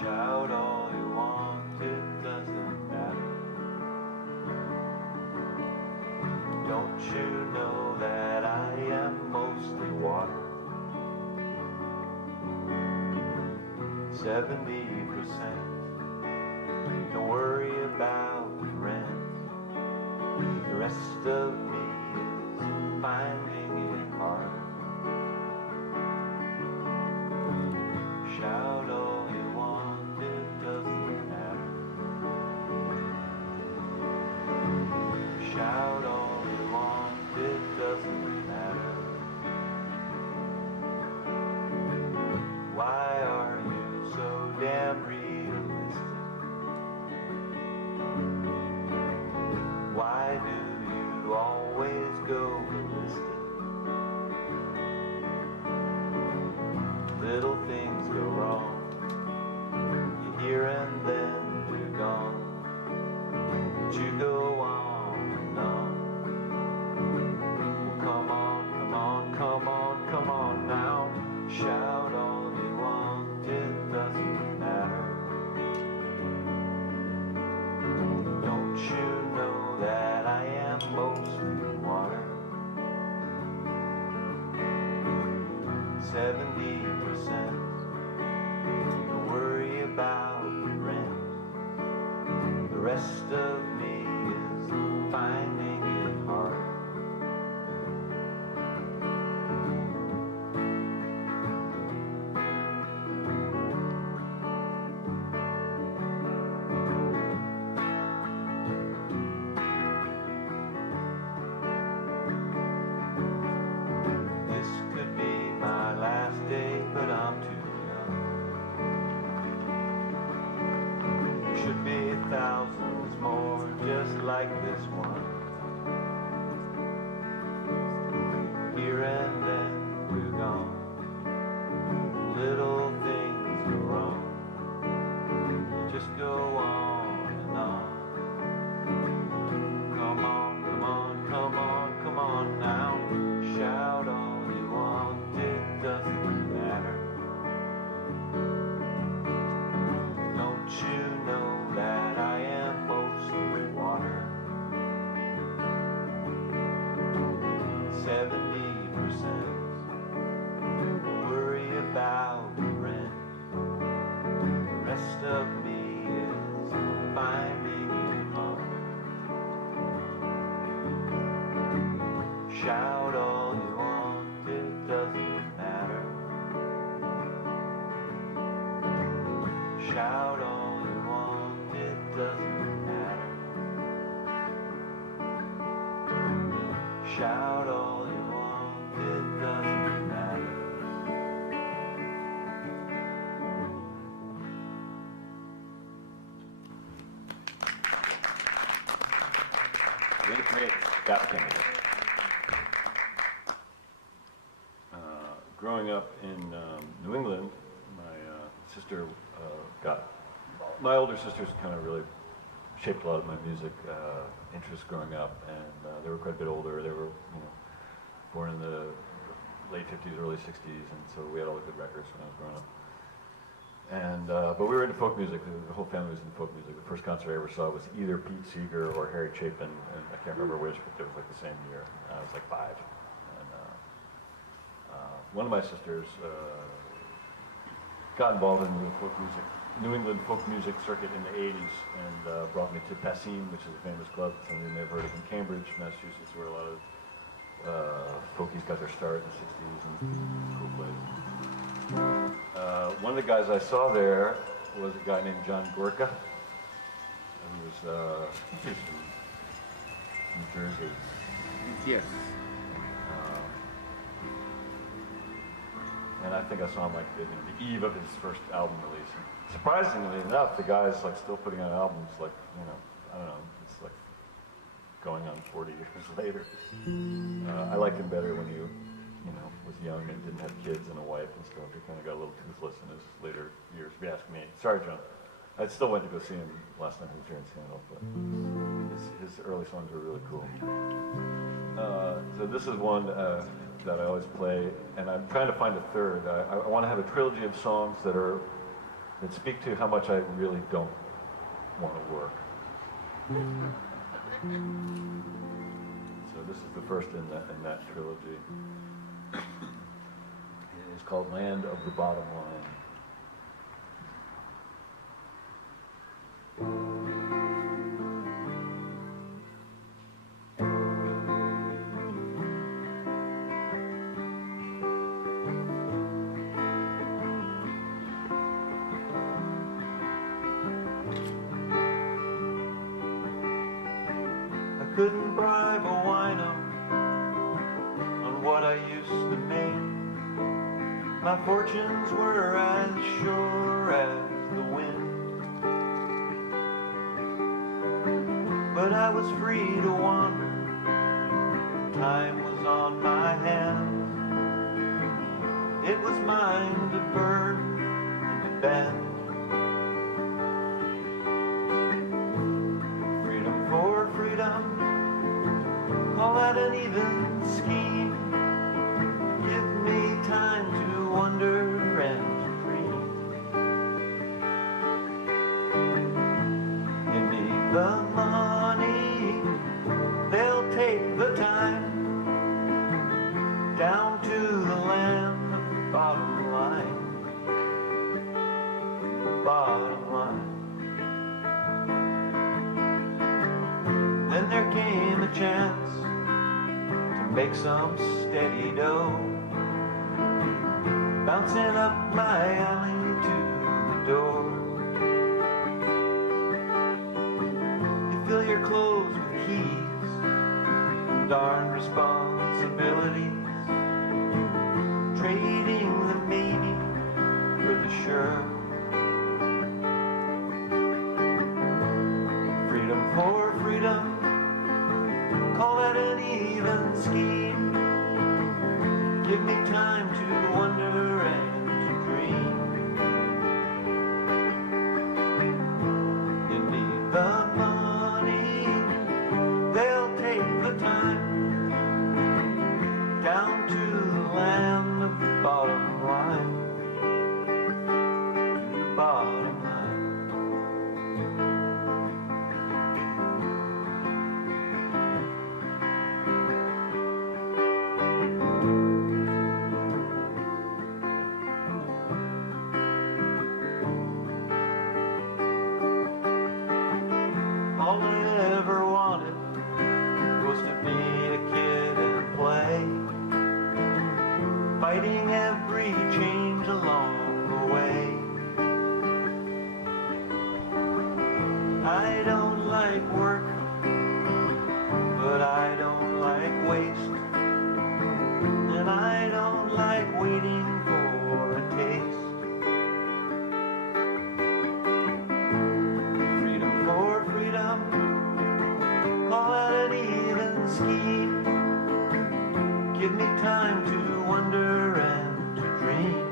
Shout all you want, it doesn't matter. Don't you know that I am mostly water? 70%. Don't worry about rent. The rest of me is finding it hard. Shout all you want, it doesn't matter. Shout all you want, it doesn't matter. Why are you so damn realistic? Why do you always go ballistic? Little things go wrong. You're here and then you're gone. But you go on and on. Well, come on, come on, come on, come on now. Shout all you want, it doesn't matter. Don't you know that I am mostly water? 70%. Don't worry about rent. The rest of me is finding it hard. This could be my last day, but I'm too young. Should be thousands more just like this one. Here and then we're gone. Little things go wrong. You just go on and on. Come on, come on, come on, come on now. Shout all you want, it doesn't matter. Don't you know that I am mostly water? 70%. Don't worry about rent. The rest of me is finding it hard. Shout all you want, it doesn't matter. Shout all you want, it doesn't matter. Shout all you want, it doesn't matter. Really great Doc Kennedy. Growing up in New England, my sister my older sisters kind of really shaped a lot of my music interests growing up, and they were quite a bit older. They were, born in the late 50s, early 60s, and so we had all the good records when I was growing up. And but we were into folk music. The whole family was into folk music. The first concert I ever saw was either Pete Seeger or Harry Chapin, and I can't remember which, but it was like the same year. I was like 5. And one of my sisters got involved in the folk music, New England folk music circuit in the 80s, and brought me to Peavine, which is a famous club some of you may have heard of in Cambridge, Massachusetts, where a lot of folkies got their start in the 60s and cool places. One of the guys I saw there was a guy named John Gorka, who was New Jersey. Yes. And I think I saw him like the eve of his first album release. And surprisingly enough, the guy's like still putting out albums like, you know, I don't know, it's like going on 40 years later. I liked him better when he, you know, was young and didn't have kids and a wife and stuff. He kind of got a little toothless in his later years, if you ask me. Sorry, John. I still went to go see him last time he was here in Seattle, but his early songs were really cool. So this is one that I always play, and I'm trying to find a third. I want to have a trilogy of songs that speak to how much I really don't want to work. So this is the first in that trilogy. It's called Land of the Bottom Line. Couldn't bribe a wino on what I used to make. My fortunes were as sure as the wind. But I was free to wander, time was on my hands. It was mine to burn and to bend. Freedom for freedom, call that an even scheme. Give me time to wonder and to dream. You need the money, they'll take the time. Down to the land of the bottom line. The bottom line. Then there came a chance to make some steady dough, bouncing up my alley to the door. You fill your clothes with keys, darned responsibilities, trading the maybe for the sure. Freedom for freedom, call that an even scheme. Give me time to wonder and to dream. You need the money, they'll take the time. Down to the land of the bottom line. To the bottom line. All I ever wanted was to be a kid and play, fighting every change along the way. I don't like work, but I don't like waste, and I don't like waiting for a taste. Freedom for freedom, call that an even scheme. Give me time to wonder and to dream.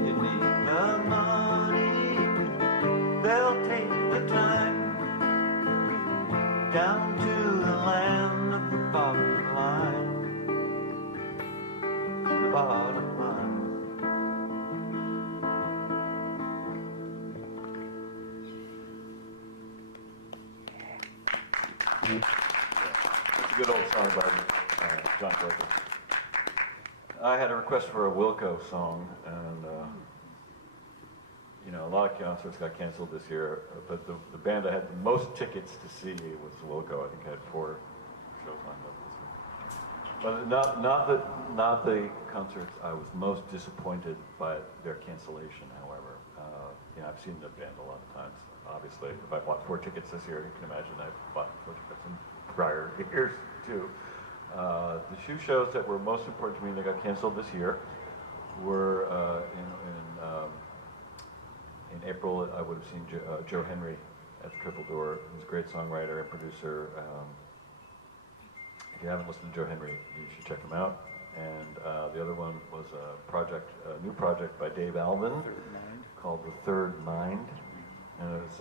You need the money, they'll take the time. Down to the land of the bottom line. The bottom line. It's a good old song by John Baker. I had a request for a Wilco song, and you know, a lot of concerts got canceled this year, but the band I had the most tickets to see was Wilco. I think I had 4 shows lined up this year. But not the concerts I was most disappointed by their cancellation, however. You know, I've seen the band a lot of times. obviously. If I bought 4 tickets this year, you can imagine I bought 4 tickets in prior years too. The 2 shows that were most important to me that got canceled this year were in April. I would have seen Joe Henry at the Triple Door. He's a great songwriter and producer. If you haven't listened to Joe Henry, you should check him out. And the other one was a new project by Dave Alvin called The Third Mind. And it was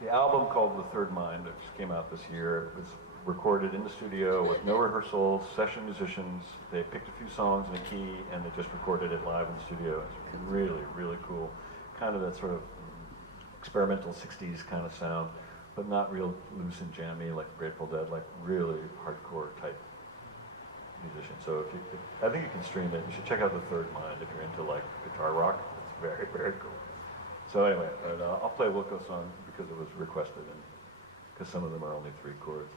the album called The Third Mind. It just came out this year. It was recorded in the studio with no rehearsals, session musicians. They picked a few songs in a key and they just recorded it live in the studio. It's really, really cool. Kind of that sort of experimental 60s kind of sound, but not real loose and jammy like Grateful Dead, like really hardcore type musician. So I think you can stream it. You should check out The Third Mind if you're into like guitar rock. It's very, very cool. So anyway, I'll play Wilco songs because it was requested and because some of them are only 3 chords.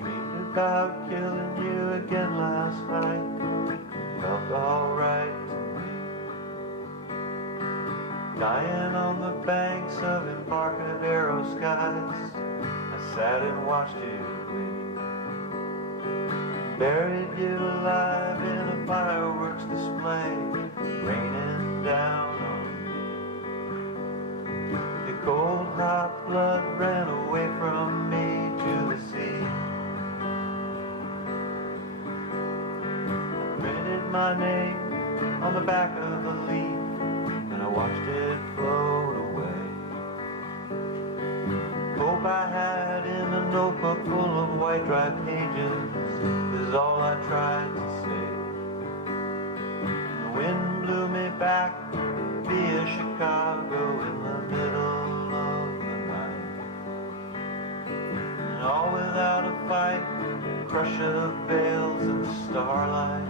Dreamed about killing you again last night. Felt alright to me. Dying on the banks of Embarcadero skies, I sat and watched you bleed. Buried you alive in a fireworks display, raining down on me. The cold hot blood ran away from me to the sea. Printed my name on the back of the leaf, and I watched it float away. Hope I had in a notebook full of white dry pages is all I tried to say. The wind blew me back via Chicago in the middle of the night. And all without a fight, crush of veils in the starlight.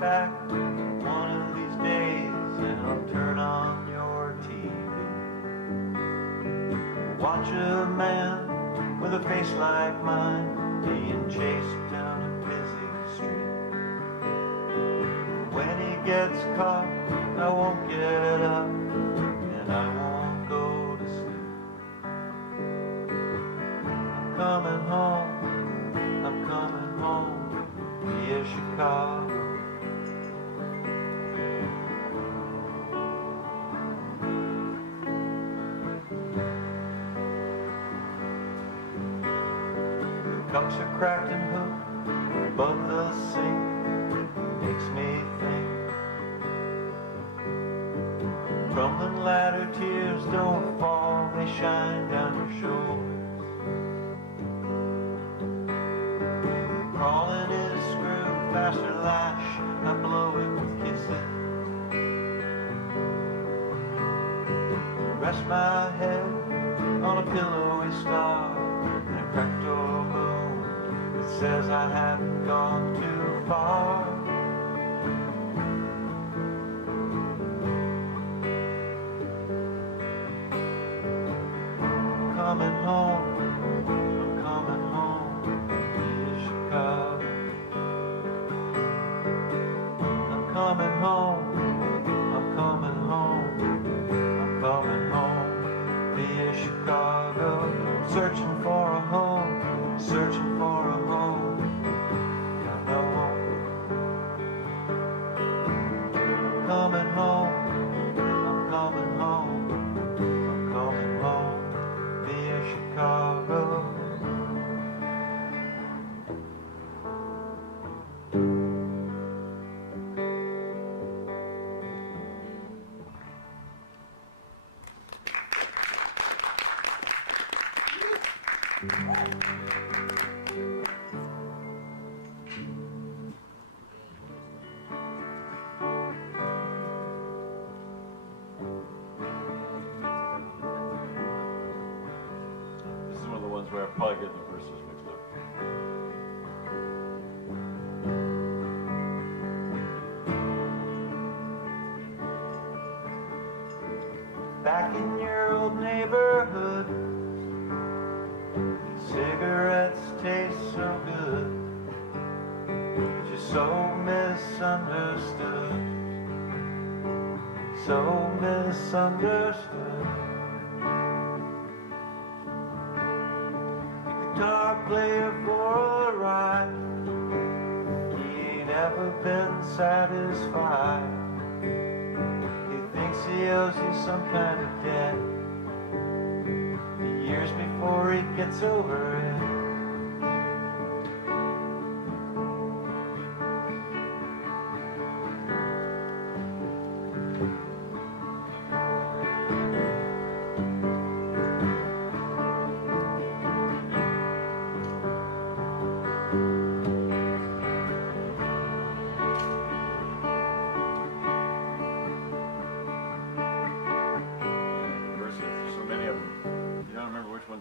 Back one of these days, and I'll turn on your TV. Watch a man with a face like mine being chased down a busy street. When he gets caught, I won't get up and I won't go to sleep. I'm coming home via Chicago. Cups are cracked and hooked above the sink, makes me think. Crumbling ladder tears don't fall, they shine down your shoulders. Crawling in a screw, faster lash, I blow it with kisses. Rest my head on a pillowy star, and a cracked door says I haven't gone too far. I'm coming home via Chicago. I'm coming home via Chicago. Searching for a home, searching for a home. I'm coming home via Chicago. ones where I'm probably getting the verses mixed up. Back in your old neighborhood, cigarettes taste so good, but you're so misunderstood, so misunderstood. Guitar player for a ride, he ain't ever been satisfied. He thinks he owes you some kind of debt, years before he gets over it.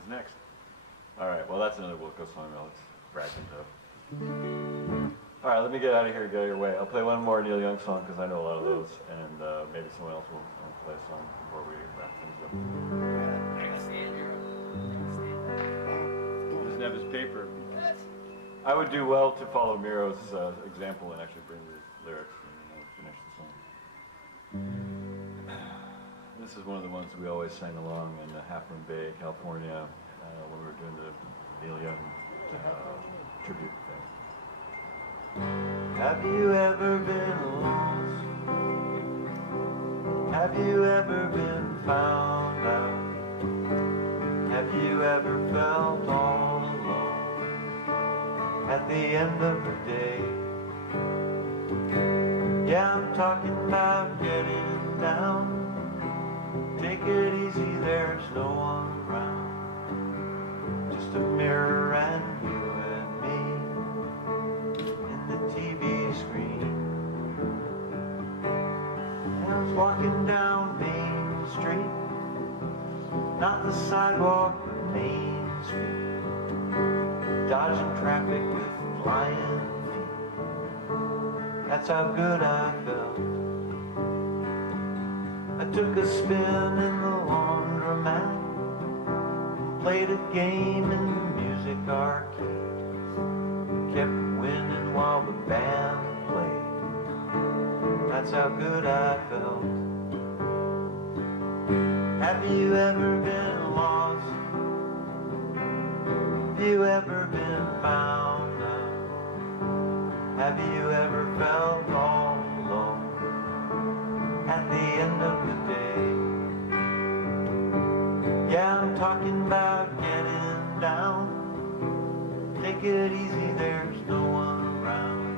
Next. All right, well, that's another Wilco song. Let's fragment up. All right, let me get out of here and get out of your way. I'll play one more Neil Young song because I know a lot of those, and maybe someone else will play a song before we wrap things up. He doesn't have his paper. I would do well to follow Miro's example and actually bring the lyrics and finish the song. This is one of the ones we always sang along in Half Moon Bay, California, when we were doing the Neil Young tribute thing. Have you ever been lost? Have you ever been found out? Have you ever felt all alone at the end of the day? Yeah, I'm talking about getting down. Take it easy, there's no one around. Just a mirror and you and me in the TV screen. And I was walking down Main Street, not the sidewalk, but Main Street, dodging traffic with flying feet. That's how good I felt. I took a spin in the laundromat, played a game in the music arcade, kept winning while the band played. That's how good I felt. Have you ever been lost? Have you ever been found out? Have you ever felt all alone at the end of the day? Yeah, I'm talking about getting down. Take it easy, there's no one around.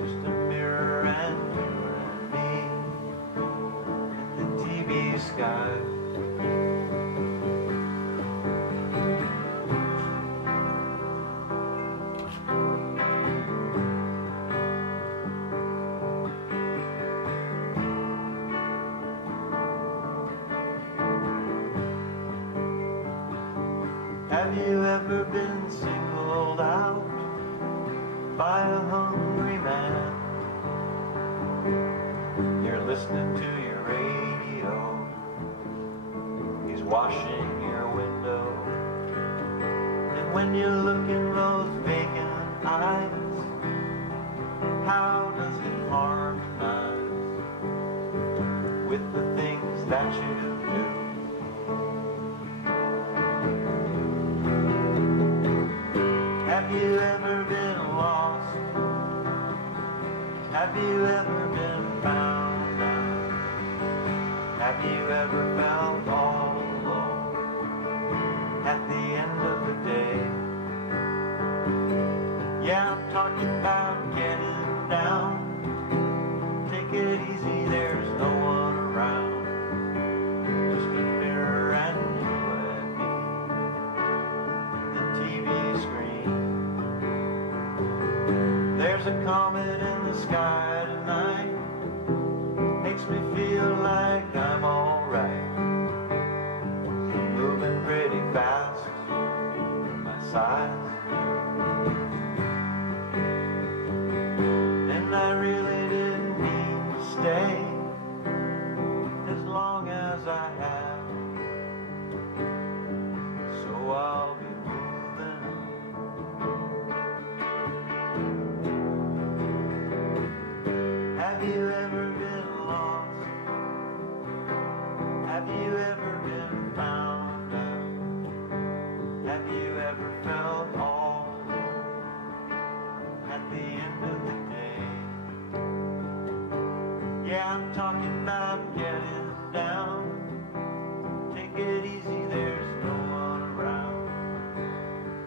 Just a mirror and you and me in the TV sky. Have you ever been singled out by a hungry man? You're listening to your radio, he's washing your window, and when you look in those vacant eyes, how does it harmonize with the things that you do? Have you ever been lost? Have you ever been found out? Have you ever felt all alone at the end of the day? Yeah, I'm talking about getting down. Take it easy, there's no one around. Just a mirror and you and me, the TV screen. There's a comet in the sky tonight, makes me feel like I'm alright. I'm moving pretty fast, size. And I really didn't mean to stay as long as I have. So I'll be moving on. Have you ever been lost? Have you ever been found out? Have you ever felt all alone at the end of the day? Yeah, I'm talking about getting down. Take it easy, there's no one around.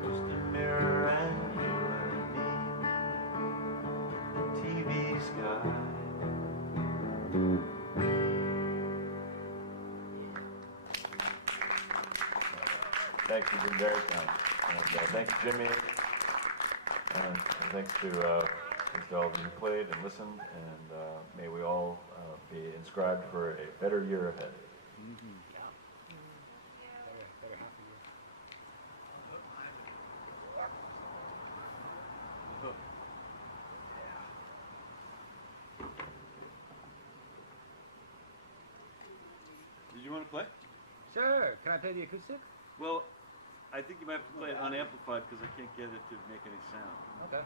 Just a mirror and you and me, the TV sky. Thanks, you've been very kind. And thank you, Jimmy. And thanks to all of you who played and listened. And may we all be inscribed for a better year ahead. Did you want to play? Sure. Can I play the acoustic? Well, I think you might have to play it unamplified because I can't get it to make any sound. Okay.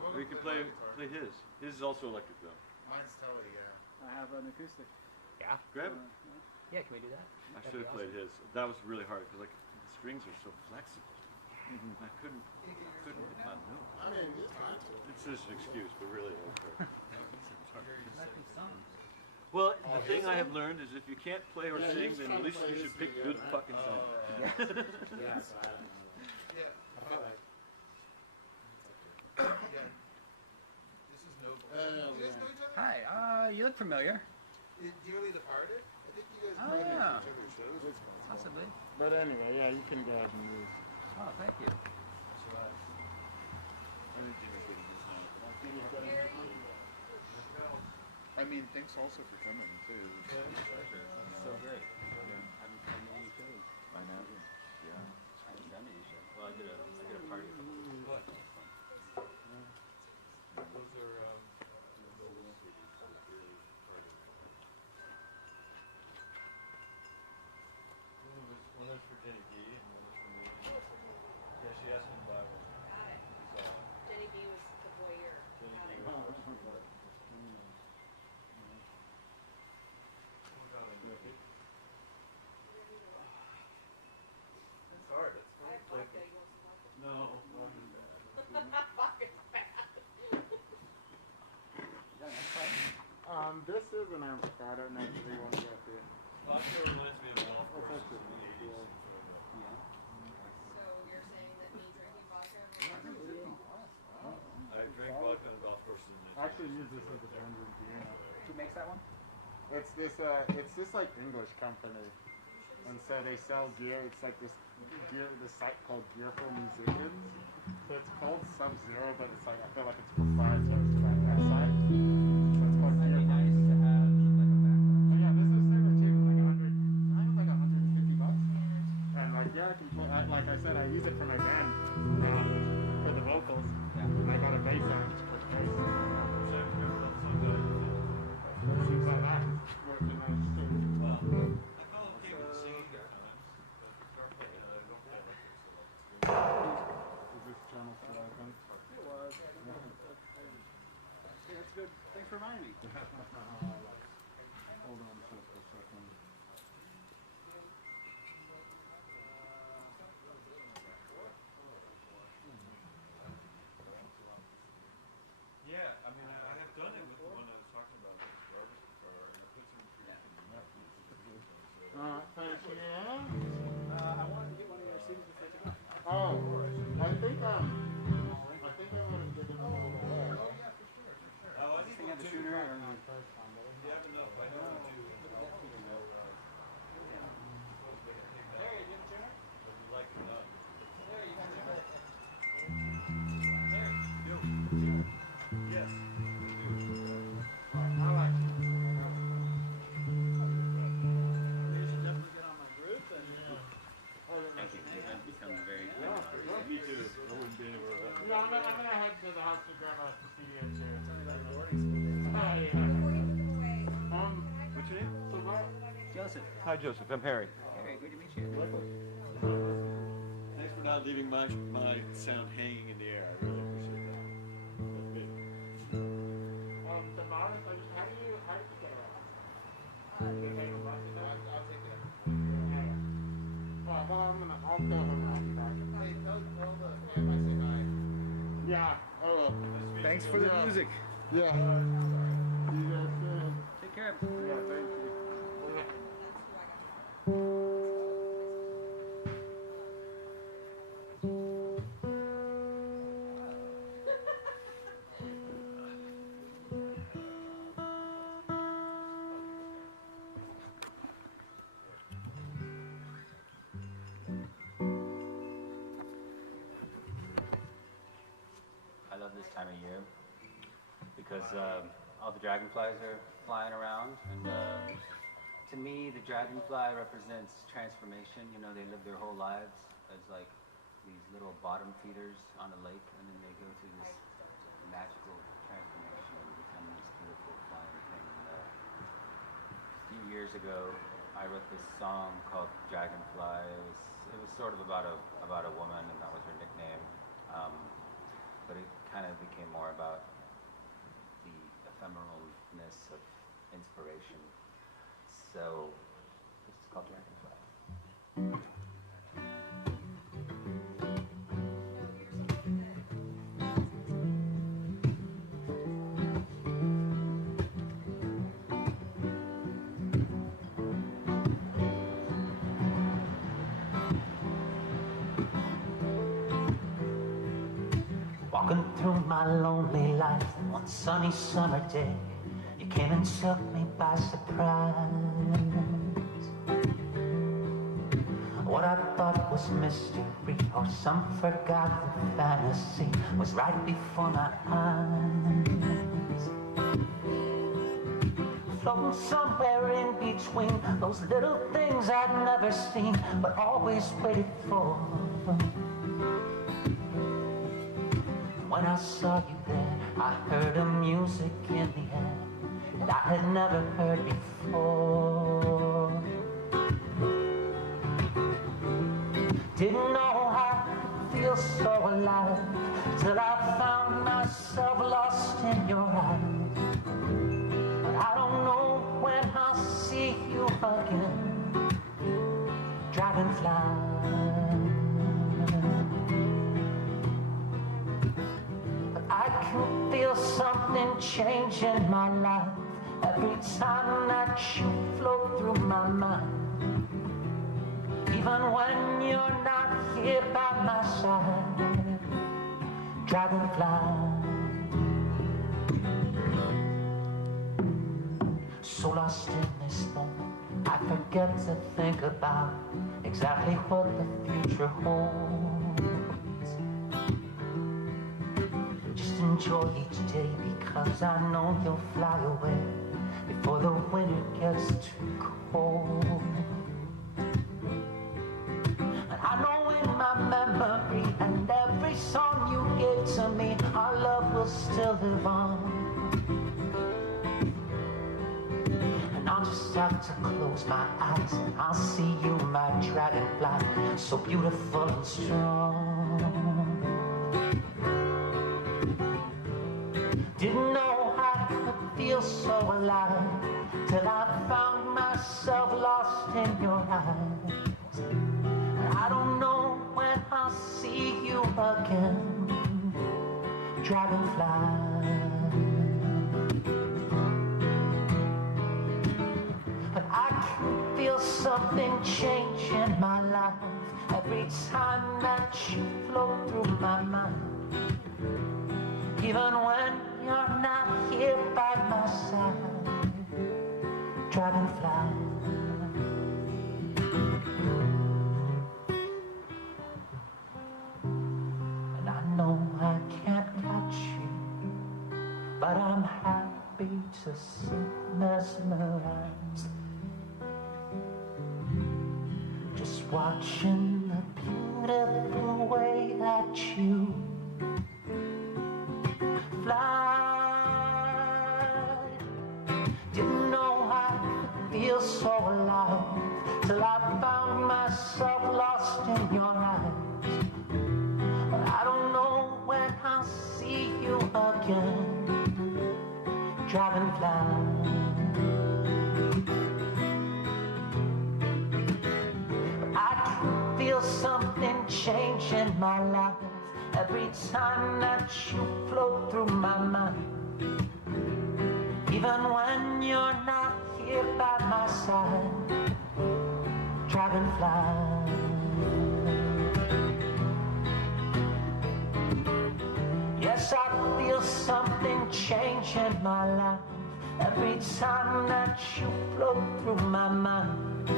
Or you can play his. His is also electric though. Mine's totally, yeah. I have an acoustic. Yeah. Grab it. Yeah, can we do that? I should have played his. That was really hard because like the strings are so flexible. I couldn't hit my note. I mean, it's fine. It's just an excuse, but really it was hard. Well, the thing I have learned is if you can't play or sing, then at least you should pick good fucking songs. Yes. Yeah. This is Noble. Do you guys know each other? Hi. You look familiar. Dearly Departed? I think you guys Oh, might yeah. have each other's shows. Possibly. But anyway, yeah, you can go ahead and move. Oh, thank you. I mean, thanks also for coming too. So great. I haven't done any shows. I know. Yeah. I haven't done any shows. Well, I did a party. Those are one was for Jenny B and one was for me. Yeah, she asked me to buy one. Jenny B was the voyeur. Jenny B was the voyeur. It's hard. It's fun to play. No. This is an amplifier. I don't know if you want to go through. Oscar reminds me of golf courses in the 80s. So you're saying that me drinking vodka? I drank vodka on golf courses in the I actually use this as a brand of beer. Who makes that one? It's this like English company, and so they sell gear. It's like this site called Gear for Musicians. So it's called Sub-Zero, but it's like I feel like it's proprietary to that site. So it's called Gear. Nice to have like a backup. So yeah, this is super cheap, like $150. And like yeah, I can play. Like I said, I use it for my band for the vocals. Yeah. And I got a bass amp to play bass. Seems like that working on it too. Well, I call it king of the singing at times. But start playing, I don't play like this. Is this channel still open? It was. Okay, that's good. Thanks for reminding me. Hold on to it for a second. Yeah, I mean, I have done it with the one I was talking about, with the Jarvis guitar, and I put some Thank you. I wanted to get one of your CDs before I took off. Oh, I think I would have given them all away. Oh, yeah, for sure, for sure. Oh, I Does this think thing have the we'll tuner? do. Or... If you have enough, I know we do. Hey, do you have a tuner? Whether you like it or not. Hey, you got a tuner? Hey, you. Yes. I like it. You should definitely get on my group. And, Oh, thank you. I've become very good. Hi, Joseph. I'm Harry. Harry, good to meet you. Thanks for not leaving my sound hanging in the air. I really appreciate that. That's big. Tobias, how do you get it? I'll take it. I'll tell him Hey, tell the fam I say hi. Yeah, hello. Thanks for the music. Yeah. You guys good? Take care. Yeah, thank you. I love this time of year because all the dragonflies are flying around, and to me, the dragonfly represents transformation. You know, they live their whole lives as like these little bottom feeders on a lake, and then they go through this magical transformation and become this beautiful flying thing. And, a few years ago, I wrote this song called Dragonfly. It was sort of about a woman, and that was her nickname. But it kind of became more about the ephemeralness of inspiration. So it's called Dragonfly. Walking through my lonely life one sunny summer day, you came and took me by surprise. What I thought was mystery or some forgotten fantasy was right before my eyes. Floating somewhere in between those little things I'd never seen but always waited for. When I saw you there, I heard a music in the air that I had never heard before. Didn't know I could feel so alive till I found myself lost in your eyes. But I don't know when I'll see you again, dragonfly. I can feel something change in my life every time that you float through my mind. Even when you're not here by my side, dragonfly. So lost in this moment, I forget to think about exactly what the future holds. Just enjoy each day because I know you'll fly away before the winter gets too cold. And I know in my memory and every song you gave to me, our love will still live on. And I'll just have to close my eyes and I'll see you, my dragonfly, so beautiful and strong. Didn't know I could feel so alive till I found myself lost in your eyes. I don't know when I'll see you again, dragonfly. But I can feel something change in my life every time that you float through my mind. Even when you're not here by my side, dragonfly. And I know I can't catch you, but I'm happy to sit mesmerized, just watching the beautiful way that you fly. Didn't know I could feel so alive lost in your eyes. I don't know when I'll see you again, dragonfly. I can feel something change in my life every time that you float through my mind. Even when you're not here by my side, dragonfly. Yes, I feel something change in my life every time that you float through my mind.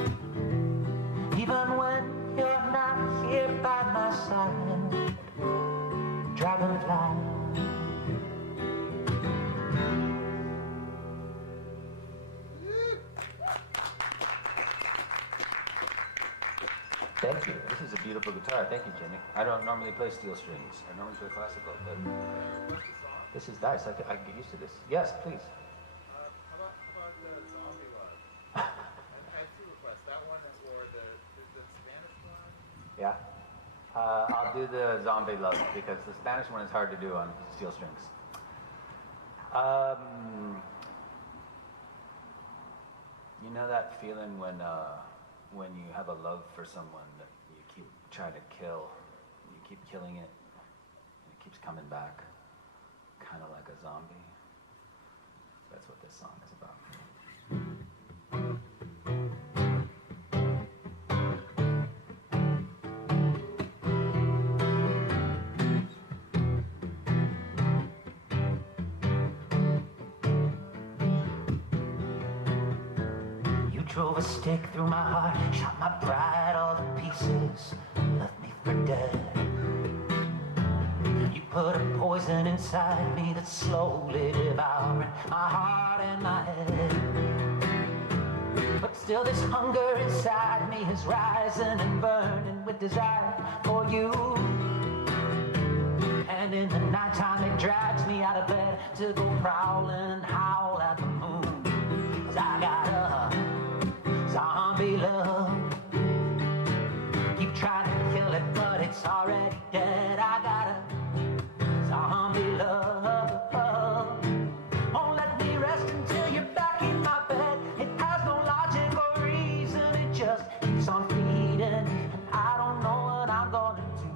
Even when you're not here by my side, dragonfly. Thank you. This is a beautiful guitar. Thank you, Jimmy. I don't normally play steel strings. I normally play classical, but this is nice. I can get used to this. Yes, please. How about Zombie Love? I have two requests. That one or the Spanish one? Yeah. I'll do the Zombie Love because the Spanish one is hard to do on steel strings. You know that feeling when you have a love for someone that you keep trying to kill, you keep killing it, and it keeps coming back, kind of like a zombie? That's what this song is about. Drove a stick through my heart, shot my pride all to pieces, left me for dead. You put a poison inside me that's slowly devouring my heart and my head. But still this hunger inside me is rising and burning with desire for you. And in the nighttime it drags me out of bed to go prowling and howl at the moon. 'Cause I got a zombie love. Keep trying to kill it, but it's already dead. I got a zombie love. Won't let me rest until you're back in my bed. It has no logic or reason, it just keeps on feeding. And I don't know what I'm gonna do,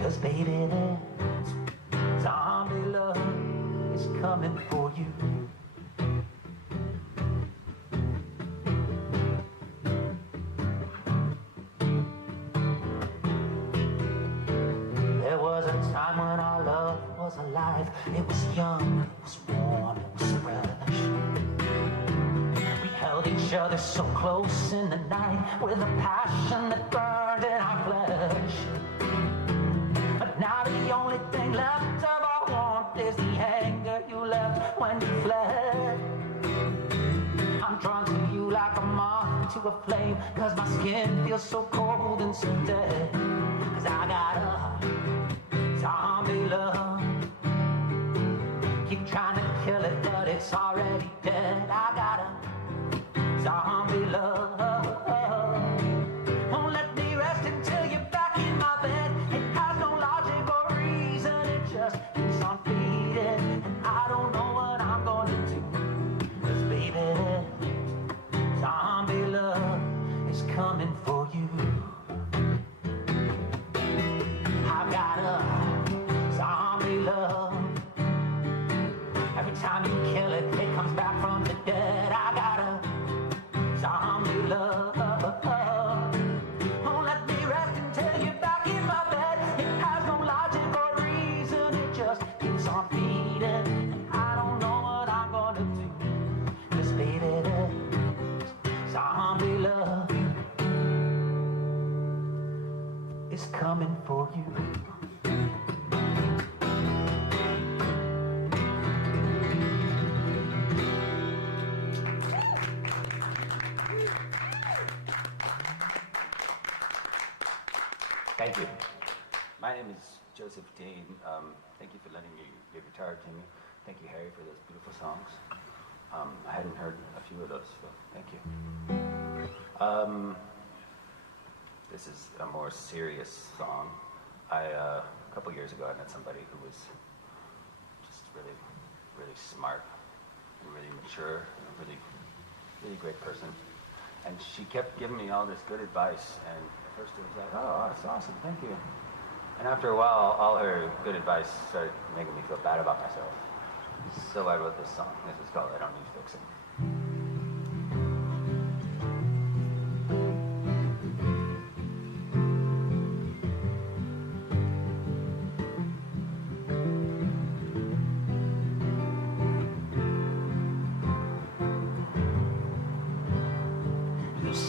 'cause baby, that zombie love is coming for you. There was a time when our love was alive. It was young, it was warm, it was fresh. We held each other so close in the night with a passion that burned in our flesh. But now the only thing left of our warmth is the anger you left when you fled. I'm drawn to you like a moth to a flame, 'cause my skin feels so cold and so dead. 'Cause I got a zombie love. Keep trying to kill it, but it's already dead. I got a zombie love. Won't let me rest until you're back in my bed. It has no logic or reason, it just keeps on feeding. And I don't know what I'm gonna do, 'cause baby, that zombie love is coming for you. I've got a zombie love. Every time you kill it, it comes back from the dead. I got a zombie love. Won't let me rest until you're back in my bed. It has no logic or reason, it just keeps on feeding. And I don't know what I'm gonna do, 'cause baby, that zombie love is coming for you. Thank you. My name is Joseph Dane. Thank you for lending me your guitar to me. Thank you, Harry, for those beautiful songs. I hadn't heard a few of those, so thank you. this is a more serious song. A couple years ago, I met somebody who was just really, really smart and really mature and a really, really great person. And she kept giving me all this good advice. And at first it was like, oh, that's awesome, thank you. And after a while, all her good advice started making me feel bad about myself. So I wrote this song. This is called I Don't Need Fixing.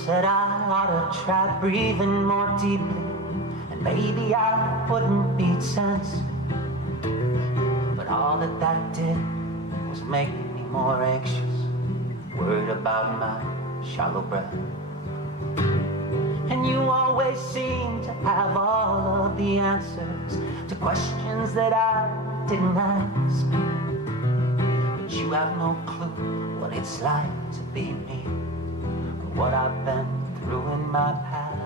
Said I ought to try breathing more deeply, and maybe I wouldn't be tense. But all that did was make me more anxious, worried about my shallow breath. And you always seem to have all of the answers to questions that I didn't ask. But you have no clue what it's like to be me, what I've been through in my past.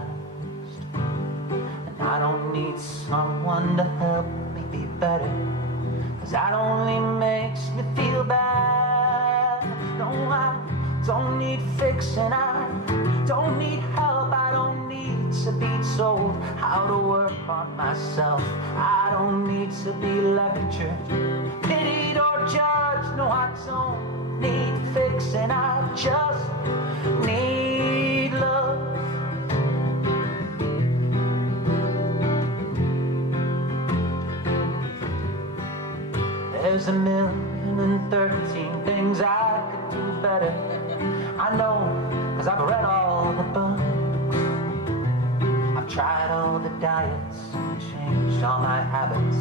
And I don't need someone to help me be better, 'cause that only makes me feel bad. No, I don't need fixing, I don't need help, I don't need to be told how to work on myself. I don't need to be lectured, pitied or judged. No, I don't need fixing, I just need love. There's 1,013 things I could do better. I know, 'cause I've read all the books. I've tried all the diets and changed all my habits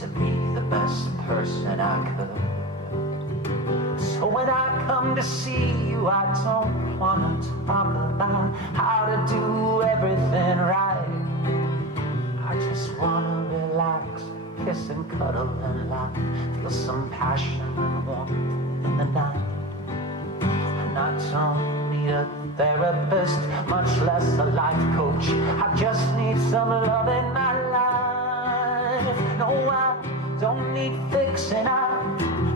to be the best person I could. So when I come to see you, I don't want to talk about how to do everything right. I just want to relax, kiss and cuddle and laugh, feel some passion and warmth in the night. And I don't need a therapist, much less a life coach. I just need some love in my life. No, I don't need fixing, I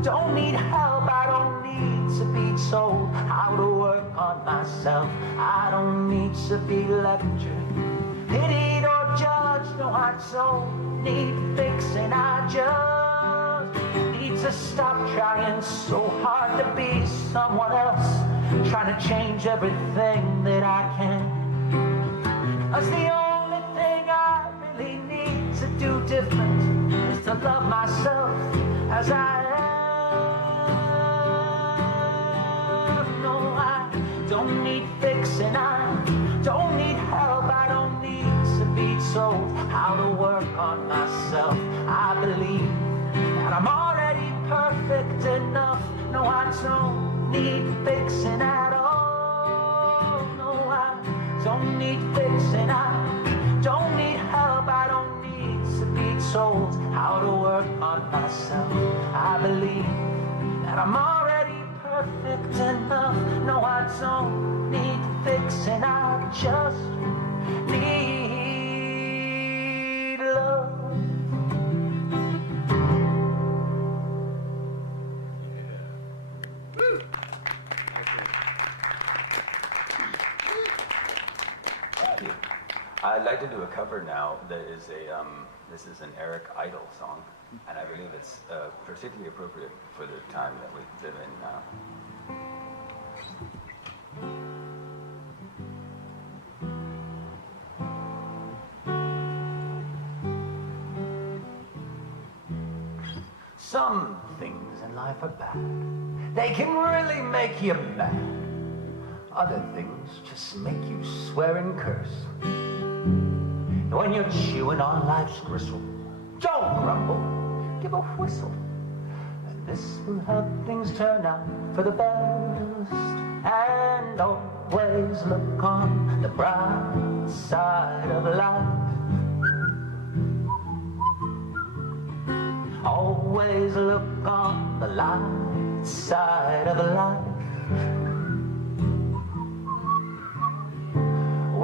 don't need help, I don't need to be told how to work on myself. I don't need to be lectured, pitied or judged. No, I don't need fixing, I just need to stop trying so hard to be someone else, trying to change everything that I can. 'Cause the only thing I really need to do different is to love myself as I am. No, I don't need fixing, I don't need help, I don't need to be told how to work on myself. I believe that I'm already perfect enough. No, I don't need fixing at all. No, I don't need fixing, I don't need help, I don't need to be told how to work on myself. I believe that I'm already perfect enough. No, I don't need fixing, I just need love. I'd like to do a cover now that is this is an Eric Idle song, and I believe it's particularly appropriate for the time that we live in now. Some things in life are bad. They can really make you mad. Other things just make you swear and curse. And when you're chewing on life's gristle, don't grumble, give a whistle. And this will help things turn out for the best. And always look on the bright side of life. Always look on the light side of life.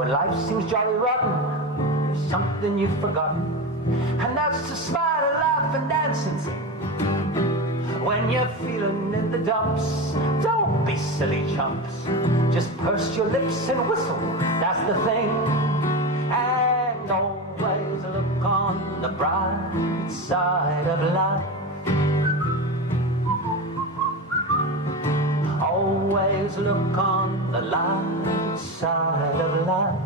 When life seems jolly rotten, there's something you've forgotten, and that's to smile and laugh and dance and sing. When you're feeling in the dumps, don't be silly chumps. Just purse your lips and whistle, that's the thing. And always look on the bright side of life. Always look on the light side of life.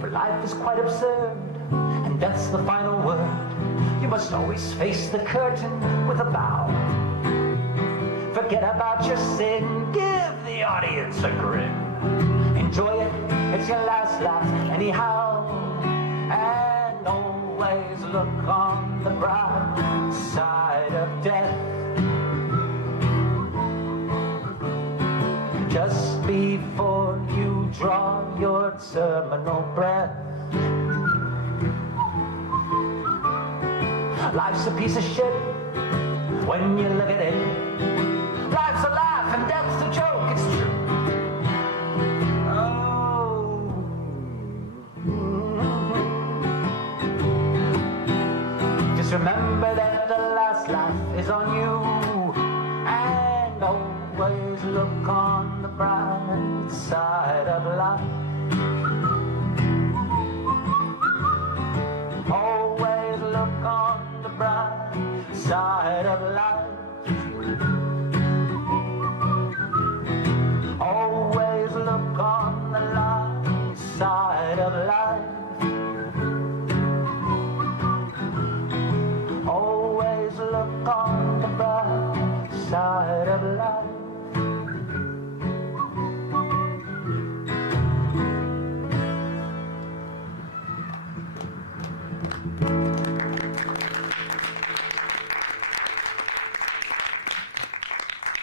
For life is quite absurd, and death's the final word. You must always face the curtain with a bow. Forget about your sin, give the audience a grin. Enjoy it, it's your last laugh anyhow. And always look on the bright side of death. Just before you draw your terminal breath. Life's a piece of shit when you look at it. Life's a laugh and death's a joke, it's true. Oh. Just remember that the last laugh is on you. And always look on the bright side of life. Always look on the bright side of life. Always look on the light side of life. Always look on the bright side of life.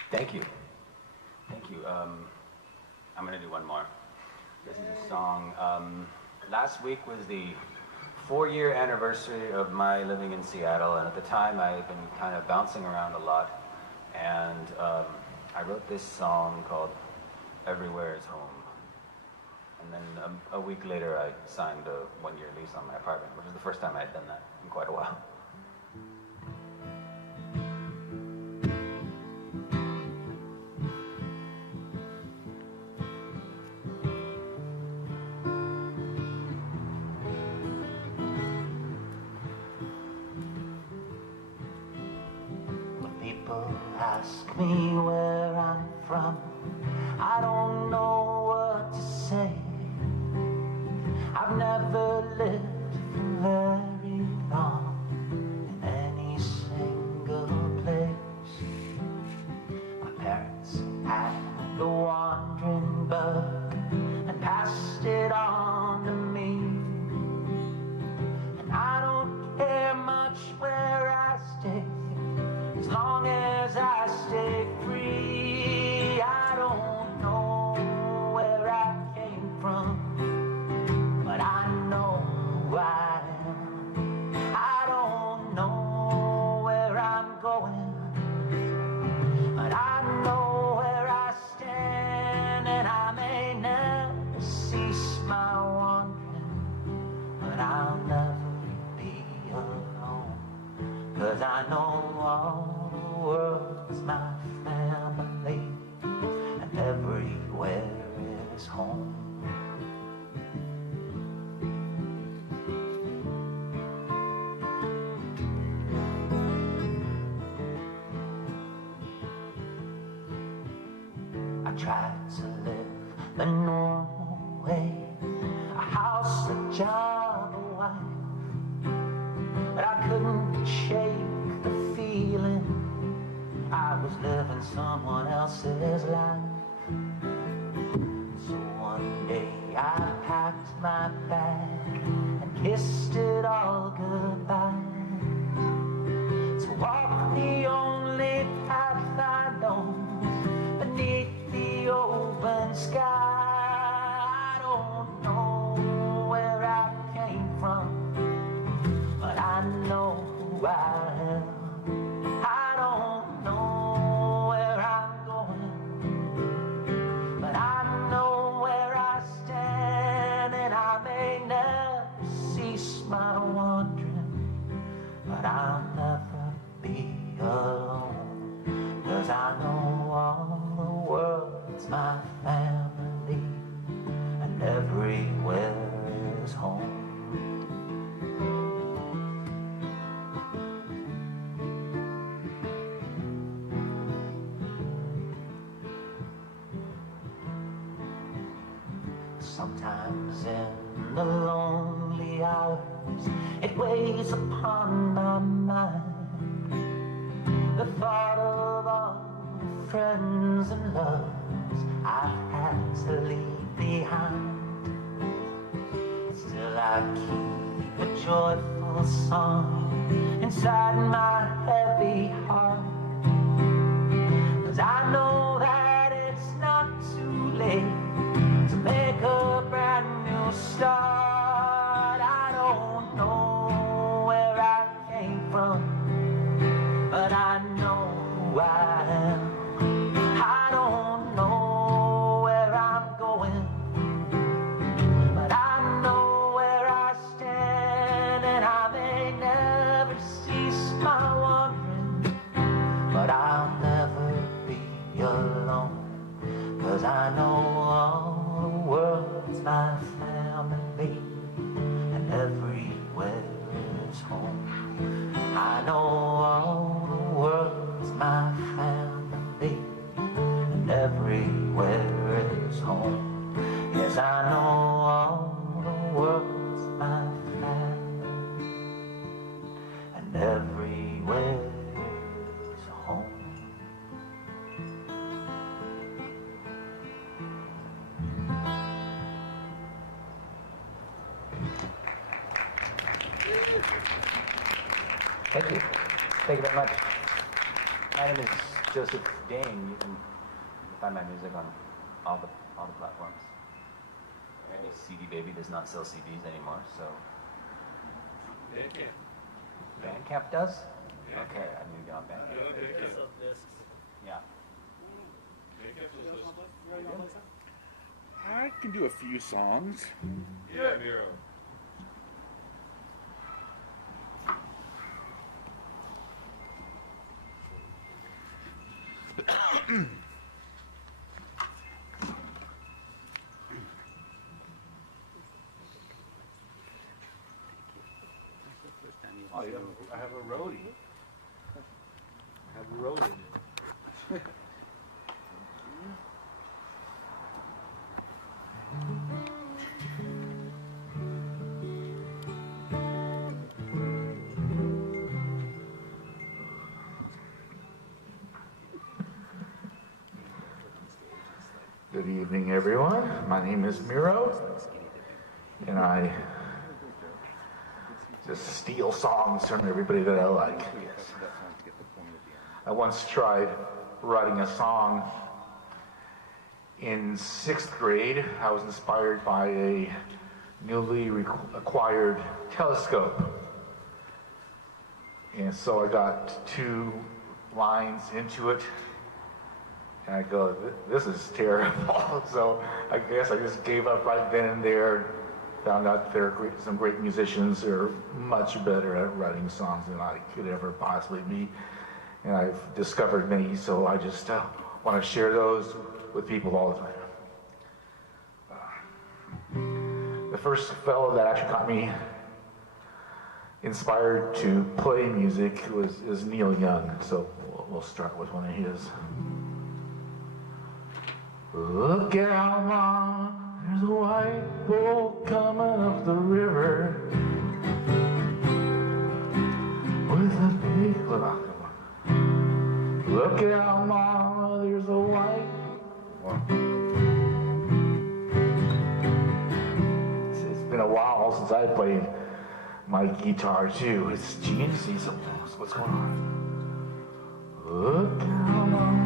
Thank you. Thank you. I'm going to do one more. This is a song. Last week was the 4-year anniversary of my living in Seattle, and at the time I had been kind of bouncing around a lot, and I wrote this song called Everywhere is Home. And then a week later I signed a 1-year lease on my apartment, which is the first time I had done that in quite a while. Ask me where I'm from, I don't know what to say. I've never lived for very long in any single place. My parents had the wandering bug and passed it on to me. And I don't care much where I stay, as long as I stay free. I don't know where I came from, but I know who I am. I don't know where I'm going, but I know where I stand. And I may never cease my wandering, but I'll never be alone, 'cause I know all the world's my family, and everywhere is home. I tried to live the normal way, a house, a job, a wife, but I couldn't shake the feeling I was living someone else's life. So one day I packed my bag and kissed it all goodbye, to walk the only path I know beneath the open sky. I don't know where I came from, but I know who I am. I don't know where I'm going, but I Sometimes in the lonely hours, it weighs upon my mind the thought of all the friends and loves I've had to leave behind. Still I keep a joyful song inside my heavy heart, 'cause I know that it's not too late to make a brand new start. I don't know where I came from, but I know who I am. I don't know where I'm going, but I know where I stand, and I may never cease my wandering, but I'll never be alone, 'cause I know all the world's my family, and everywhere is home. I know all the world's my family, and everywhere is home. Yes, I know all the world's my family, and everywhere is home. Thank you. Thank you very much. My name is Joseph Dane. You can find my music on all the platforms. Randy CD Baby does not sell CDs anymore, so. Bandcamp. Bandcamp does? Yeah. Okay, I need to get on Bandcamp. Yeah. I can do a few songs. Yeah, Miro. Oh, I have a roadie. I have a roadie. Good evening, everyone. My name is Miro, and I just steal songs from everybody that I like. I once tried writing a song in 6th grade. I was inspired by a newly acquired telescope. And so I got 2 lines into it, and I go, this is terrible. So I guess I just gave up right then and there. Found out there are some great musicians who are much better at writing songs than I could ever possibly be. And I've discovered many, so I just want to share those with people all the time. The first fellow that actually got me inspired to play music is Neil Young, so we'll start with one of his. Look out, Mom, there's a white boat coming up the river with a big lock. Look out, Mama, there's a white one. It's been a while since I played my guitar too. It's G and C, so what's going on? Look out, Mama.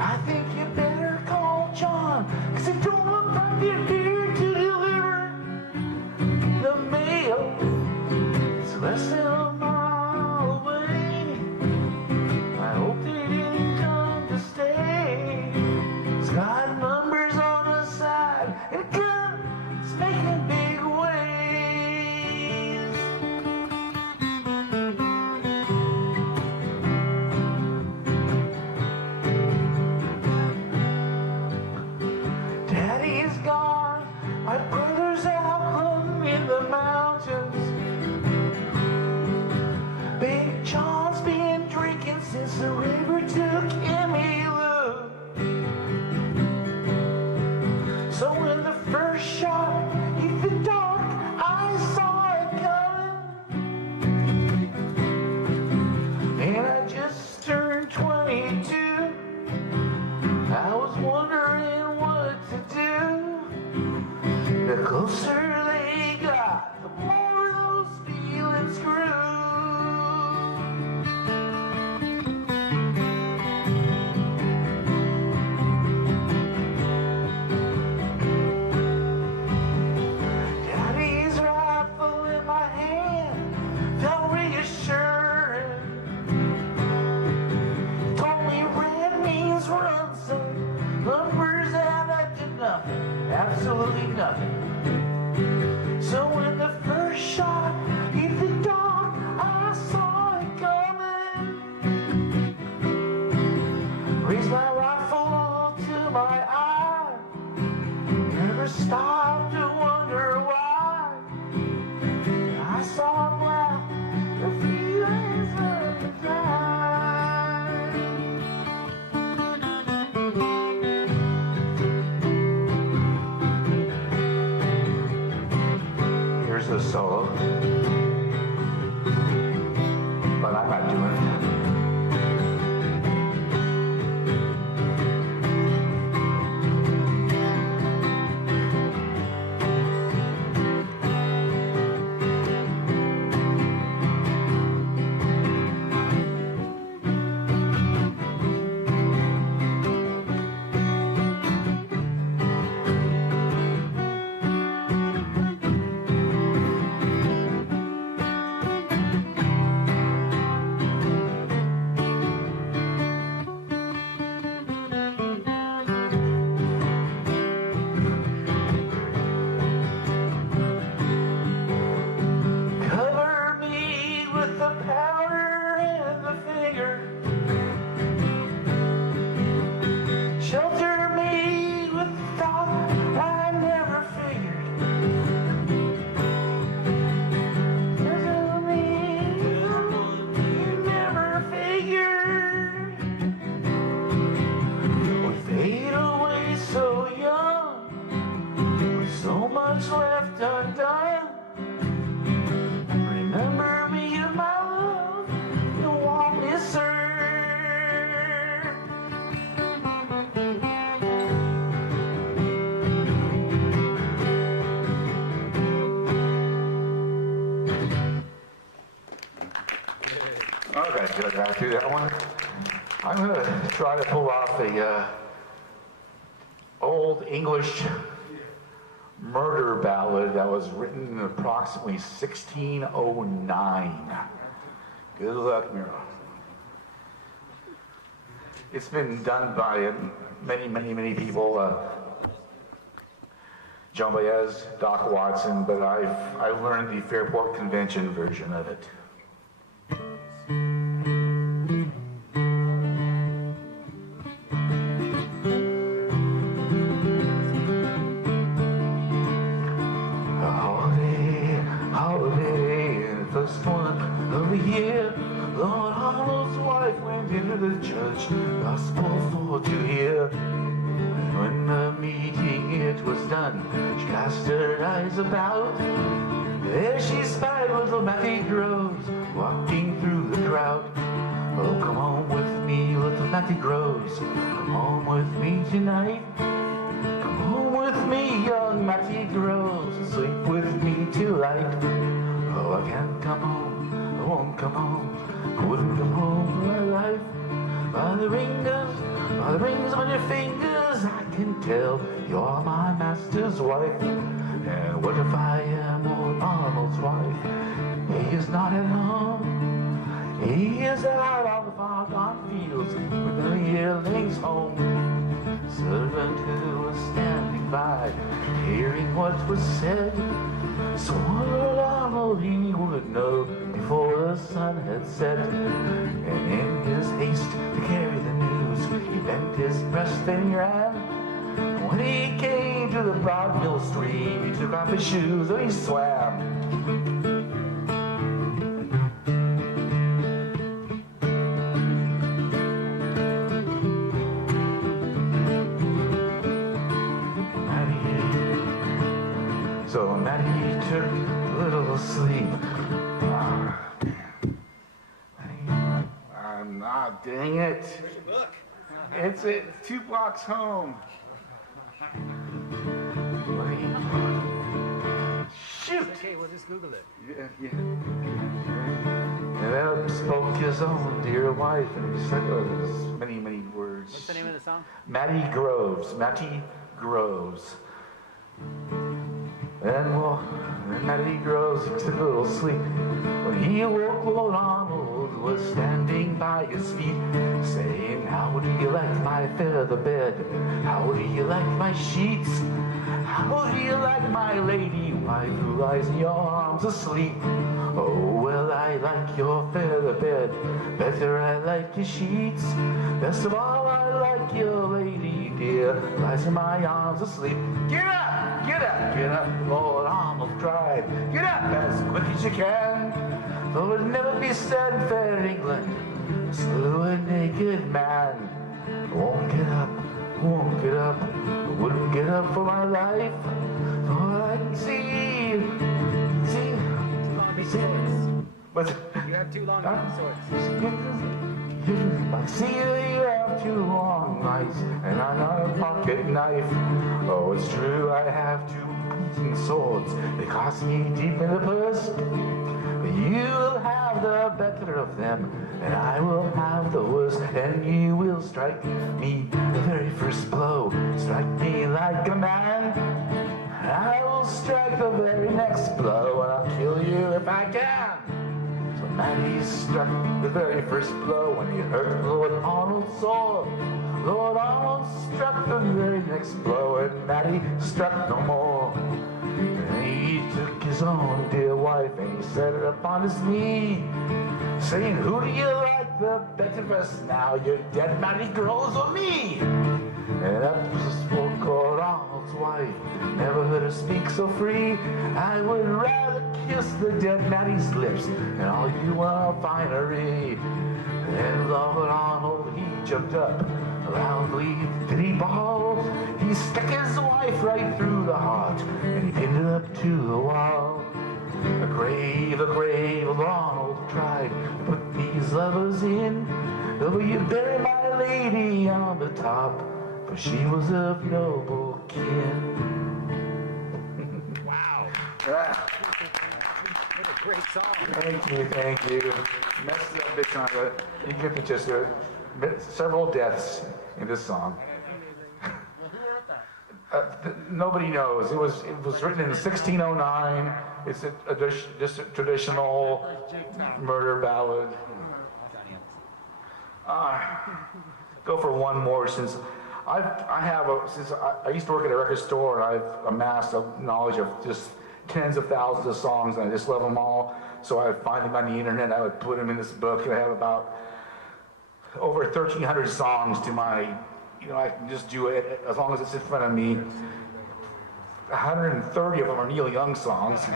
I think you better world. But I'm not doing it. Okay, do that one. I'm going to try to pull off the old English murder ballad that was written in approximately 1609. Good luck, Miro. It's been done by many people. Joan Baez, Doc Watson, but I learned the Fairport Convention version of it. The church gospel for to hear. When the meeting it was done, she cast her eyes about. There she spied little Matthew Groves walking through the crowd. Oh, come home with me, little Matthew Groves. Come home with me tonight. Come home with me, young Matthew Groves. Sleep with me tonight. Oh, I can't come home. I won't come home. I wouldn't come home for my life. By the rings on your fingers, I can tell you're my master's wife. And what if I am old Arnold's wife? He is not at home. He is out on the far-gone fields with the yearlings home. Servant who was standing by, hearing what was said, swore Arnold he would know before the sun had set. And in his haste to carry the news, he bent his breast and ran. When he came to the broad mill stream, he took off his shoes and he swam. So Matty took a little sleep. Dang it. Where's your book? It's 2 blocks home. Shoot! Okay, we'll just Google it. Yeah. And then spoke his own dear wife, and he said many words. What's the name of the song? Matty Groves. And Matty Groves, he took a little sleep. When he awoke, Lord Arnold was standing by his feet, saying, how do you like my feather bed? How do you like my sheets? How do you like my lady wife who lies in your arms asleep? Oh, well, I like your feather bed, better I like your sheets. Best of all, I like your lady dear, lies in my arms asleep. Get up, get up, get up, Lord Arnold cried. Get up as quick as you can. Though it never be said in fair England, slew a naked man. I won't get up, I wouldn't get up for my life. For I can see What's it? You have too long swords. I see that you have 2 long knives and I'm not a pocket knife. Oh, it's true, I have 2 beaten swords. They cost me deep in the purse. But you'll have the better of them, and I will have the worst. And you will strike me the very first blow. Strike me like a man. I will strike the very next blow, and I'll kill you if I can. So Matty struck the very first blow, and he hurt Lord Arnold's sword. Lord Arnold struck the very next blow, and Matty struck no more. And he took his own dear wife, and he set her upon his knee, saying, who do you like the better of us now, your dead Matty girls or me? And up spoke Lord Arnold's wife, never heard her speak so free. I would rather kiss the dead Matty's lips than all you are finery. Then Lord Arnold, he jumped up, loudly did he bawl. He stuck his wife right through the heart, and he pinned her up to the wall. A grave, Lord Arnold cried, put these lovers in. Will you bury my lady on the top? For she was of noble kin. Wow. What a great song. Thank you. Messed it up big time, but you get the gist of it. Several deaths in this song. Nobody knows. It was written in 1609. It's just a traditional murder ballad. Go for one more since I used to work at a record store, and I've amassed a knowledge of just tens of thousands of songs, and I just love them all. So I would find them on the internet, I would put them in this book, and I have about over 1,300 songs to my, I can just do it as long as it's in front of me. 130 of them are Neil Young songs. 10%.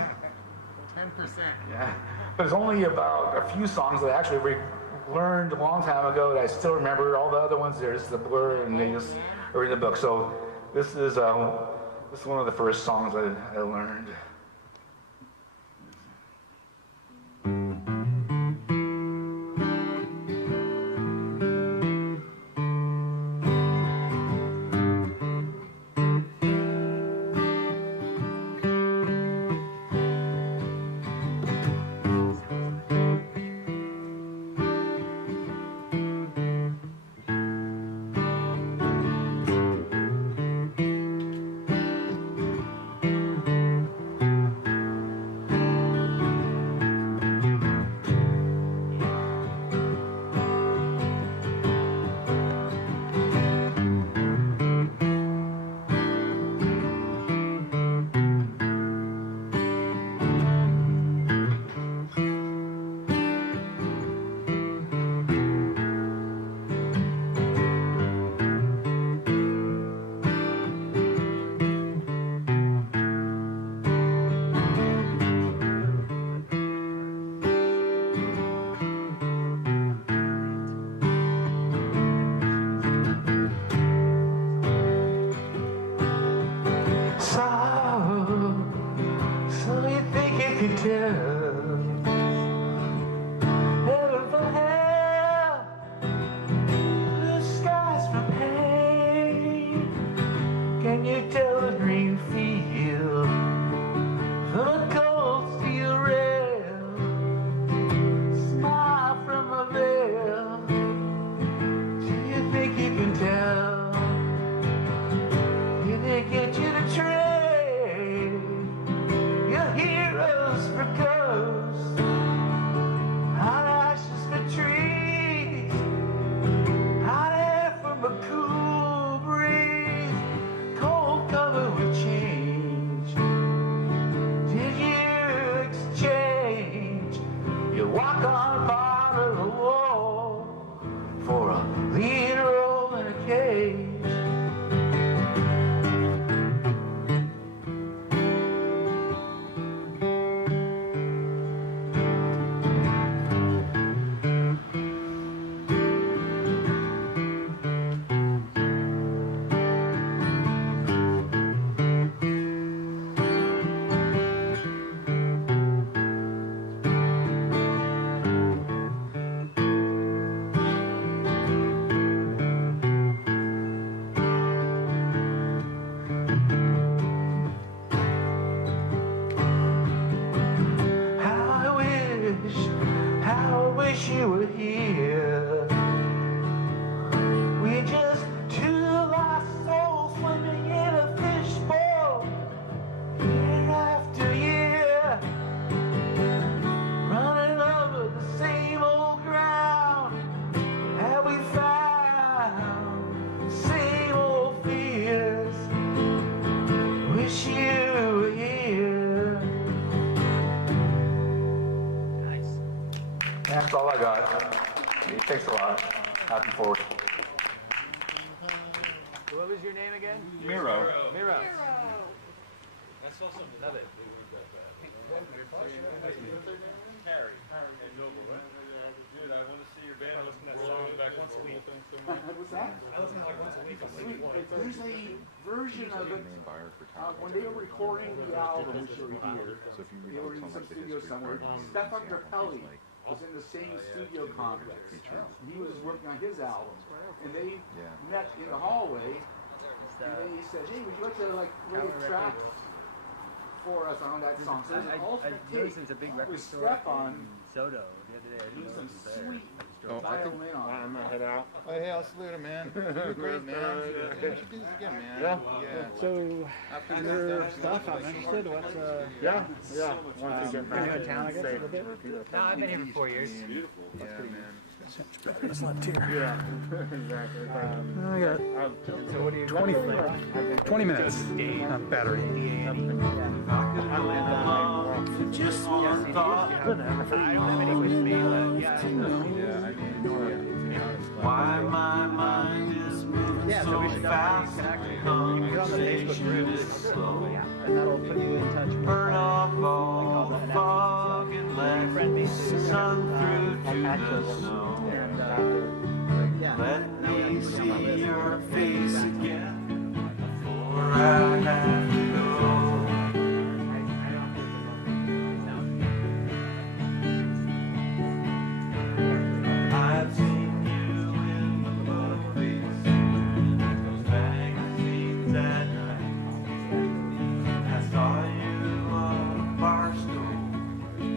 Yeah. But there's only about a few songs that I actually learned a long time ago that I still remember. All the other ones, they're just a blur, and they just are in the book. So this is one of the first songs I learned. Get you to trade your heroes for gold. That's all I got. Thanks a lot. Happy 4th. What was your name again? Miro. Miro. I saw something. Love it. Harry. And Noble, right? Dude, I want to see your band. I listen to that song back once a week. What's that? I listen to it like once a week. There's a version of it when they were recording the album, which you hear. They were in some studio somewhere. Stefan Grappelli was in the same studio complex. He was working on his album, and they met in the hallway. And they said, "Hey, would you like to write a track for us on that song?" So there's an alternate take There's a big record with store Stefan in Soto the other day. I doing some sweet Oh, I think violin on it. I'm gonna head out. Oh, hey, I'll salute him, man. You're great, man. We should do this again, man. Yeah. So, After your stuff, I'm interested. What's, Yeah. Once you get are you back in town, I guess, a little bit? No, I've been here for 4 years. Beautiful. Yeah, man. What's left here? Yeah, exactly. I got So what do you 20 minutes on battery. Just one thought. I don't have any with me, but yeah. Why my mind is moving so fast. Conversation is slow. And that'll put you in touch with Burn off all the fog and let the sun through to the snow. Let me see your face again before I have to go. I've seen you in the movies, those magazines at night. I saw you on a bar stool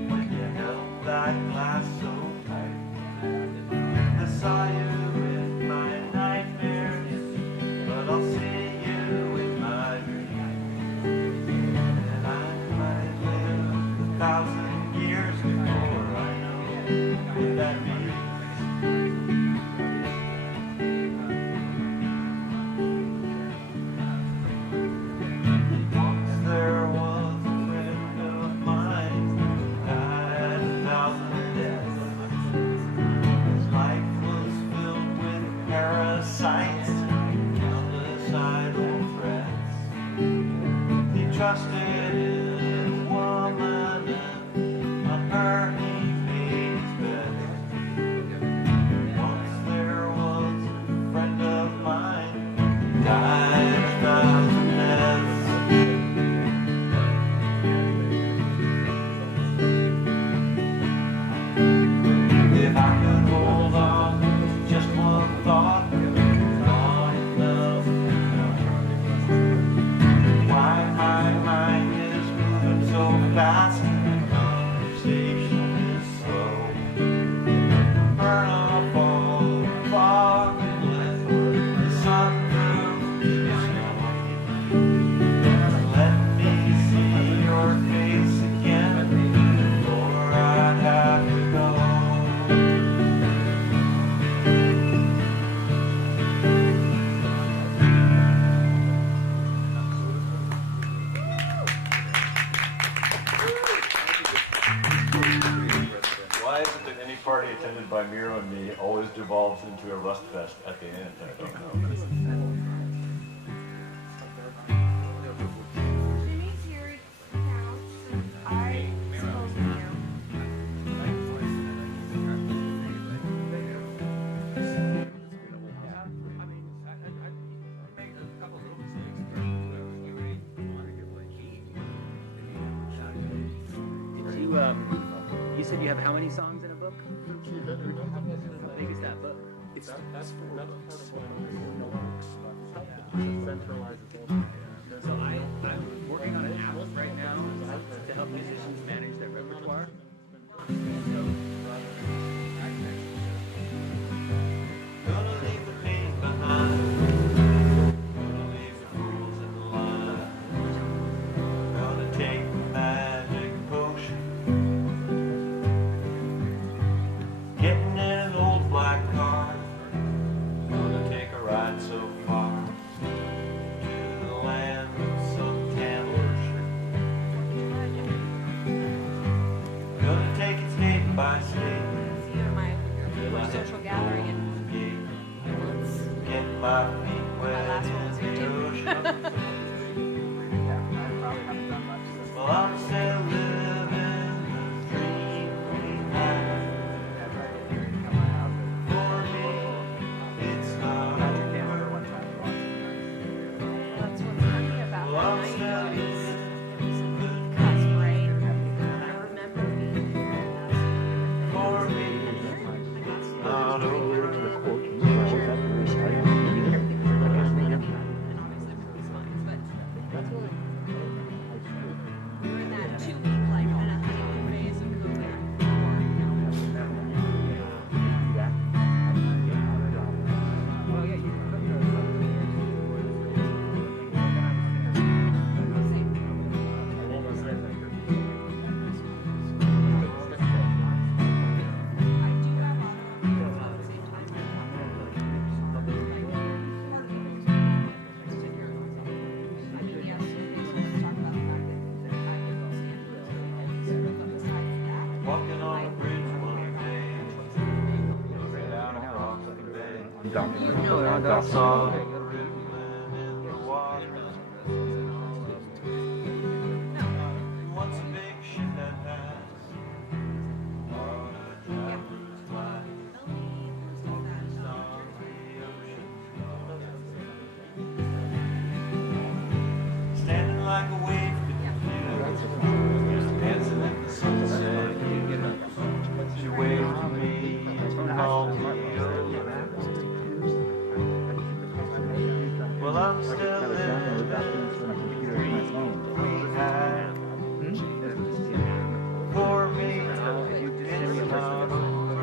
when you held that glass so tight. I saw you in my nightmares, but I'll see you in my dreams. And I might live 1,000 years before I know what that means. Once there was a friend of mine who died 1,000 deaths. His life was filled with parasites and countless idle threats. He trusted his woman and on her he made his bed. Once there was a friend of mine who died 1,000 deaths. If I could hold on to just one thought long enough to know why my mind is moving so fast and the conversation is slow. Burn off all the fog and let the sun through to the snow. Let me see your face again before I have to go. Why is it that any party attended by Miro and me always devolves into a rust fest at the end? I don't know. Jimmy's here counts. I suppose we know. Did you, you said you have how many songs in a book? How big is that book? That's part of what centralizes all. So I'm working on an app right now to help musicians manage their repertoire. Gonna leave the pain behind. Gonna leave the fools in line. Gonna take the magic potion. Getting in an old black car. Gonna take a ride so far to the land of suntan lotion. Gonna take it state by state. gathering in months. Get my feet My last one was here too. Well, I'm still living the dream we had. For me, it's not over. That's what's funny about Well, I'm that still night was it was a good cusp, right? And I remember being here and For me, it's not over. we're in that 2-week like kind of honeymoon phase of COVID. Walking on a bridge one day, looking down across the bay. I saw the rippling in the water. Once a big ship that passed, on a traveler's life, on the ocean, standing like a wave confused, dancing in the sunset. She waved to me and called me over. Well, I'm still living the dream we had. For me, it's not over.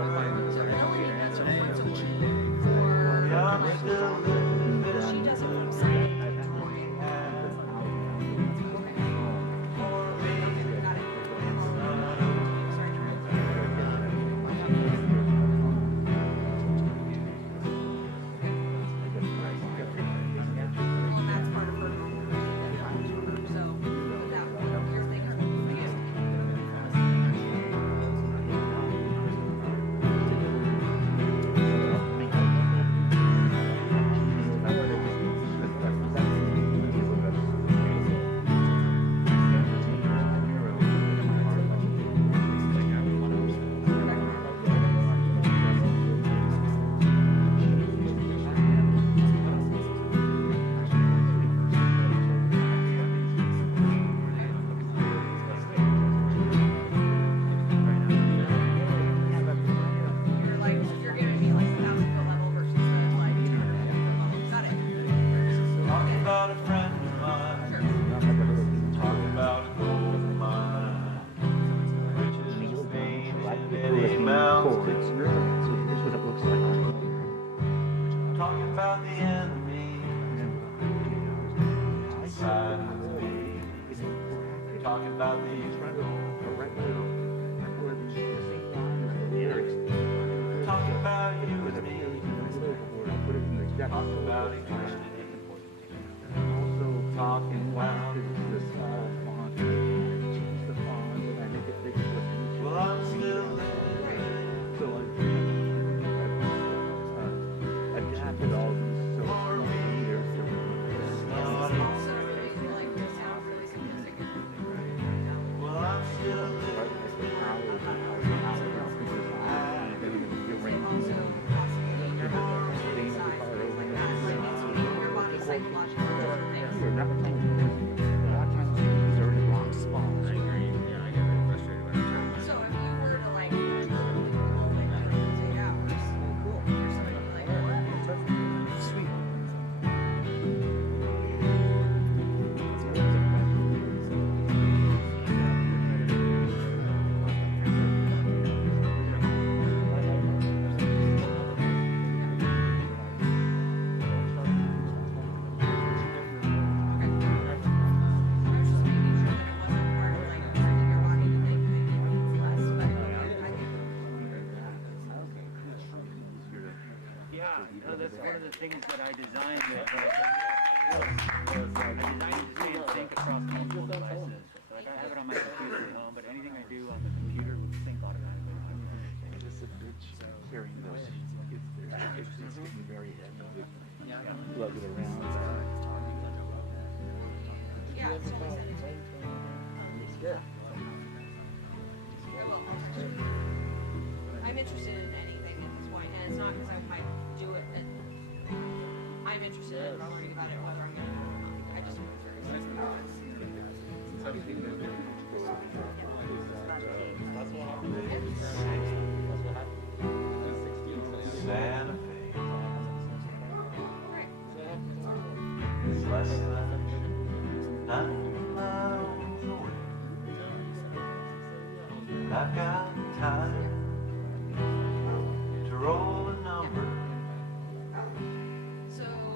Yeah, I'm still living the dream we had. For me, it's not over. That's one of the things that I designed. I designed it to stay in sync across multiple devices. Like I have it on my computer as well, but anything I do on the computer would sync automatically. This is a bitch carrying those. interested in anything at this point, and it's not because I might do it, but I'm interested in learning about it, whether I'm going to do it or not. I just am curious. Santa Fe is less than 9 miles away. I've got time to roll a number,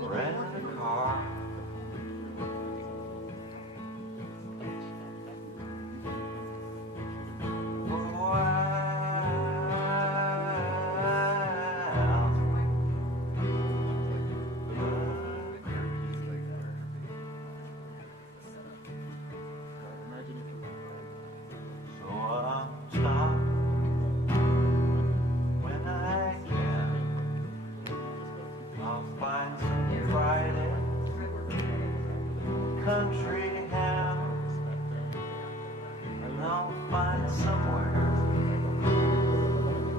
rent a car. Country house, and I'll find somewhere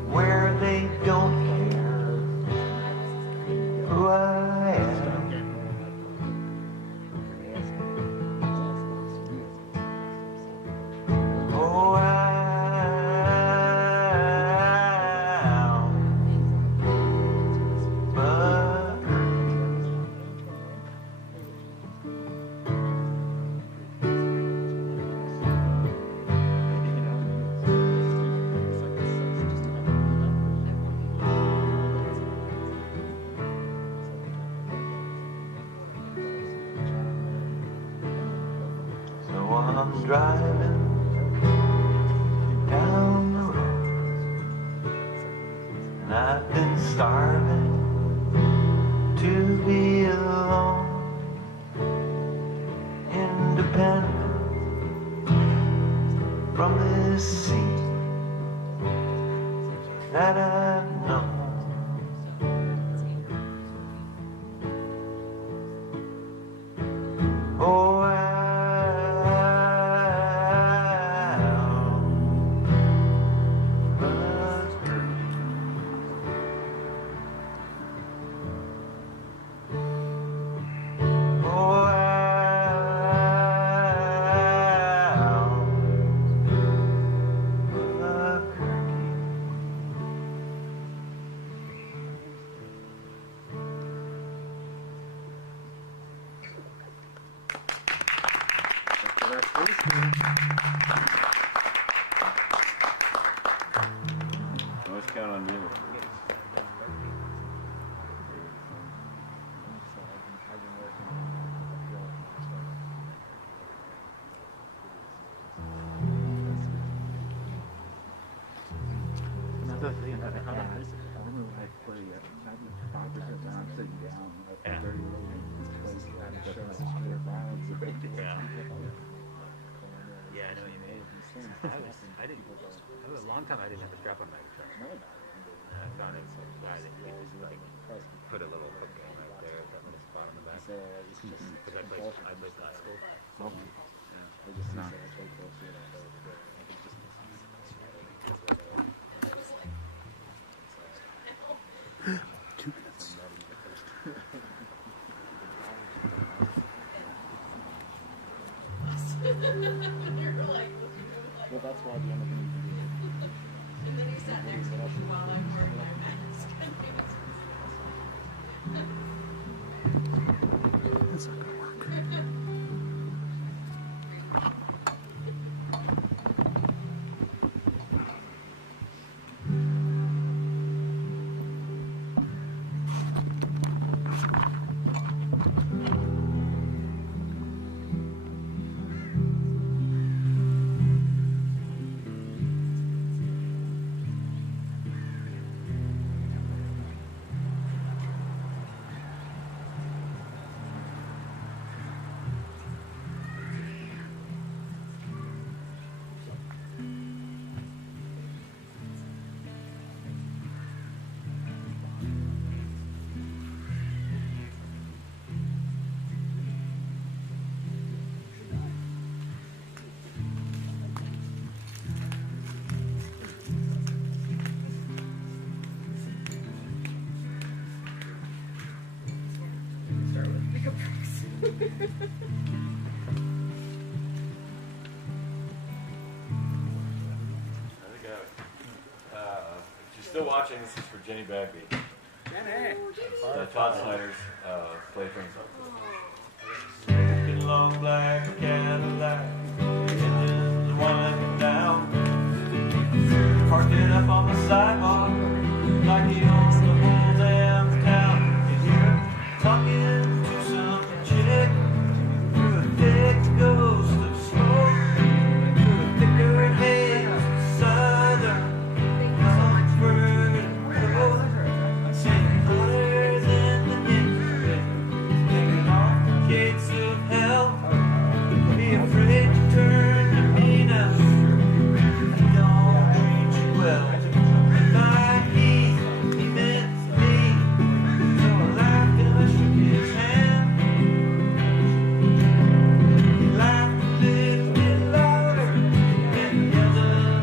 where they don't care who I am. Oh, I'm driving down the road, and I've been starving to be alone, independent from this sea that I've known. Oh, Always count on you. Another thing that I had, I don't know if I play yet. I'm 5% down, I'm sitting down, like 30 minutes. Yeah, I know what you mean. It was a long time I didn't have a strap on my guitar. I found it why they just like put a little hook in right there, that little spot on the back. Because I played classical. Yeah. No. 2 minutes. Well, that's why the other thing you do. And then he sat next to me while I'm wearing my mask. It's not gonna work. If you're still watching, this is for Jenny Bagby. Jenny! Todd Snyder's plaything. Smoking long black Cadillac, engines winding down. Parked it up on the sidewalk, like he owns the whole damn town. You hear him talking to some chick through a thick ghost of smoke, through a thicker haze of southern comfort and growth. Sitting hotter than the infrared, taking off the gates of hell. Be afraid to turn to me now. I don't treat you well. By he meant me. So I laughed and I shook his hand. He laughed a little bit louder and yelled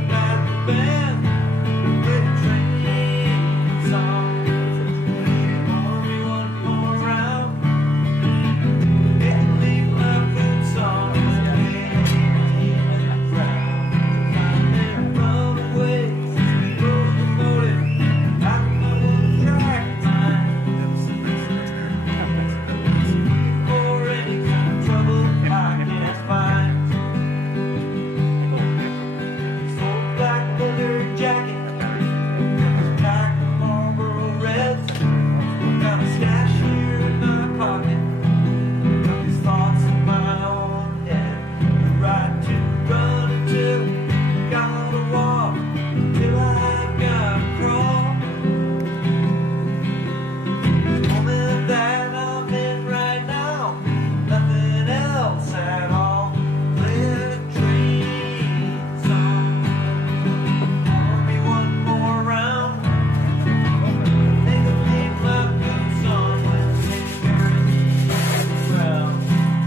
about the band. With a train song. Want me one more round? Didn't leave my boots on when I hit the ground. I'm in runaway, locomotive, out of my own track mind. For any kind of trouble I can't find. Sold black leather jacket, pack of Marlboro Reds. Got a stash here in my pocket. Got these thoughts in my own head. The right to run until gotta walk, till I've got to crawl. This moment that I'm in right now, nothing else at all. Play a train song. Want me one more round? They can leave my boots on when they're around.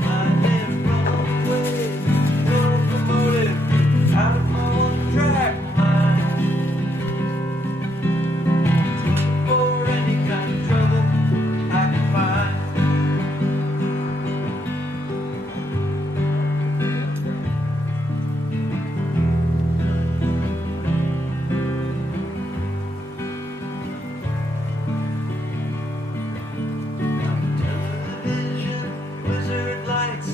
My head runaway, locomotive, out of my own track mind. For any kind of trouble I can find. Television, wizard lights,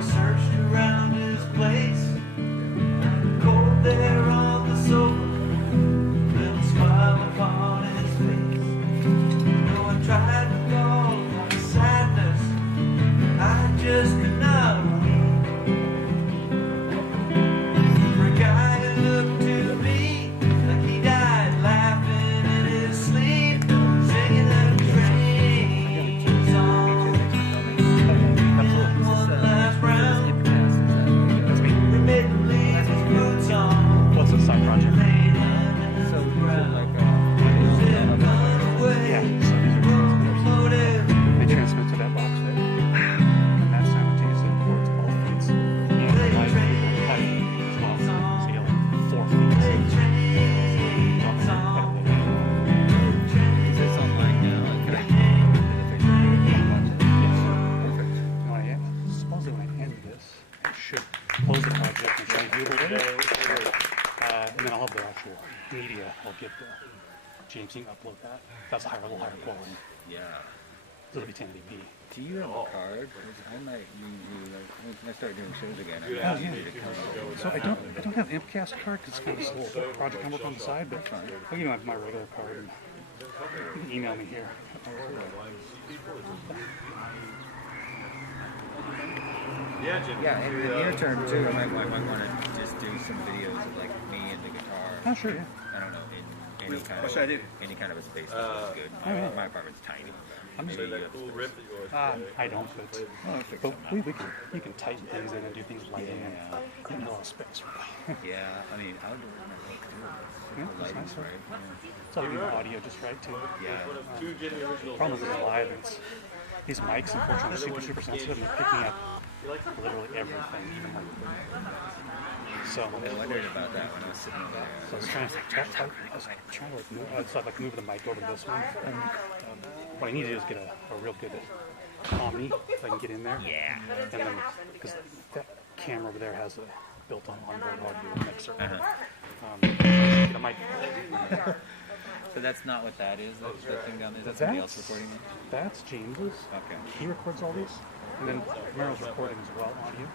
searched around his place. Cold there on the sofa, little smile upon his face. Though I tried to call my sadness, I just could not weep. For a guy who looked to me like he died laughing in his sleep, singing a train song. One last round, remittingly his boots on. What's a side project? Laid So under the ground. like Yeah, so these are they transmit to that box there, and that's simultaneously records all feeds. And the light height as well. So you'll have 4 feeds. Is this on like now? Can I Perfect. Supposedly when I end this, I should close the project and show you later. And then I'll have the actual media. I'll get the James, you can upload that. That's a little higher quality. Yeah. It'll be 1080p. Do you have a card? 'Cause I might use you like when I start doing shows again. I Oh, might yeah. need to come over. So I don't have Ampcast card because it's kind of this little project I'm working on the side, but I'll give you my regular card. And you can email me here. Yeah, Jim. Yeah, in the near term too, I might want to just do some videos of like me and the guitar. Oh, sure, yeah. I don't know, in any kind What of should I do? any kind of a space is good. Oh, yeah. My apartment's tiny. I'm just Maybe that you have cool space. rip that you always play. I don't, but, we can tighten things in and do things lighting and you can have a lot of space. Yeah, I mean outdoors might work too. Yeah, The that's lighting's nice. right. Yeah. So I'll give the audio just right too. Yeah. Two Jimmy originals. Problem is it's live. It's these mics, unfortunately, are super sensitive and they're picking up literally everything, even like So I wondered about that when I was sitting over there. So I was trying to move the mic over this one. And, what I need to do is get a real good Omni if I can get in there. Yeah. And then, because that camera over there has a built-on onboard audio mixer. Get a mic. So that's not what that is, the thing down there? That's somebody else recording it? That's James's. Okay. He records all these. And then Miro's recording as well, audio.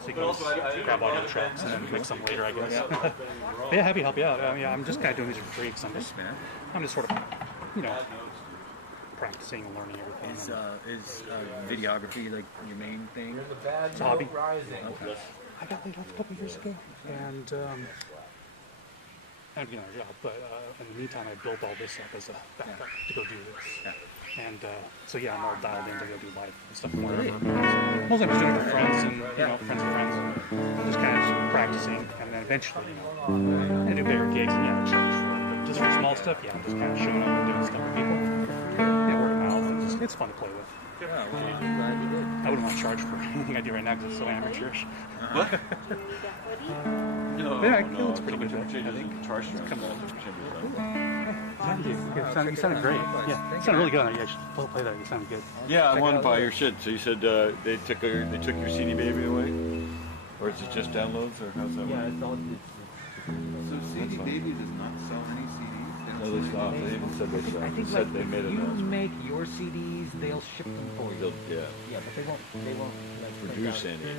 So you can just grab audio tracks and then mix them later, I guess. But yeah, happy to help you out. I'm just kind of doing these for free because I'm just sort of, practicing and learning everything. Is videography like your main thing? It's a hobby. Okay. I got laid off a couple years ago, and I'm getting a job. But in the meantime, I built all this up as a backup to go do this. Yeah. And so yeah, I'm all dialed in to go do live stuff wherever. So, mostly I'm just doing it for friends and friends of friends, and just kind of practicing. And then eventually, I do bigger gigs and I charge for it. But just for small stuff, I'm just kind of showing up and doing stuff with people. Word of mouth, and it's fun to play with. Yeah, well, I'm glad you did. I wouldn't want to charge for anything I do right now because it's so amateurish. What? No, it looks pretty good. I think charge for You sounded great. Yeah, you sounded really good on it. Yeah, you should play that. You sounded good. Yeah, I want to buy your shit. So you said they took your CD Baby away, or is it just downloads, or how's that? Yeah, it's all. So CD Baby does not sell any CDs. No, they stopped. They even said they stopped. I think said they made if an you announcement. make your CDs, they'll ship them for you. Yeah. Yeah, but they won't Produce any, right?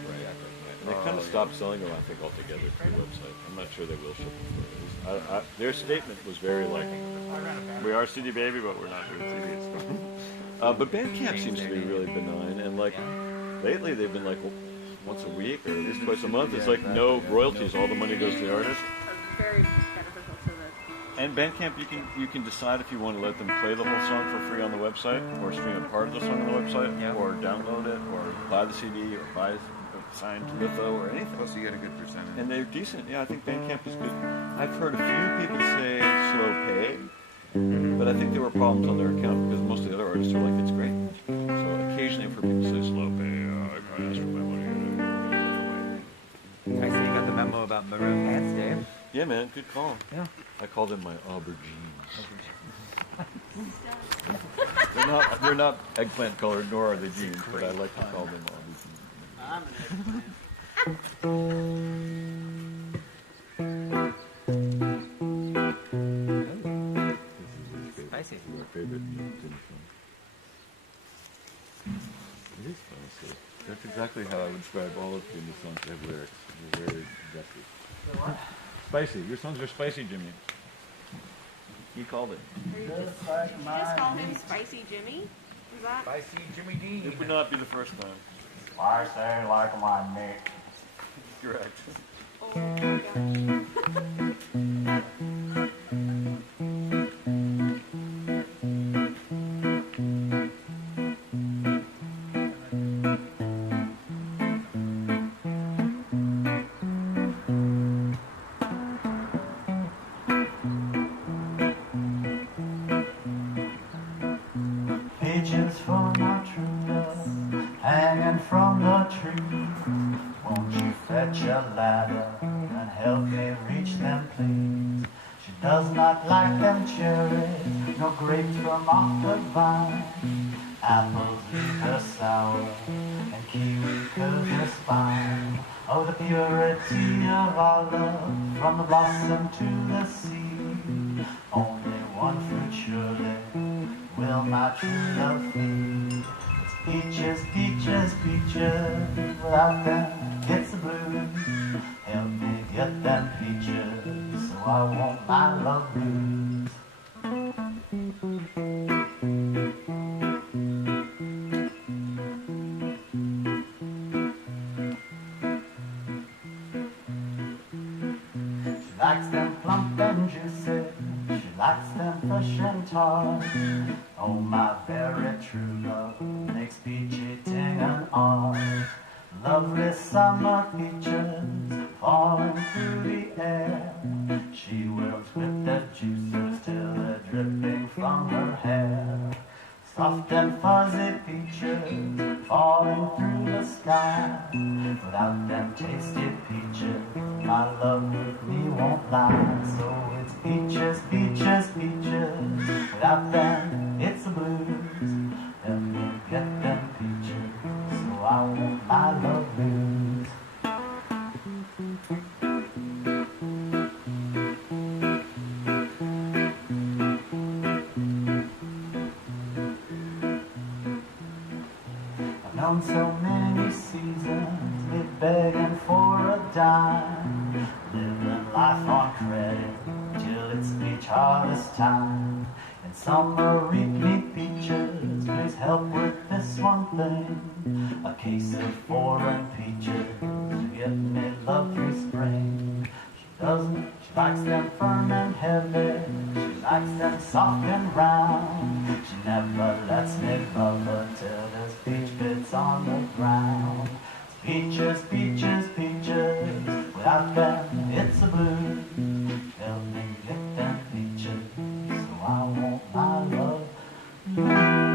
And they kind of stopped selling them, I think, altogether through the website. I'm not sure they will ship them for you. Their statement was very like, we are CD Baby, but we're not doing CDs. But Bandcamp seems to be really benign, and like lately they've been like once a week or at least twice a month. It's like no royalties, all the money goes to the artist. Very beneficial to the. And Bandcamp, you can decide if you want to let them play the whole song for free on the website, or stream a part of the song on the website, or download it, or buy the CD, or buy it signed to Litho, or anything. Plus you get a good percentage. And they're decent. Yeah, I think Bandcamp is good. I've heard a few people say slow pay, but I think there were problems on their account because most of the other artists are like, it's great. So occasionally I've heard people say slow pay, I gotta ask for my money. I see you got the memo about maroon pants, Dave. Yeah, man, good call. Yeah. I call them my aubergines. they're not eggplant colored, nor are they jeans, but I like to call them aubergines. I'm an Spicy. This is our favorite Tim film. It is spicy. That's exactly how I would describe all of Jimmy's songs that have lyrics. They're very objective. Spicy. Your songs are spicy, Jimmy. He called it. Did you just call him Spicy Jimmy? Is that? Spicy Jimmy Dean. It would not be the first time. Spicy like my neck. Correct. Oh my gosh. Pigeons for my true love, hanging from the tree. Won't you fetch a ladder and help me reach them, please? She does not like them cherries, no grapes from off the vine. Apples leave her sour, and kiwi curls her spine. Oh, the purity of our love, from the blossom to the seed. Only one fruit surely will my true love feed. It's peaches, peaches, peaches, without them it's the blues. Help me get them peaches, so I won't my love lose. She likes them plump and juicy, she likes them fresh and tart. Oh, my very true love makes peach eating an art. Lovely summer peaches falling through the air. She wilts with the juices till they're dripping from her hair. Soft and fuzzy peaches falling through the sky. Without them tasty peaches, Peaches, peaches, peaches. Without them, it's the blues. Help me get them peaches, so I won't my love lose. I've known so many seasons, live begging for a dime, living life on credit till it's peach harvest time. In summer reap me peaches, please help with this one thing, a case of foreign peaches to get me love through spring. She likes them firm and heavy, she likes them soft and round. She never lets me love her till there's peach bits on the ground. It's peaches, peaches, peaches, without them it's a blues. Help me get them peaches, so I won't my love lose.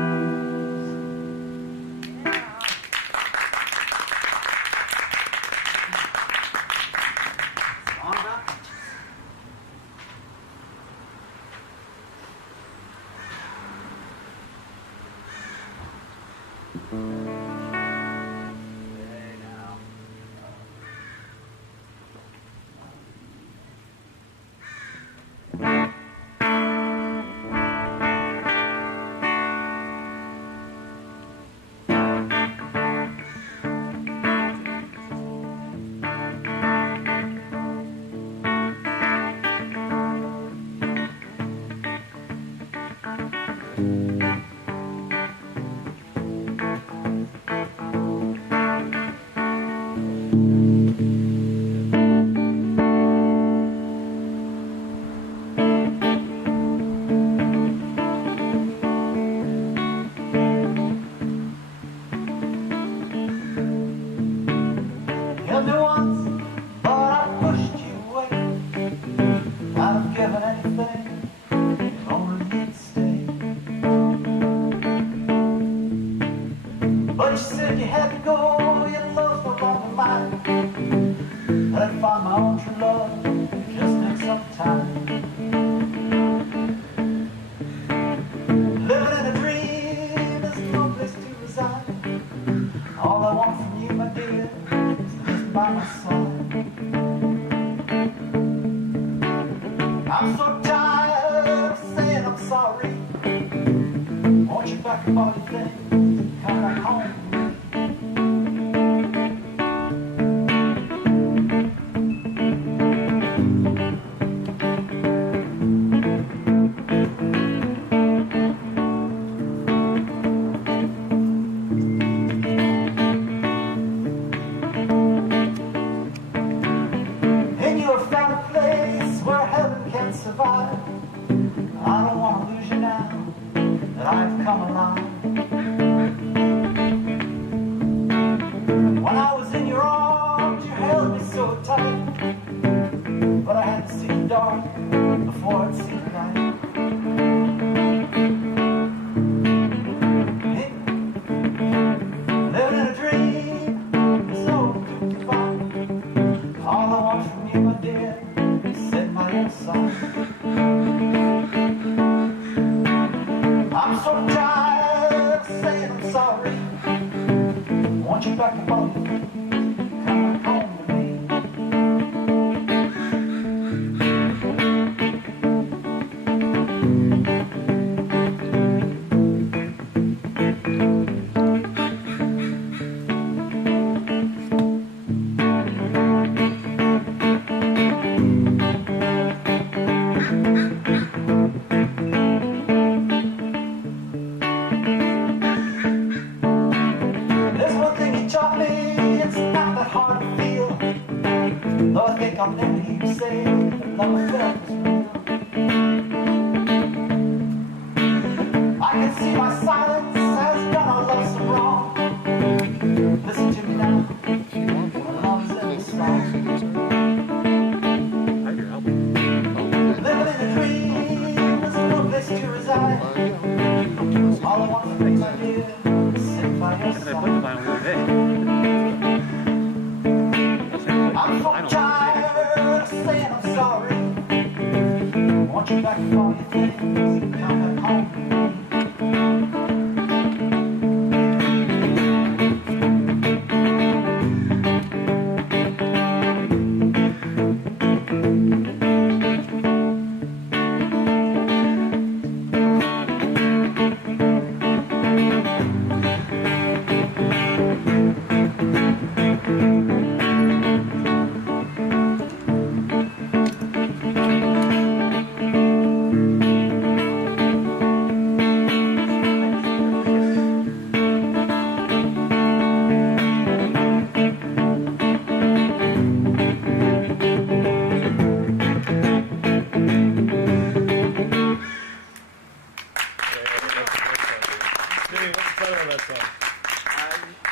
want you back for all your things. Come back home to me.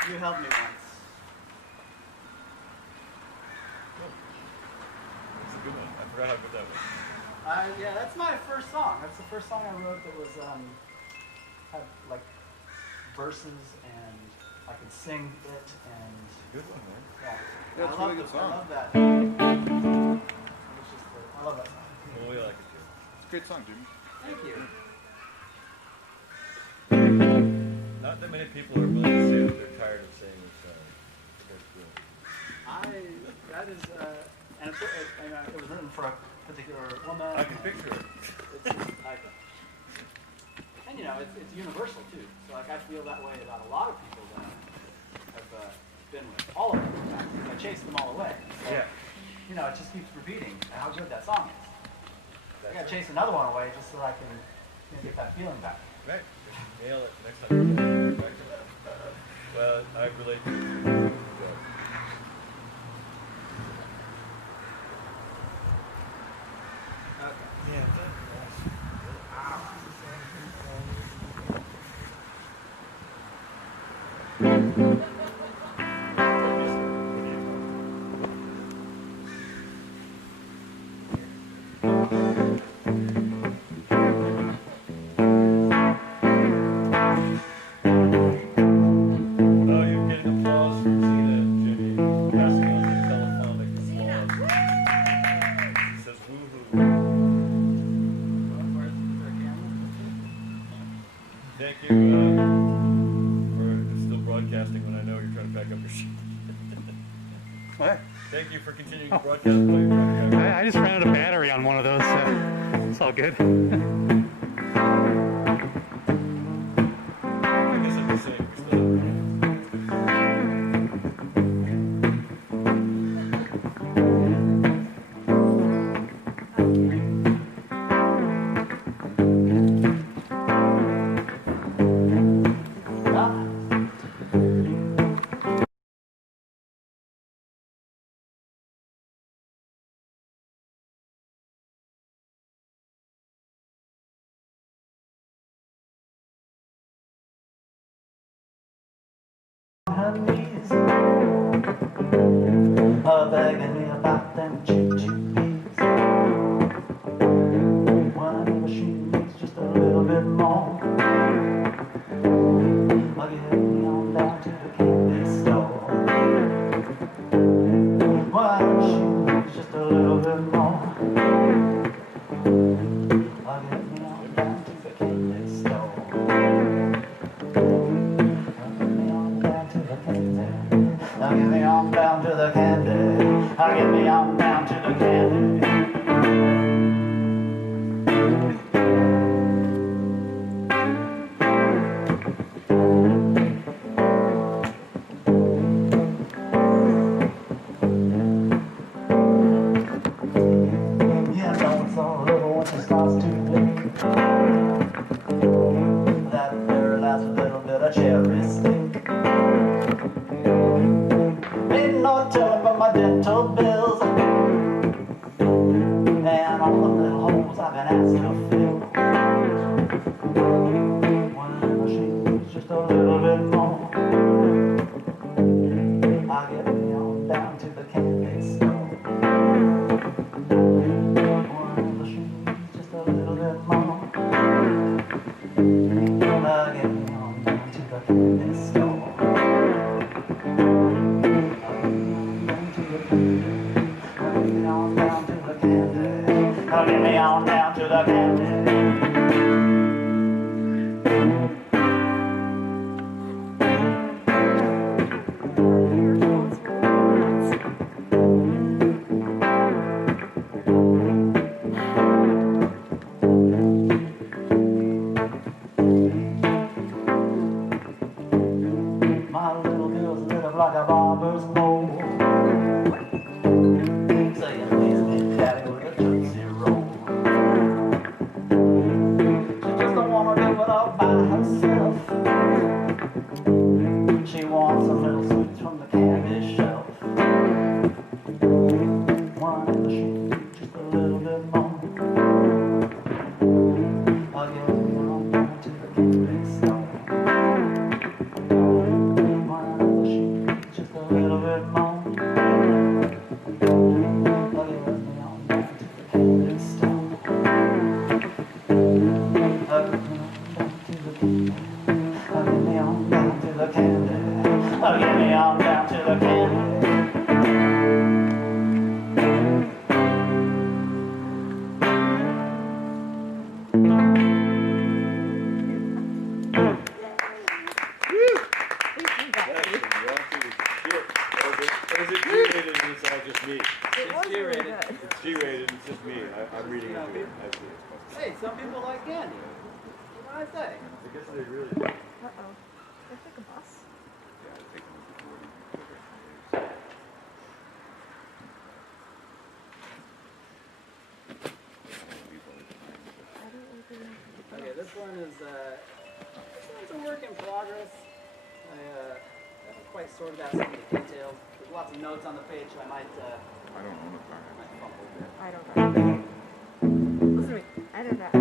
You helped me once. That's a good one. I forgot how good that was. Yeah, that's my first song. That's the first song I wrote that was had like verses and I could sing it and. Good one, man. Yeah, Yeah, it's a really good song. I love that. I love that song. Well, we like it too. It's a great song, Jimmy. Thank you. Not that many people are willing to say that they're tired of saying this song. That is, and it was written for a particular woman. I can picture it. And you know, it's universal too. So like I feel that way about a lot of people that I've been with. All of them, in fact. I chase them all away. So, Yeah. you know, it just keeps repeating how good that song is. I gotta chase another one away just so I can get that feeling back. Right. Nail it next time. Well, I relate to it. Yeah. Thank you for still broadcasting when I know you're trying to pack up your shit. What? Thank you for continuing to broadcast while you're trying to pack up. I just ran out of battery on one of those, so it's all good. I guess I'm just saying we're still. Her knees, begging me about them choo-choo peas. Whenever she needs just a little bit more, I'll get me on down to the candy store. Whenever she needs just a little bit more, I'll get me on down to the candy store. Now get me on down to the candy. Now get me on down to the candy. Yeah, I know it's all over once it starts to blink. That very last little bit of cherry stick. Ain't no telling about my dental bills and all the little holes I've been asked to fill. Whenever she needs just a little bit more, I'll get me on down to the candy store. Whenever she needs just a little bit more, I'll get me on down to the candy store. I'll get me on down down to the candy. My little girl's lit up like a barber's pole. Saying, please me, daddy, with a Tootsie Roll. She just don't wanna do it all by herself. She wants some little sweets from the candy shelf. One sheet, just a little bit more. I'll get on down to the candy store. One sheet, just a little bit more. I'll get on down to the candy store. I'll get on down to the candy. I'll get me on down to the candy. I'll get me on down to the candy. Or is it G-rated and it's all just me? It's G-rated. It's G-rated and it's just me. I'm reading into it. I see it. Hey, some people like candy. What do I say? I guess they really do. Uh-oh. They took a bus. Yeah, I think Okay, this one's a work in progress. I haven't quite sorted out some of the details. There's lots of notes on the page, so I might. I don't own a car. I don't know. Listen to me. I did that.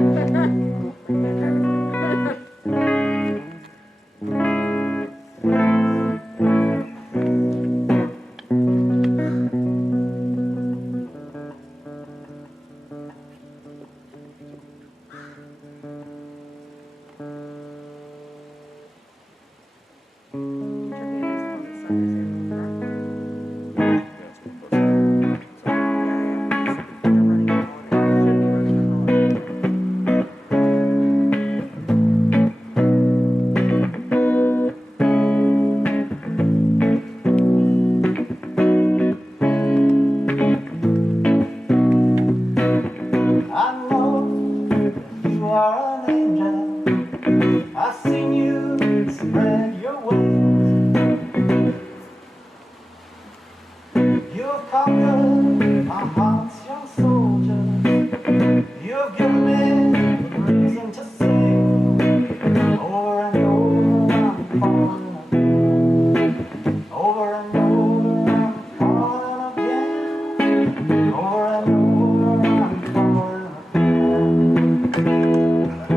I know you are an angel. I've seen you spread your wings. You've conquered my heart's young soldier. You've given me a reason to sing. Over and over I'm falling again. Over and over I'm falling again. Over and over I'm falling again.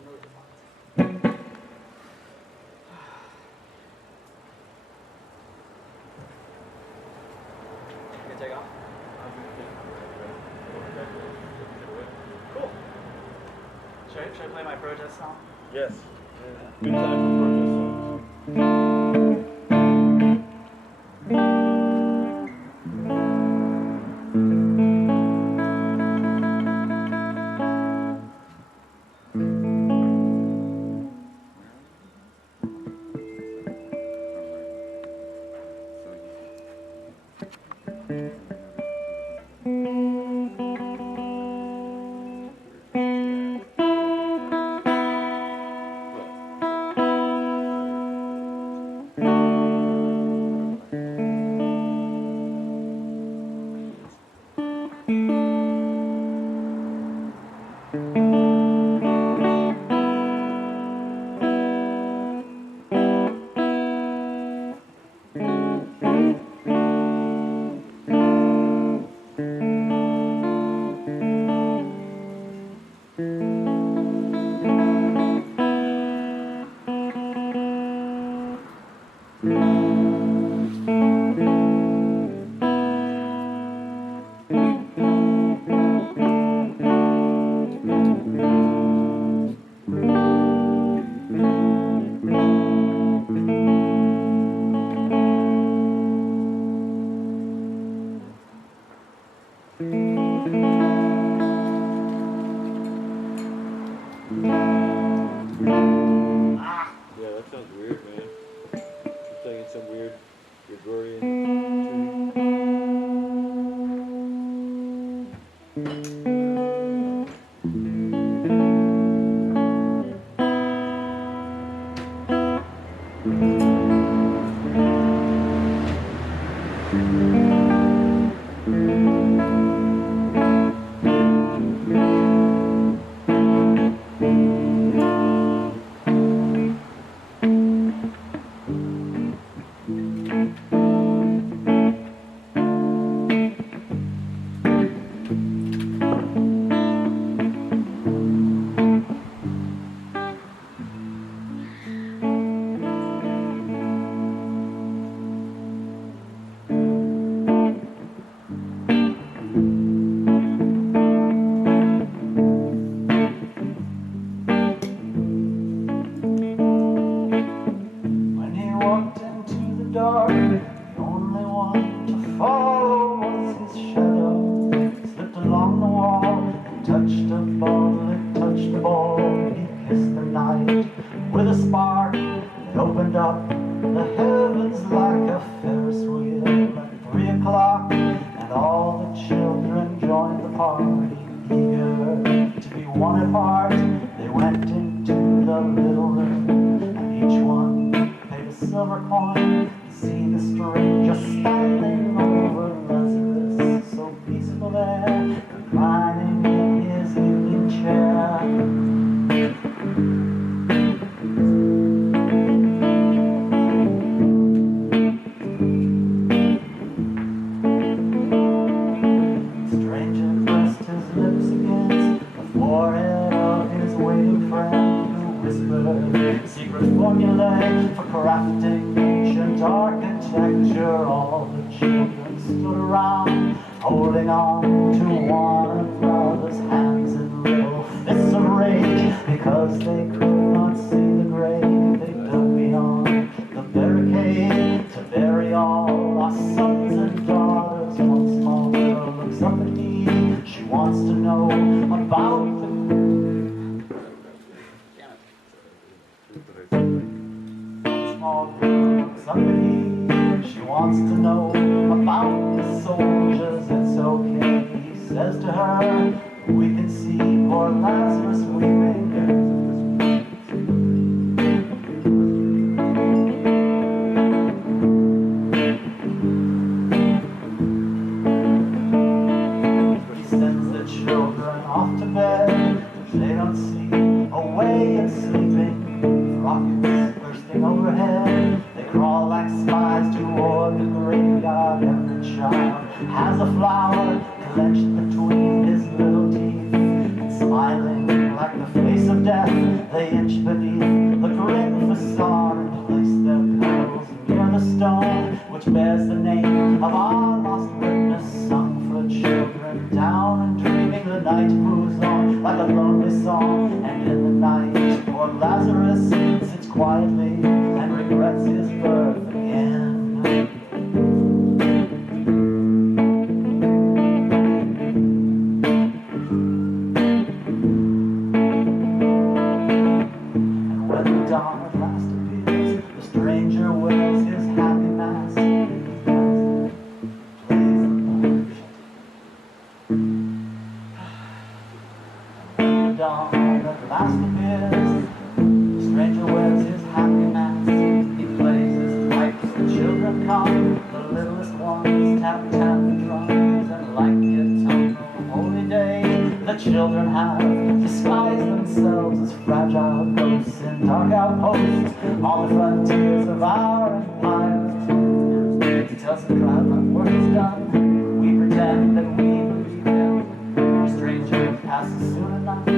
You take off? Cool. Should I play my protest song? Yes. Good time for protest songs. Yeah, that sounds weird, man. You're playing some weird Gregorian When he walked into the dark, the only one to follow was his shadow. Slipped along the wall and touched a ball, it touched the ball. He kissed the night with a spark that opened up the heavens like a Ferris wheel. At 3 o'clock, and all the children joined the party, eager to be one at heart. They went into the little room, and each one paid a silver coin to see the stranger standing over Lazarus, so peaceful there, reclining in his evening chair. Stranger pressed his lips against the forehead of his waiting friend, who whispered secret formulae for crafting ancient architecture. All the children stood around, holding on to one another's hands in little fists of rage, because they could not see the grave they dug beyond the barricade to bury all our sons and daughters. One small girl looks up at me, she wants to know about the small girl looks up at me, she wants to know about the soldiers. It's okay, he says to her, we can see poor Lazarus weeping. He sends the children off to bed, they don't see a way of sleeping. Rockets bursting overhead, they crawl like spies toward the graveyard. Every child has a flower clenched between his little teeth, and smiling like the face of death. death, they inch beneath the grim facade and place their petals near the stone which bears the name of our lost witness, sung for children down and dreaming. The night moves on like a lonely song, and in the night poor Lazarus sits quietly and regrets his birth again. Dawn at last appears, the stranger wears his happy mask, plays the march. When the dawn at last appears, the stranger wears his happy mask. He plays his pipes, the children come, the littlest ones tap the drums, and like the autumnal holy day, the children have disguised themselves as fragile ghosts in dark outposts on the frontiers of our empire. He tells the crowd our work is done. We pretend that we believe him. The stranger passes soon enough. The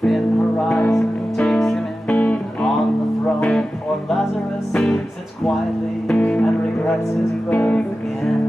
thin horizon takes him in, and on the throne poor Lazarus sits quietly and regrets his birth again.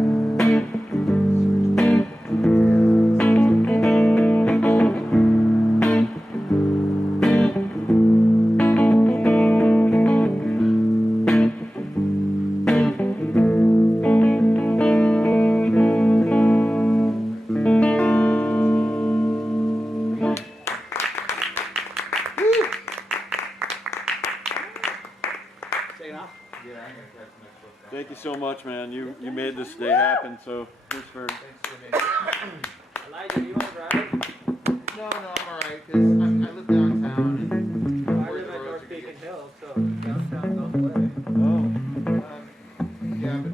Thank you so much, man. You made this day happen. So here's for. Elijah, you want to drive? No, I'm alright, because I live downtown. And I live at North Beacon Hills, so downtown's on the way. Oh. Yeah, but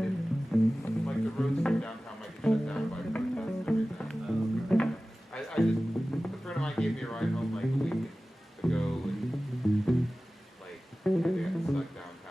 like the roads through downtown might get shut down by protests and everything. I just, a friend of mine gave me a ride home like a week ago, and like they got stuck downtown.